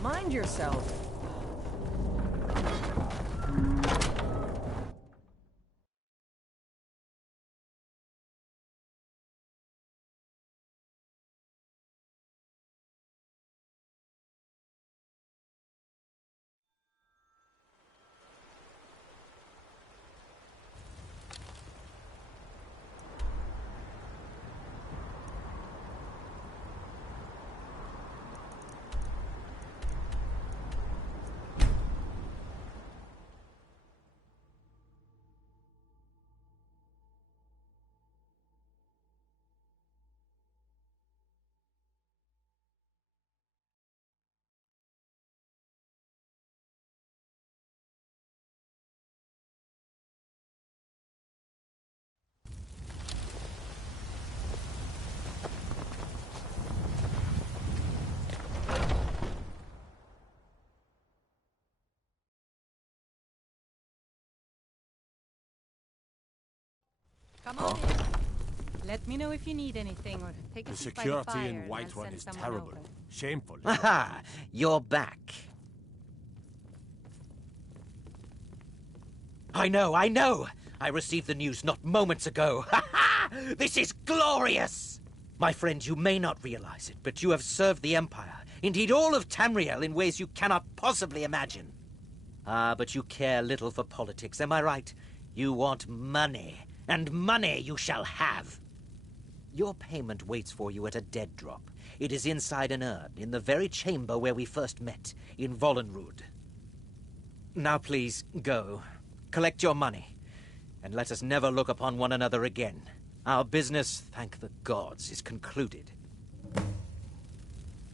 Mind yourself. Come on in. Let me know if you need anything or take a The seat by the security fire in and I'll Whiterun send is someone terrible. over. Shameful. Aha! You're back. I know! I received the news not moments ago. Ha ha! This is glorious! My friend, you may not realize it, but you have served the Empire, indeed all of Tamriel, in ways you cannot possibly imagine. Ah, but you care little for politics, am I right? You want money, and money you shall have. Your payment waits for you at a dead drop. It is inside an urn, in the very chamber where we first met, in Vollenrud. Now please, go. Collect your money, and let us never look upon one another again. Our business, thank the gods, is concluded.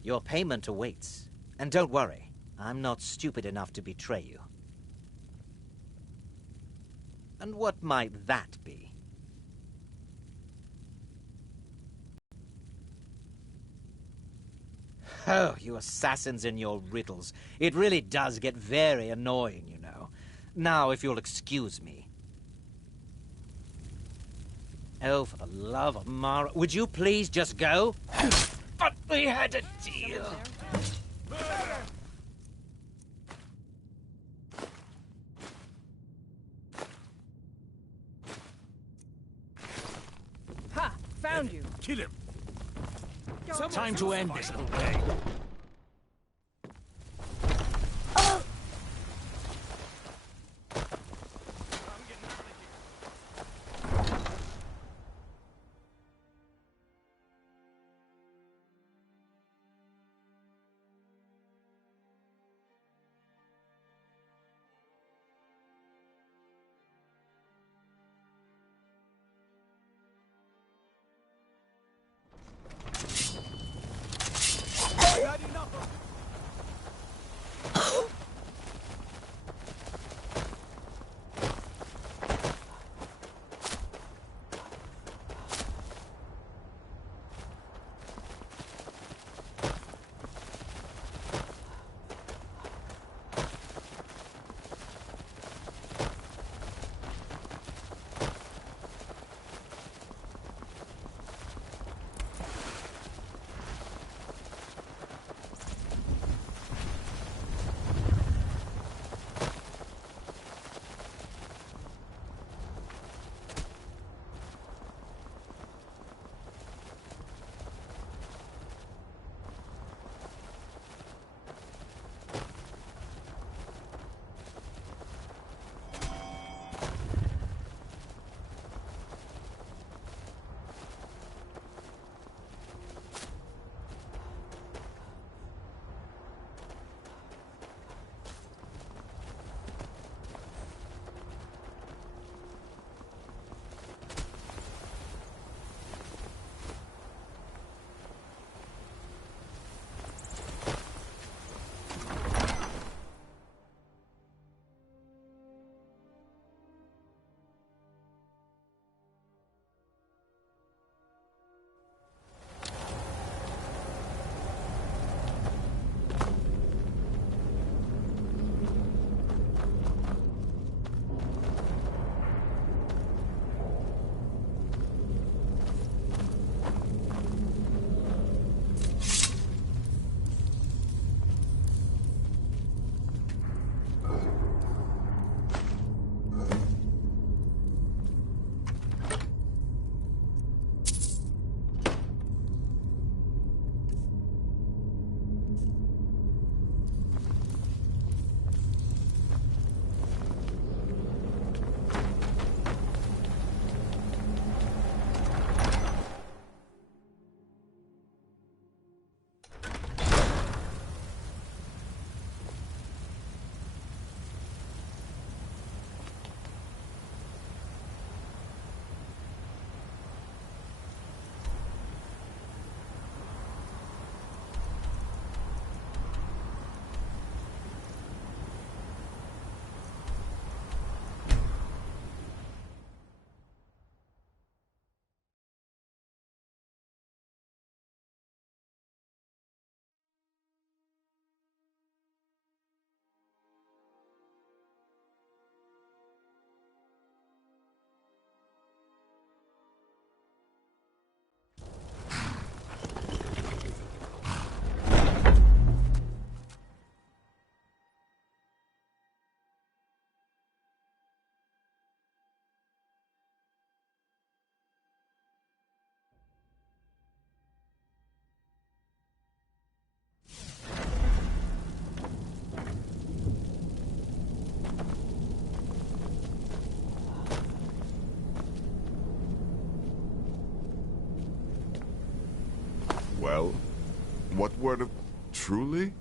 Your payment awaits, and don't worry, I'm not stupid enough to betray you. And what might that be? Oh, you assassins and your riddles. It really does get very annoying, you know. Now, if you'll excuse me. Oh, for the love of Mara, would you please just go? But we had a deal. found you. Kill him. Time to end this little game. Well, what word of... truly?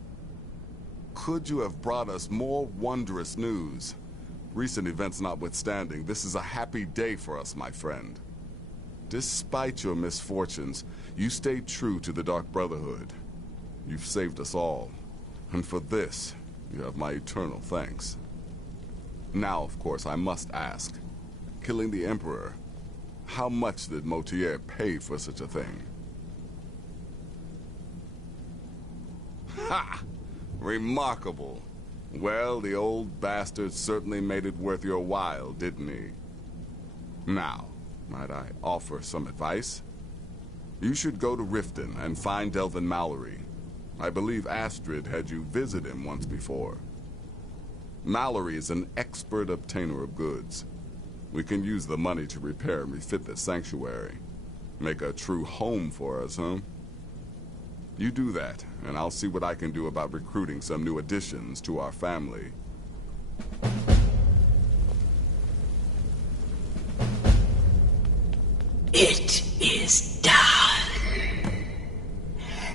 Could you have brought us more wondrous news? Recent events notwithstanding, this is a happy day for us, my friend. Despite your misfortunes, you stayed true to the Dark Brotherhood. You've saved us all, and for this, you have my eternal thanks. Now, of course, I must ask, killing the Emperor, how much did Motier pay for such a thing? Ha! Remarkable. Well, the old bastard certainly made it worth your while, didn't he? Now, might I offer some advice? You should go to Riften and find Delvin Mallory. I believe Astrid had you visit him once before. Mallory is an expert obtainer of goods. We can use the money to repair and refit the sanctuary. Make a true home for us, huh? You do that, and I'll see what I can do about recruiting some new additions to our family. It is done.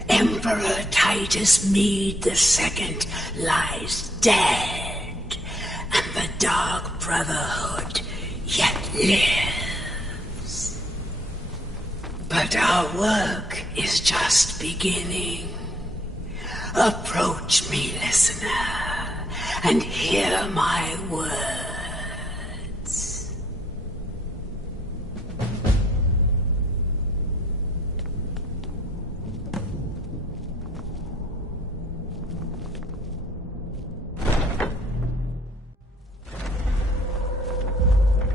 Emperor Titus Mede II lies dead, and the Dark Brotherhood yet lives. But our work is just beginning. Approach me, listener, and hear my words.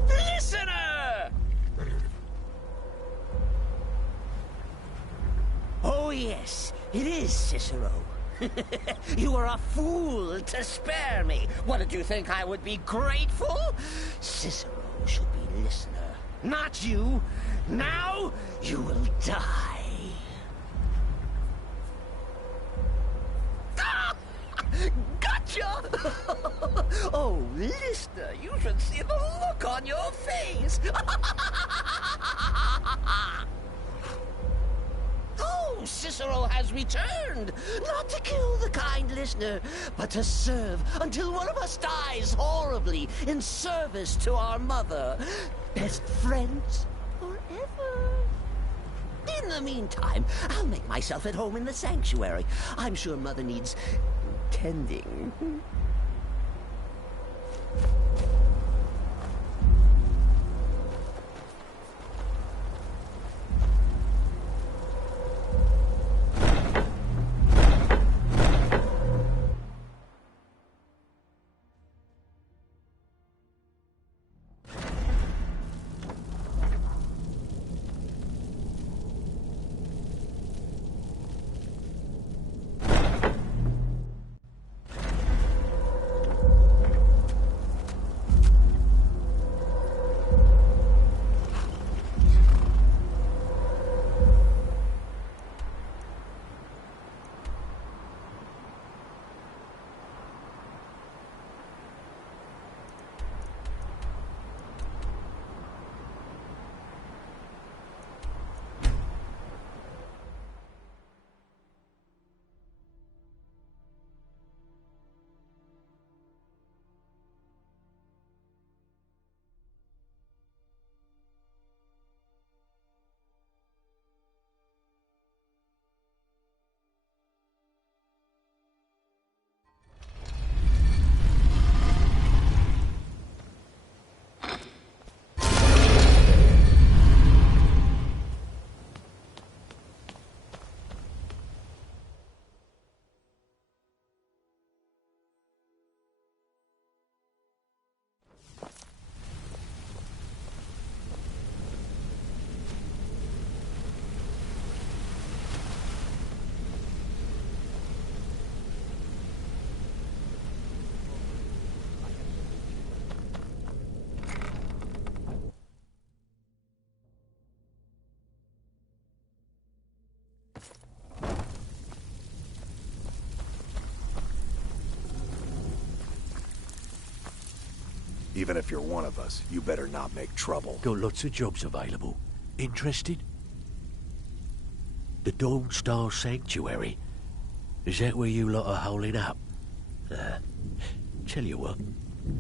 Listener! Oh, yes, it is Cicero. You were a fool to spare me. What, did you think I would be grateful? Cicero should be listener, not you. Now you will die. Gotcha! Oh, listener, you should see the look on your face. Oh, Cicero has returned, not to kill the kind listener, but to serve until one of us dies horribly in service to our mother. Best friends forever. In the meantime, I'll make myself at home in the sanctuary. I'm sure Mother needs tending. Even if you're one of us, you better not make trouble. Got lots of jobs available. Interested? The Dawn Star Sanctuary. Is that where you lot are holding up? Tell you what,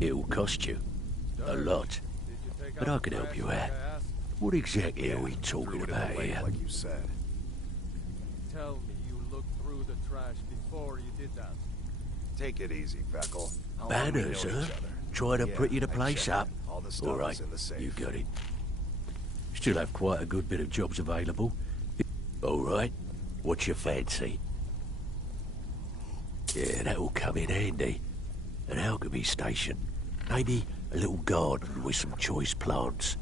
it'll cost you. A lot. But I can help you out. What exactly are we talking about here? Like you said. Tell me you looked through the trash before you did that. Take it easy, Feckle. Banners, huh? Trying to pretty the place up. All the stuff All right, is in the safe. you got it. Still have quite a good bit of jobs available. All right, what's your fancy? Yeah, that'll come in handy. An alchemy station. Maybe a little garden with some choice plants.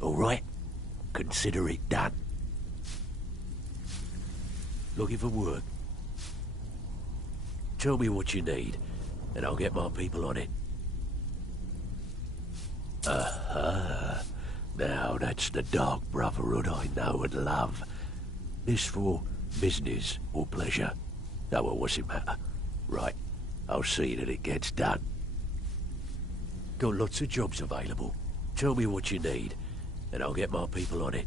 All right? Consider it done. Looking for work? Tell me what you need, and I'll get my people on it. Aha! Now, that's the Dark Brotherhood I know and love. This for business or pleasure? Oh, well, what's it matter? Right, I'll see that it gets done. Got lots of jobs available. Tell me what you need, and I'll get my people on it.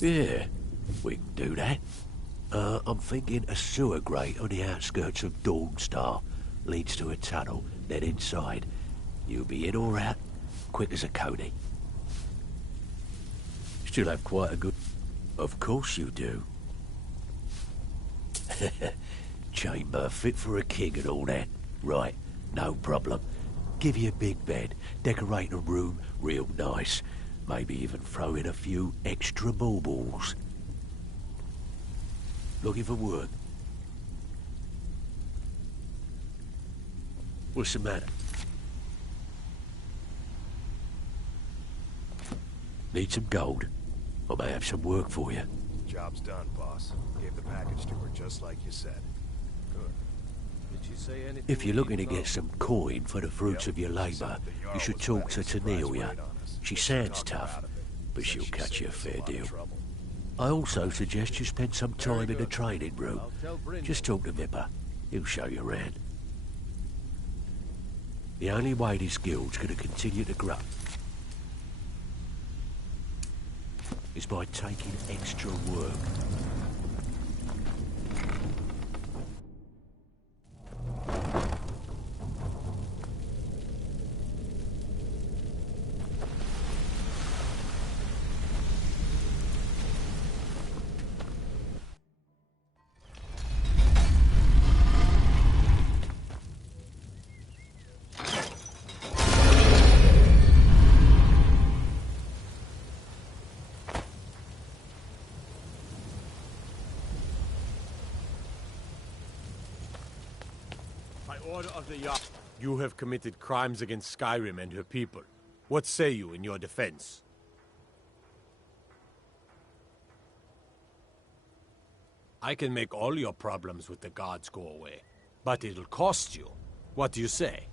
Yeah, we can do that. I'm thinking a sewer grate on the outskirts of Dawnstar leads to a tunnel, then inside. You'll be in or out, quick as a coney. Still have quite a good... Of course you do. Chamber fit for a king and all that. Right, no problem. Give you a big bed, decorate a room real nice. Maybe even throw in a few extra baubles. Looking for work? What's the matter? Need some gold? I may have some work for you. Job's done, boss. Gave the package to her just like you said. Good. Did she say anything? If you're looking to get some coin for the fruits of your labour, you should talk to Tanelia. She sounds tough, but she'll cut you a fair deal. I also suggest you spend some time in the training room. Just talk to Vipper. He'll show you around. The only way this guild's going to continue to grow is by taking extra work. Order of the Yard. You have committed crimes against Skyrim and her people. What say you in your defense? I can make all your problems with the gods go away, but it'll cost you. What do you say?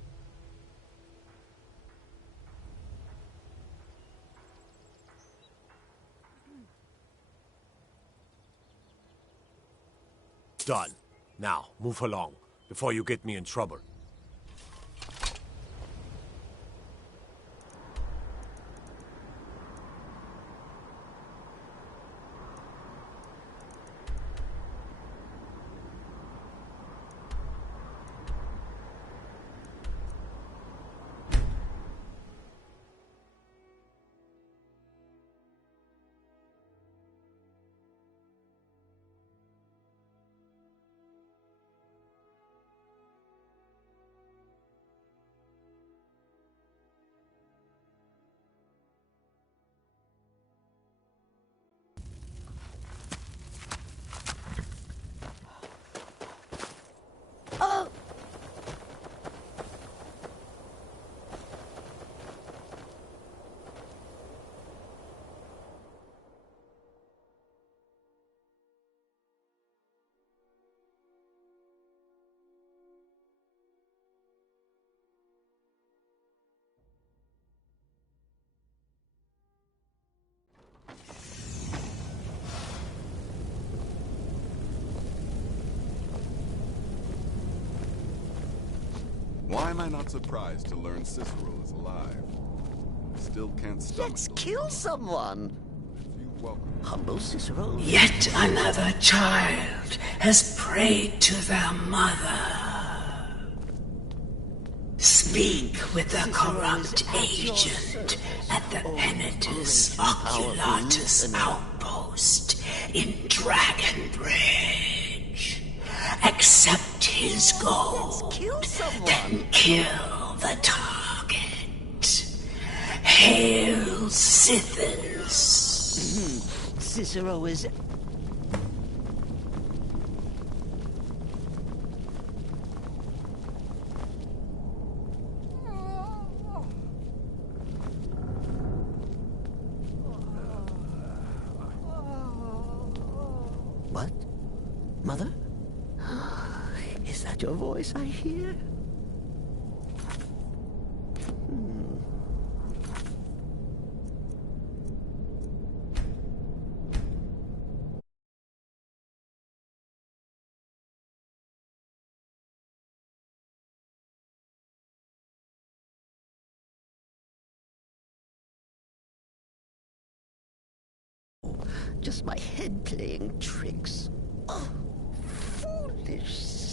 Done. Now, move along, before you get me in trouble. Why am I not surprised to learn Cicero is alive? Still can't stomach. Let's kill someone. Humble Cicero. Yet another child has prayed to their mother. Speak with the corrupt agent at the Penitus Oculatus outpost in Dragonbridge. Accept his gold, then kill the target. Hail Sithis! Cicero is... What? Mother? Is that your voice I hear? just my head playing tricks. Oh, foolish